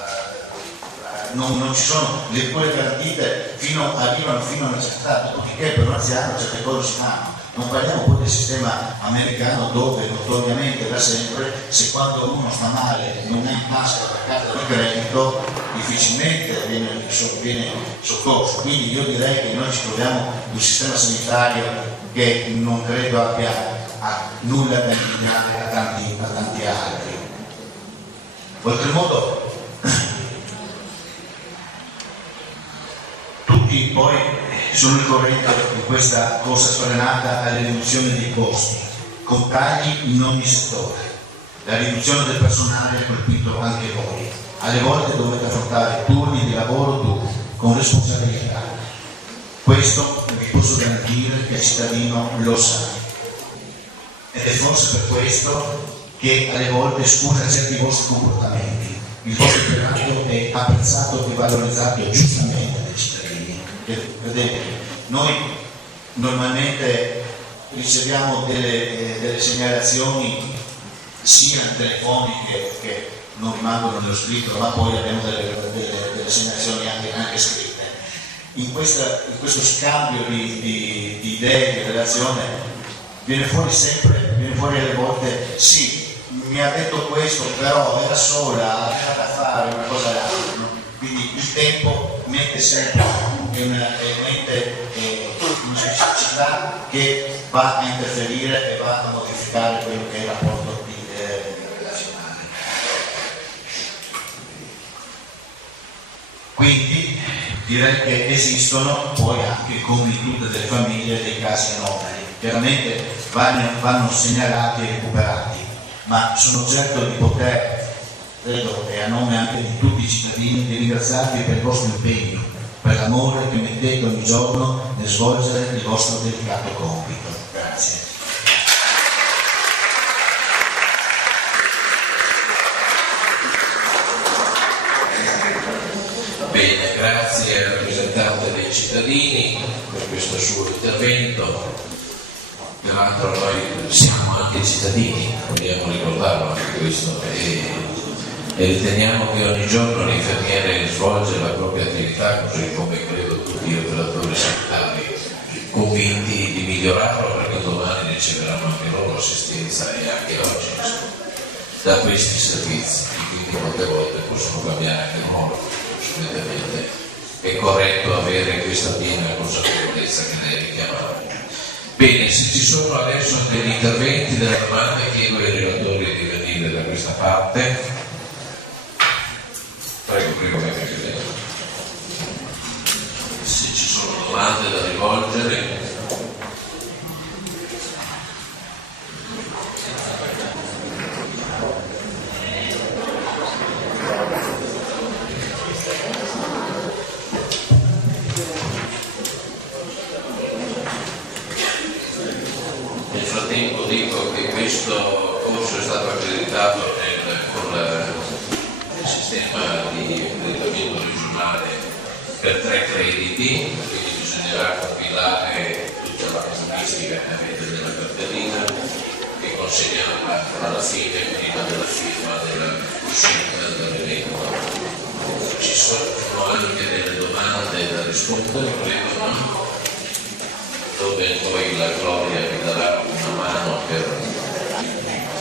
non ci sono le cure garantite arrivano fino a una certa età, dopodiché per un anziano certe cose si fanno. Non parliamo poi del sistema americano dove notoriamente da sempre, se quando uno sta male non è in tasca la carta di credito, difficilmente viene soccorso. Quindi io direi che noi ci troviamo in un sistema sanitario che non credo abbia nulla da invidiare a tanti altri. Oltremodo, tutti poi sono il corrente di questa corsa sfrenata alla riduzione dei costi, con tagli in ogni settore. La riduzione del personale ha colpito anche voi. Alle volte dovete affrontare turni di lavoro duri, con responsabilità. Questo vi posso garantire che il cittadino lo sa. Ed è forse per questo che alle volte scusa certi vostri comportamenti. Il vostro operato è apprezzato e valorizzato giustamente dai cittadini. Vedete, noi normalmente riceviamo delle segnalazioni sia telefoniche che non rimangono nello scritto, ma poi abbiamo delle segnalazioni anche scritte. In questo scambio di idee, di relazione, viene fuori alle volte, sì, mi ha detto questo, però era sola, era da fare una cosa d'altro. Quindi il tempo mette sempre una specificità che va a interferire e va a modificare quello che è il rapporto relazionale. Quindi direi che esistono poi anche, come in tutte le famiglie, dei casi anomali. Chiaramente vanno segnalati e recuperati, ma sono certo di poter, credo, e a nome anche di tutti i cittadini, di ringraziarvi per il vostro impegno, per l'amore che mettete ogni giorno nel svolgere il vostro delicato compito. Grazie. Bene, grazie al rappresentante dei cittadini per questo suo intervento. Peraltro noi siamo anche cittadini, vogliamo ricordarlo anche questo, e riteniamo che ogni giorno l'infermiere svolge la propria attività, così come credo tutti gli operatori sanitari, convinti di migliorarlo, perché domani riceveranno anche loro assistenza e anche oggi da questi servizi, quindi molte volte possono cambiare anche il modo. Assolutamente è corretto avere questa piena consapevolezza che lei richiamava. Bene, se ci sono adesso degli interventi, delle domande, chiedo ai relatori di venire da questa parte. Prego, Presidente. Se ci sono domande da rivolgere. Nel frattempo dico che questo corso è stato accreditato con il sistema di accreditamento regionale per 3 crediti, quindi bisognerà compilare tutta la casistica che avete della cartellina e consegnarla alla fine, prima della firma dell'uscita dall'evento. Ci sono anche delle domande da rispondere, credo, no? Dove poi la Gloria vi darà una mano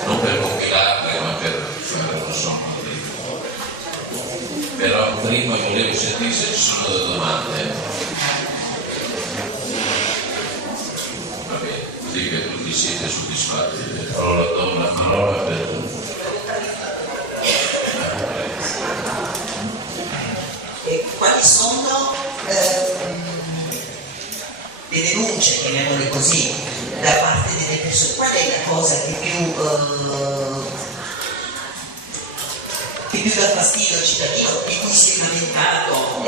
non per compilarle, ma per fare una somma. Però prima volevo sentire se ci sono delle domande. Va bene, così che tutti siete soddisfatti. Allora do la parola per... Quali sono le denunce, chiamiamole così, da parte delle persone? Qual è la cosa che più dà fastidio al cittadino, di cui si è lamentato?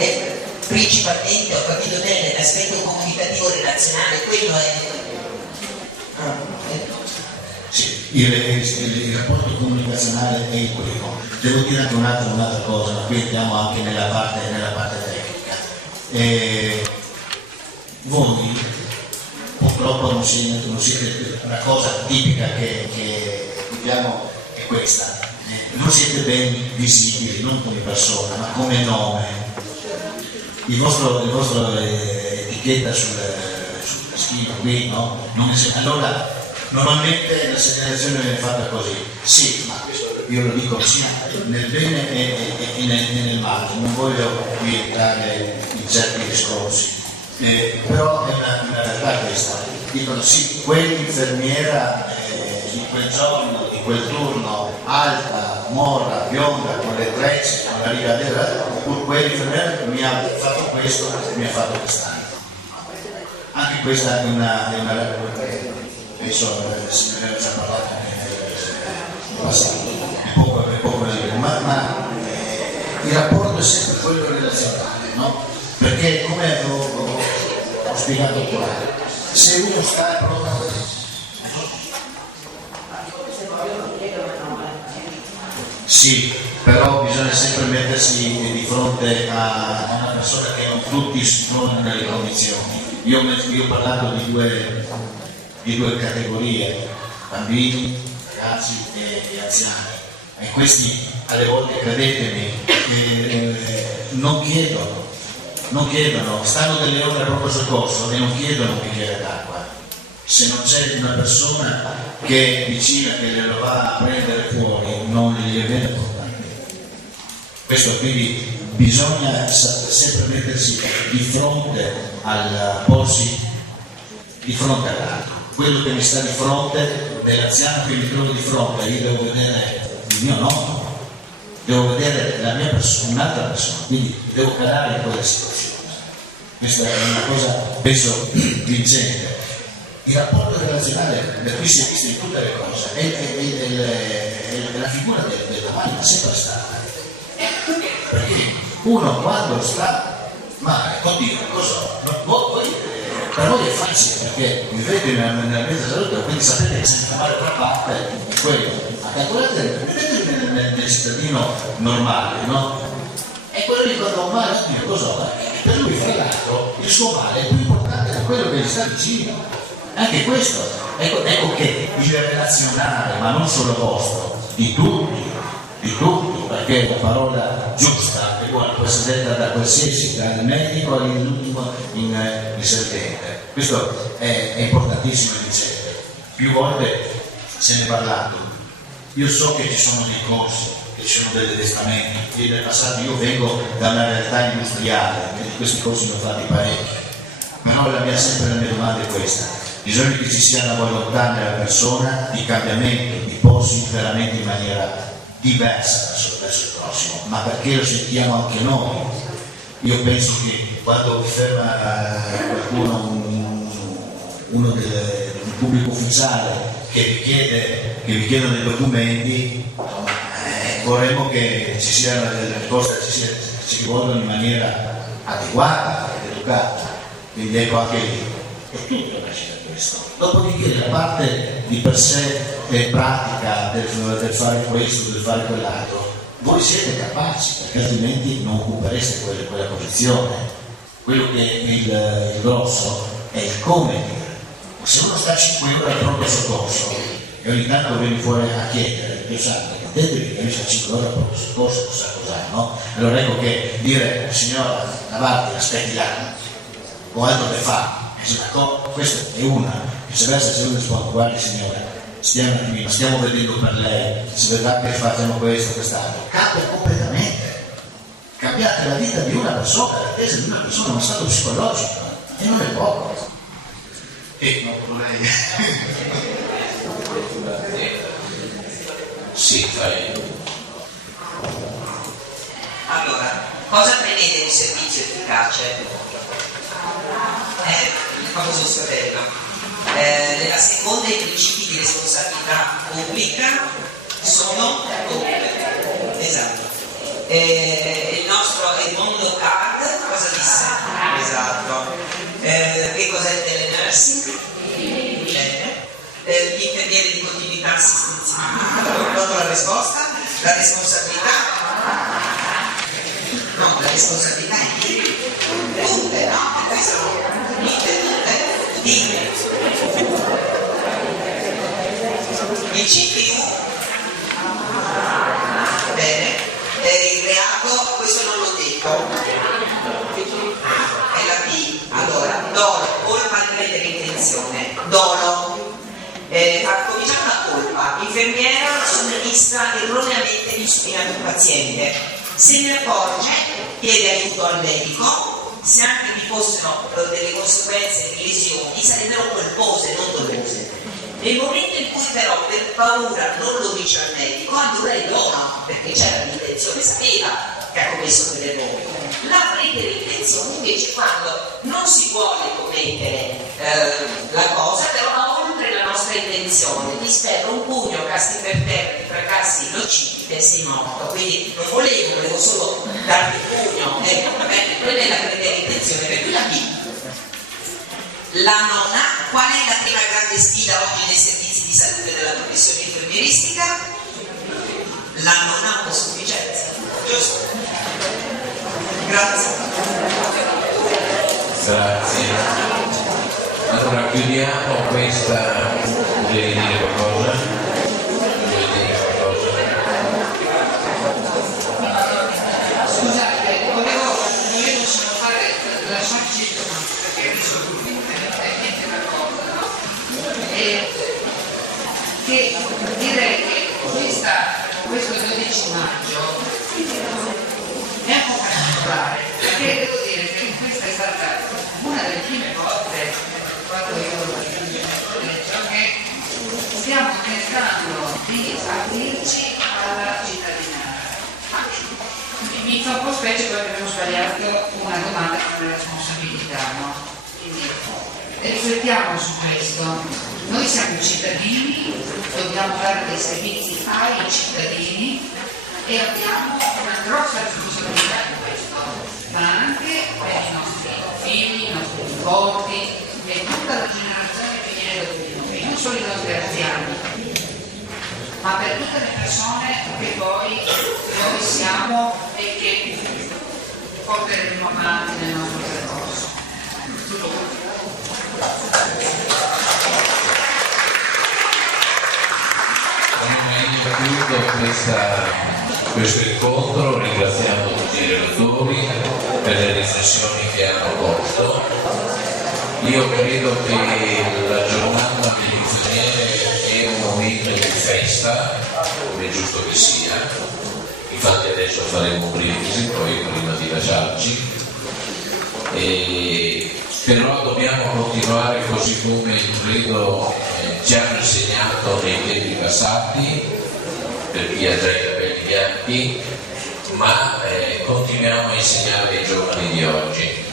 Principalmente, ho capito bene, l'aspetto comunicativo relazionale, quello è... Sì, il rapporto comunicazionale è il primo. Devo dire anche un'altra cosa, ma qui entriamo anche nella parte tecnica. Voi purtroppo non siete, una cosa tipica che viviamo è questa, non siete ben visibili, non come persona, ma come nome. Il vostro etichetta sulla meschino qui, no? Allora, normalmente la segnalazione viene fatta così, sì, ma questo io lo dico sia nel bene e nel male, non voglio qui entrare in certi discorsi, però è una realtà questa. Dicono sì, quell'infermiera di quel giorno, di quel turno, alta, morra, bionda, con le trecce, con la riga pur quell'infermiera mi ha fatto questo, mi ha fatto quest'altro. Anche questa è una penso se ne aveva già parlato nel passato, è poco da dire, ma il rapporto è sempre quello relazionale, no? Perché come ho spiegato qua, se uno sta proprio sì, però bisogna sempre mettersi di fronte a una persona che non tutti sono nelle condizioni. Io ho parlato di due categorie, bambini, ragazzi e anziani, e questi alle volte, credetemi, non chiedono, stanno delle ore a proprio soccorso e non chiedono un bicchiere d'acqua. Se non c'è una persona che è vicina, che lo va a prendere fuori, non gli viene portare. Questo quindi bisogna sempre mettersi di fronte al porsi di fronte all'altro. Quello che mi sta di fronte, dell'anziano che mi trovo di fronte, io devo vedere il mio nonno, devo vedere la mia persona, un'altra persona, quindi devo calare in quella situazione. Questa è una cosa, penso, vincente. Il rapporto relazionale, per cui si è visto in tutte le cose, è la figura del domani, è sempre stata. Perché uno quando sta male, oddio, per voi è facile, perché vivete nella mezza salute, quindi sapete che se ne male una parte di quello. Ma calcolate, vedete nel cittadino normale, no? E quello lì quando ha male, oddio, cosa? Per lui, fra l'altro, il suo male è più importante di quello che gli sta vicino. Anche questo, ecco che il relazionale, ma non solo vostro, di tutti, perché la parola giusta è buona, può essere detta da qualsiasi, dal medico all'ultimo inserviente. Questo è importantissimo e dicente. Più volte se ne è parlato. Io so che ci sono dei corsi, che ci sono degli addestramenti, e nel passato io vengo da una realtà industriale, e di questi corsi ne ho fatti parecchi. Però la mia domanda è questa. Bisogna che ci sia una volontà nella persona di cambiamento, di porsi veramente in maniera diversa verso il prossimo, ma perché lo sentiamo anche noi. Io penso che quando mi ferma qualcuno, uno del pubblico ufficiale che vi chiede dei documenti, vorremmo che ci siano delle risposte, ci rivolgono in maniera adeguata ed educata. Quindi ecco anche lì. È tutto nasce da questo. Dopodiché la parte di per sé pratica del fare questo, del fare quell'altro, voi siete capaci, perché altrimenti non occupereste quella posizione. Quello che è il grosso è il come dire. Se uno sta 5 ore al proprio soccorso e ogni tanto viene fuori a chiedere, Dio santo, chiedete che sta 5 ore al proprio soccorso, non sa cos'è, no? Allora ecco che dire, signora, davanti, aspetti là, o altro che fa. Questa è una, viceversa se uno risponde, guardi signore, stiamo un attimino, stiamo vedendo per lei, si vedrà che facciamo questo, quest'altro, cambia completamente, cambiate la vita di una persona, l'attesa di una persona, uno stato psicologico, e non è poco. E non vorrei. Sì, fai. Allora, cosa prevede un servizio efficace? Il famoso sorello. Nella seconda, i principi di responsabilità pubblica sono ovunque. Esatto. Il nostro Edmondo Card cosa disse? Esatto. Che cos'è il telenursing? Gli infermieri di continuità assistenziale. Dopo la risposta? La responsabilità? No, la responsabilità è di tutte, no? Questo di il CPU. Bene. Il reato, questo non l'ho detto. È la B. Allora, dolo, colpa di preterintenzione, dolo, ha cominciato una colpa, infermiera somministra erroneamente l'insulina ad un paziente, se ne accorge, chiede aiuto al medico, se anche vi fossero delle conseguenze di lesioni sarebbero colpose, non dolose. Nel momento in cui però per paura non lo dice al medico, allora è dono, perché c'era l'intenzione, sapeva che ha commesso quell'errore. La preterintenzione invece quando non si vuole commettere la cosa, però va oltre la nostra intenzione, ti spero un pugno, casti per terra, ti fracassi, lo cipite, sei morto. Quindi non volevo solo darti il pugno, quella è la preterintenzione, per cui la B. La nona, qual è la prima grande sfida oggi nei servizi di salute della professione infermieristica? La non autosufficienza, giusto? Grazie. Grazie. Allora chiudiamo questa. Volevi dire qualcosa? Scusate, volevo solo lasciarci perché una cosa che direi che questo 12 maggio è un po' particolare, perché devo dire che questa è stata una delle prime volte quando io ho detto che stiamo tentando di aprirci alla cittadinanza. Mi fa un po' specie perché abbiamo sbagliato una domanda sulle responsabilità, no? Quindi riflettiamo su questo. Noi siamo cittadini, dobbiamo dare dei servizi ai cittadini e abbiamo una grossa responsabilità in questo, ma anche per i nostri figli, i nostri nipoti e tutta la generazione che viene dopo di noi, non solo i nostri anziani, ma per tutte le persone che poi noi siamo e che porteremo avanti nel nostro percorso. Chiudo questo incontro ringraziando tutti i relatori per le riflessioni che hanno posto. Io credo che la giornata degli infermieri è un momento di festa, come è giusto che sia. Infatti adesso faremo un brindisi poi prima di lasciarci. Però dobbiamo continuare così come credo ci hanno insegnato nei tempi passati, per chi ha già i capelli bianchi, ma continuiamo a insegnare ai giovani di oggi,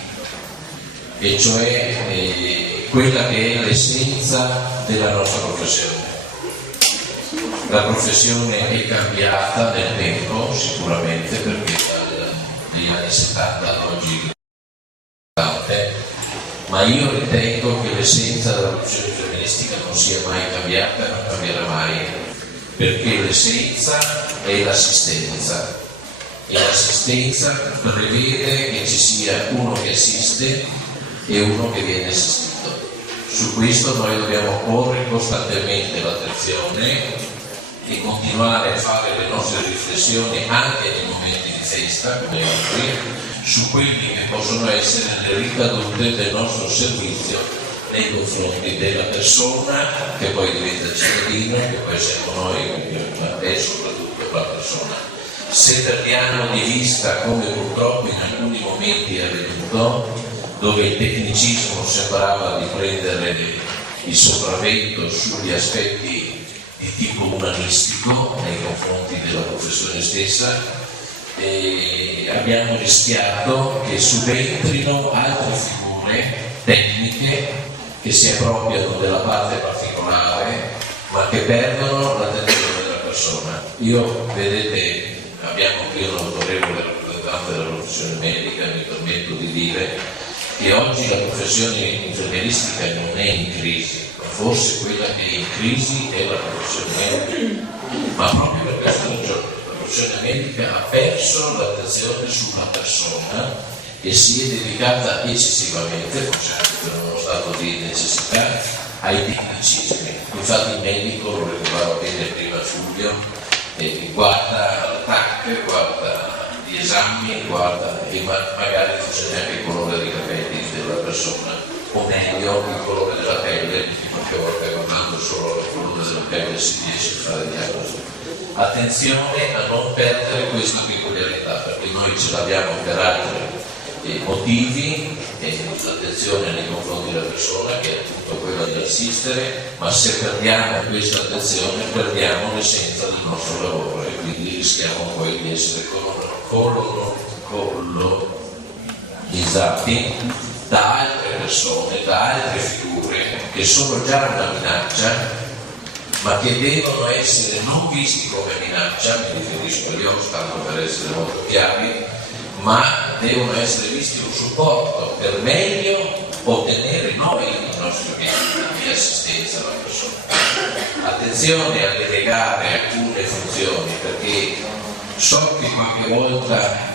e cioè quella che è l'essenza della nostra professione. La professione è cambiata nel tempo, sicuramente, perché dagli anni 70 ad oggi ma io ritengo che l'essenza della professione infermieristica non sia mai cambiata e non cambierà mai, perché l'essenza è l'assistenza e l'assistenza prevede che ci sia uno che assiste e uno che viene assistito. Su questo noi dobbiamo porre costantemente l'attenzione e continuare a fare le nostre riflessioni anche nei momenti di festa come oggi su quelli che possono essere le ricadute del nostro servizio nei confronti della persona che poi diventa cittadino, che poi siamo noi e soprattutto la persona. Se perdiamo di vista, come purtroppo in alcuni momenti è avvenuto, dove il tecnicismo sembrava di prendere il sopravvento sugli aspetti di tipo umanistico nei confronti della professione stessa, e abbiamo rischiato che subentrino altre figure tecniche che si appropriano della parte particolare ma che perdono l'attenzione della persona. Io, vedete, abbiamo qui un autorevole rappresentante della professione medica, mi permetto di dire che oggi la professione infermieristica non è in crisi, ma forse quella che è in crisi è la professione medica, ma proprio per questa ragione. La professione medica ha perso l'attenzione sulla persona e si è dedicata eccessivamente, forse anche per uno stato di necessità, ai tecnicismi. Infatti il medico, lo ricordava bene prima Fulvio, guarda il TAC, guarda gli esami, guarda e magari forse neanche il colore dei capelli della persona. o meglio il colore della pelle, qualche volta guardando solo il colore della pelle si riesce a fare diagnosi. Attenzione a non perdere questa peculiarità, perché noi ce l'abbiamo per altri motivi, e l'attenzione nei confronti della persona, che è appunto quella di assistere, ma se perdiamo questa attenzione perdiamo l'essenza del nostro lavoro e quindi rischiamo poi di essere colonizzati da altre persone, da altre figure che sono già una minaccia, ma che devono essere non visti come minaccia, mi riferisco agli host, tanto per essere molto chiari, ma devono essere visti un supporto per meglio ottenere noi i nostri obiettivi di assistenza alla persona. Attenzione a delegare alcune funzioni, perché so che qualche volta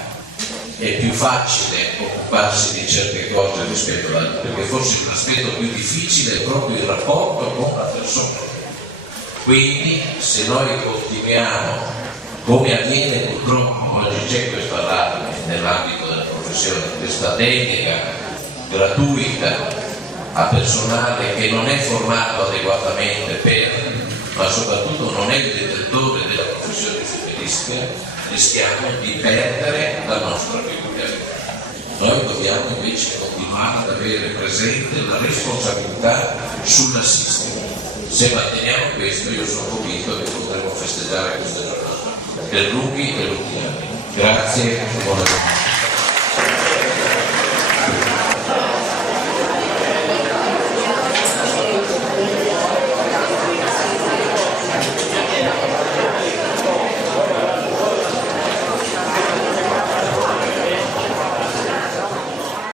è più facile occuparsi di certe cose rispetto ad altre, perché forse l'aspetto più difficile è proprio il rapporto con la persona. Quindi se noi continuiamo, come avviene purtroppo, oggi c'è questo allarme nell'ambito della professione, questa delega gratuita a personale che non è formato adeguatamente ma soprattutto non è il detentore della professione infermieristica, rischiamo di perdere la nostra peculiarità. Noi dobbiamo invece continuare ad avere presente la responsabilità sull'assistere. Se manteniamo questo, io sono convinto che potremo festeggiare questa giornata per lunghi e lunghi anni. Grazie e buona giornata.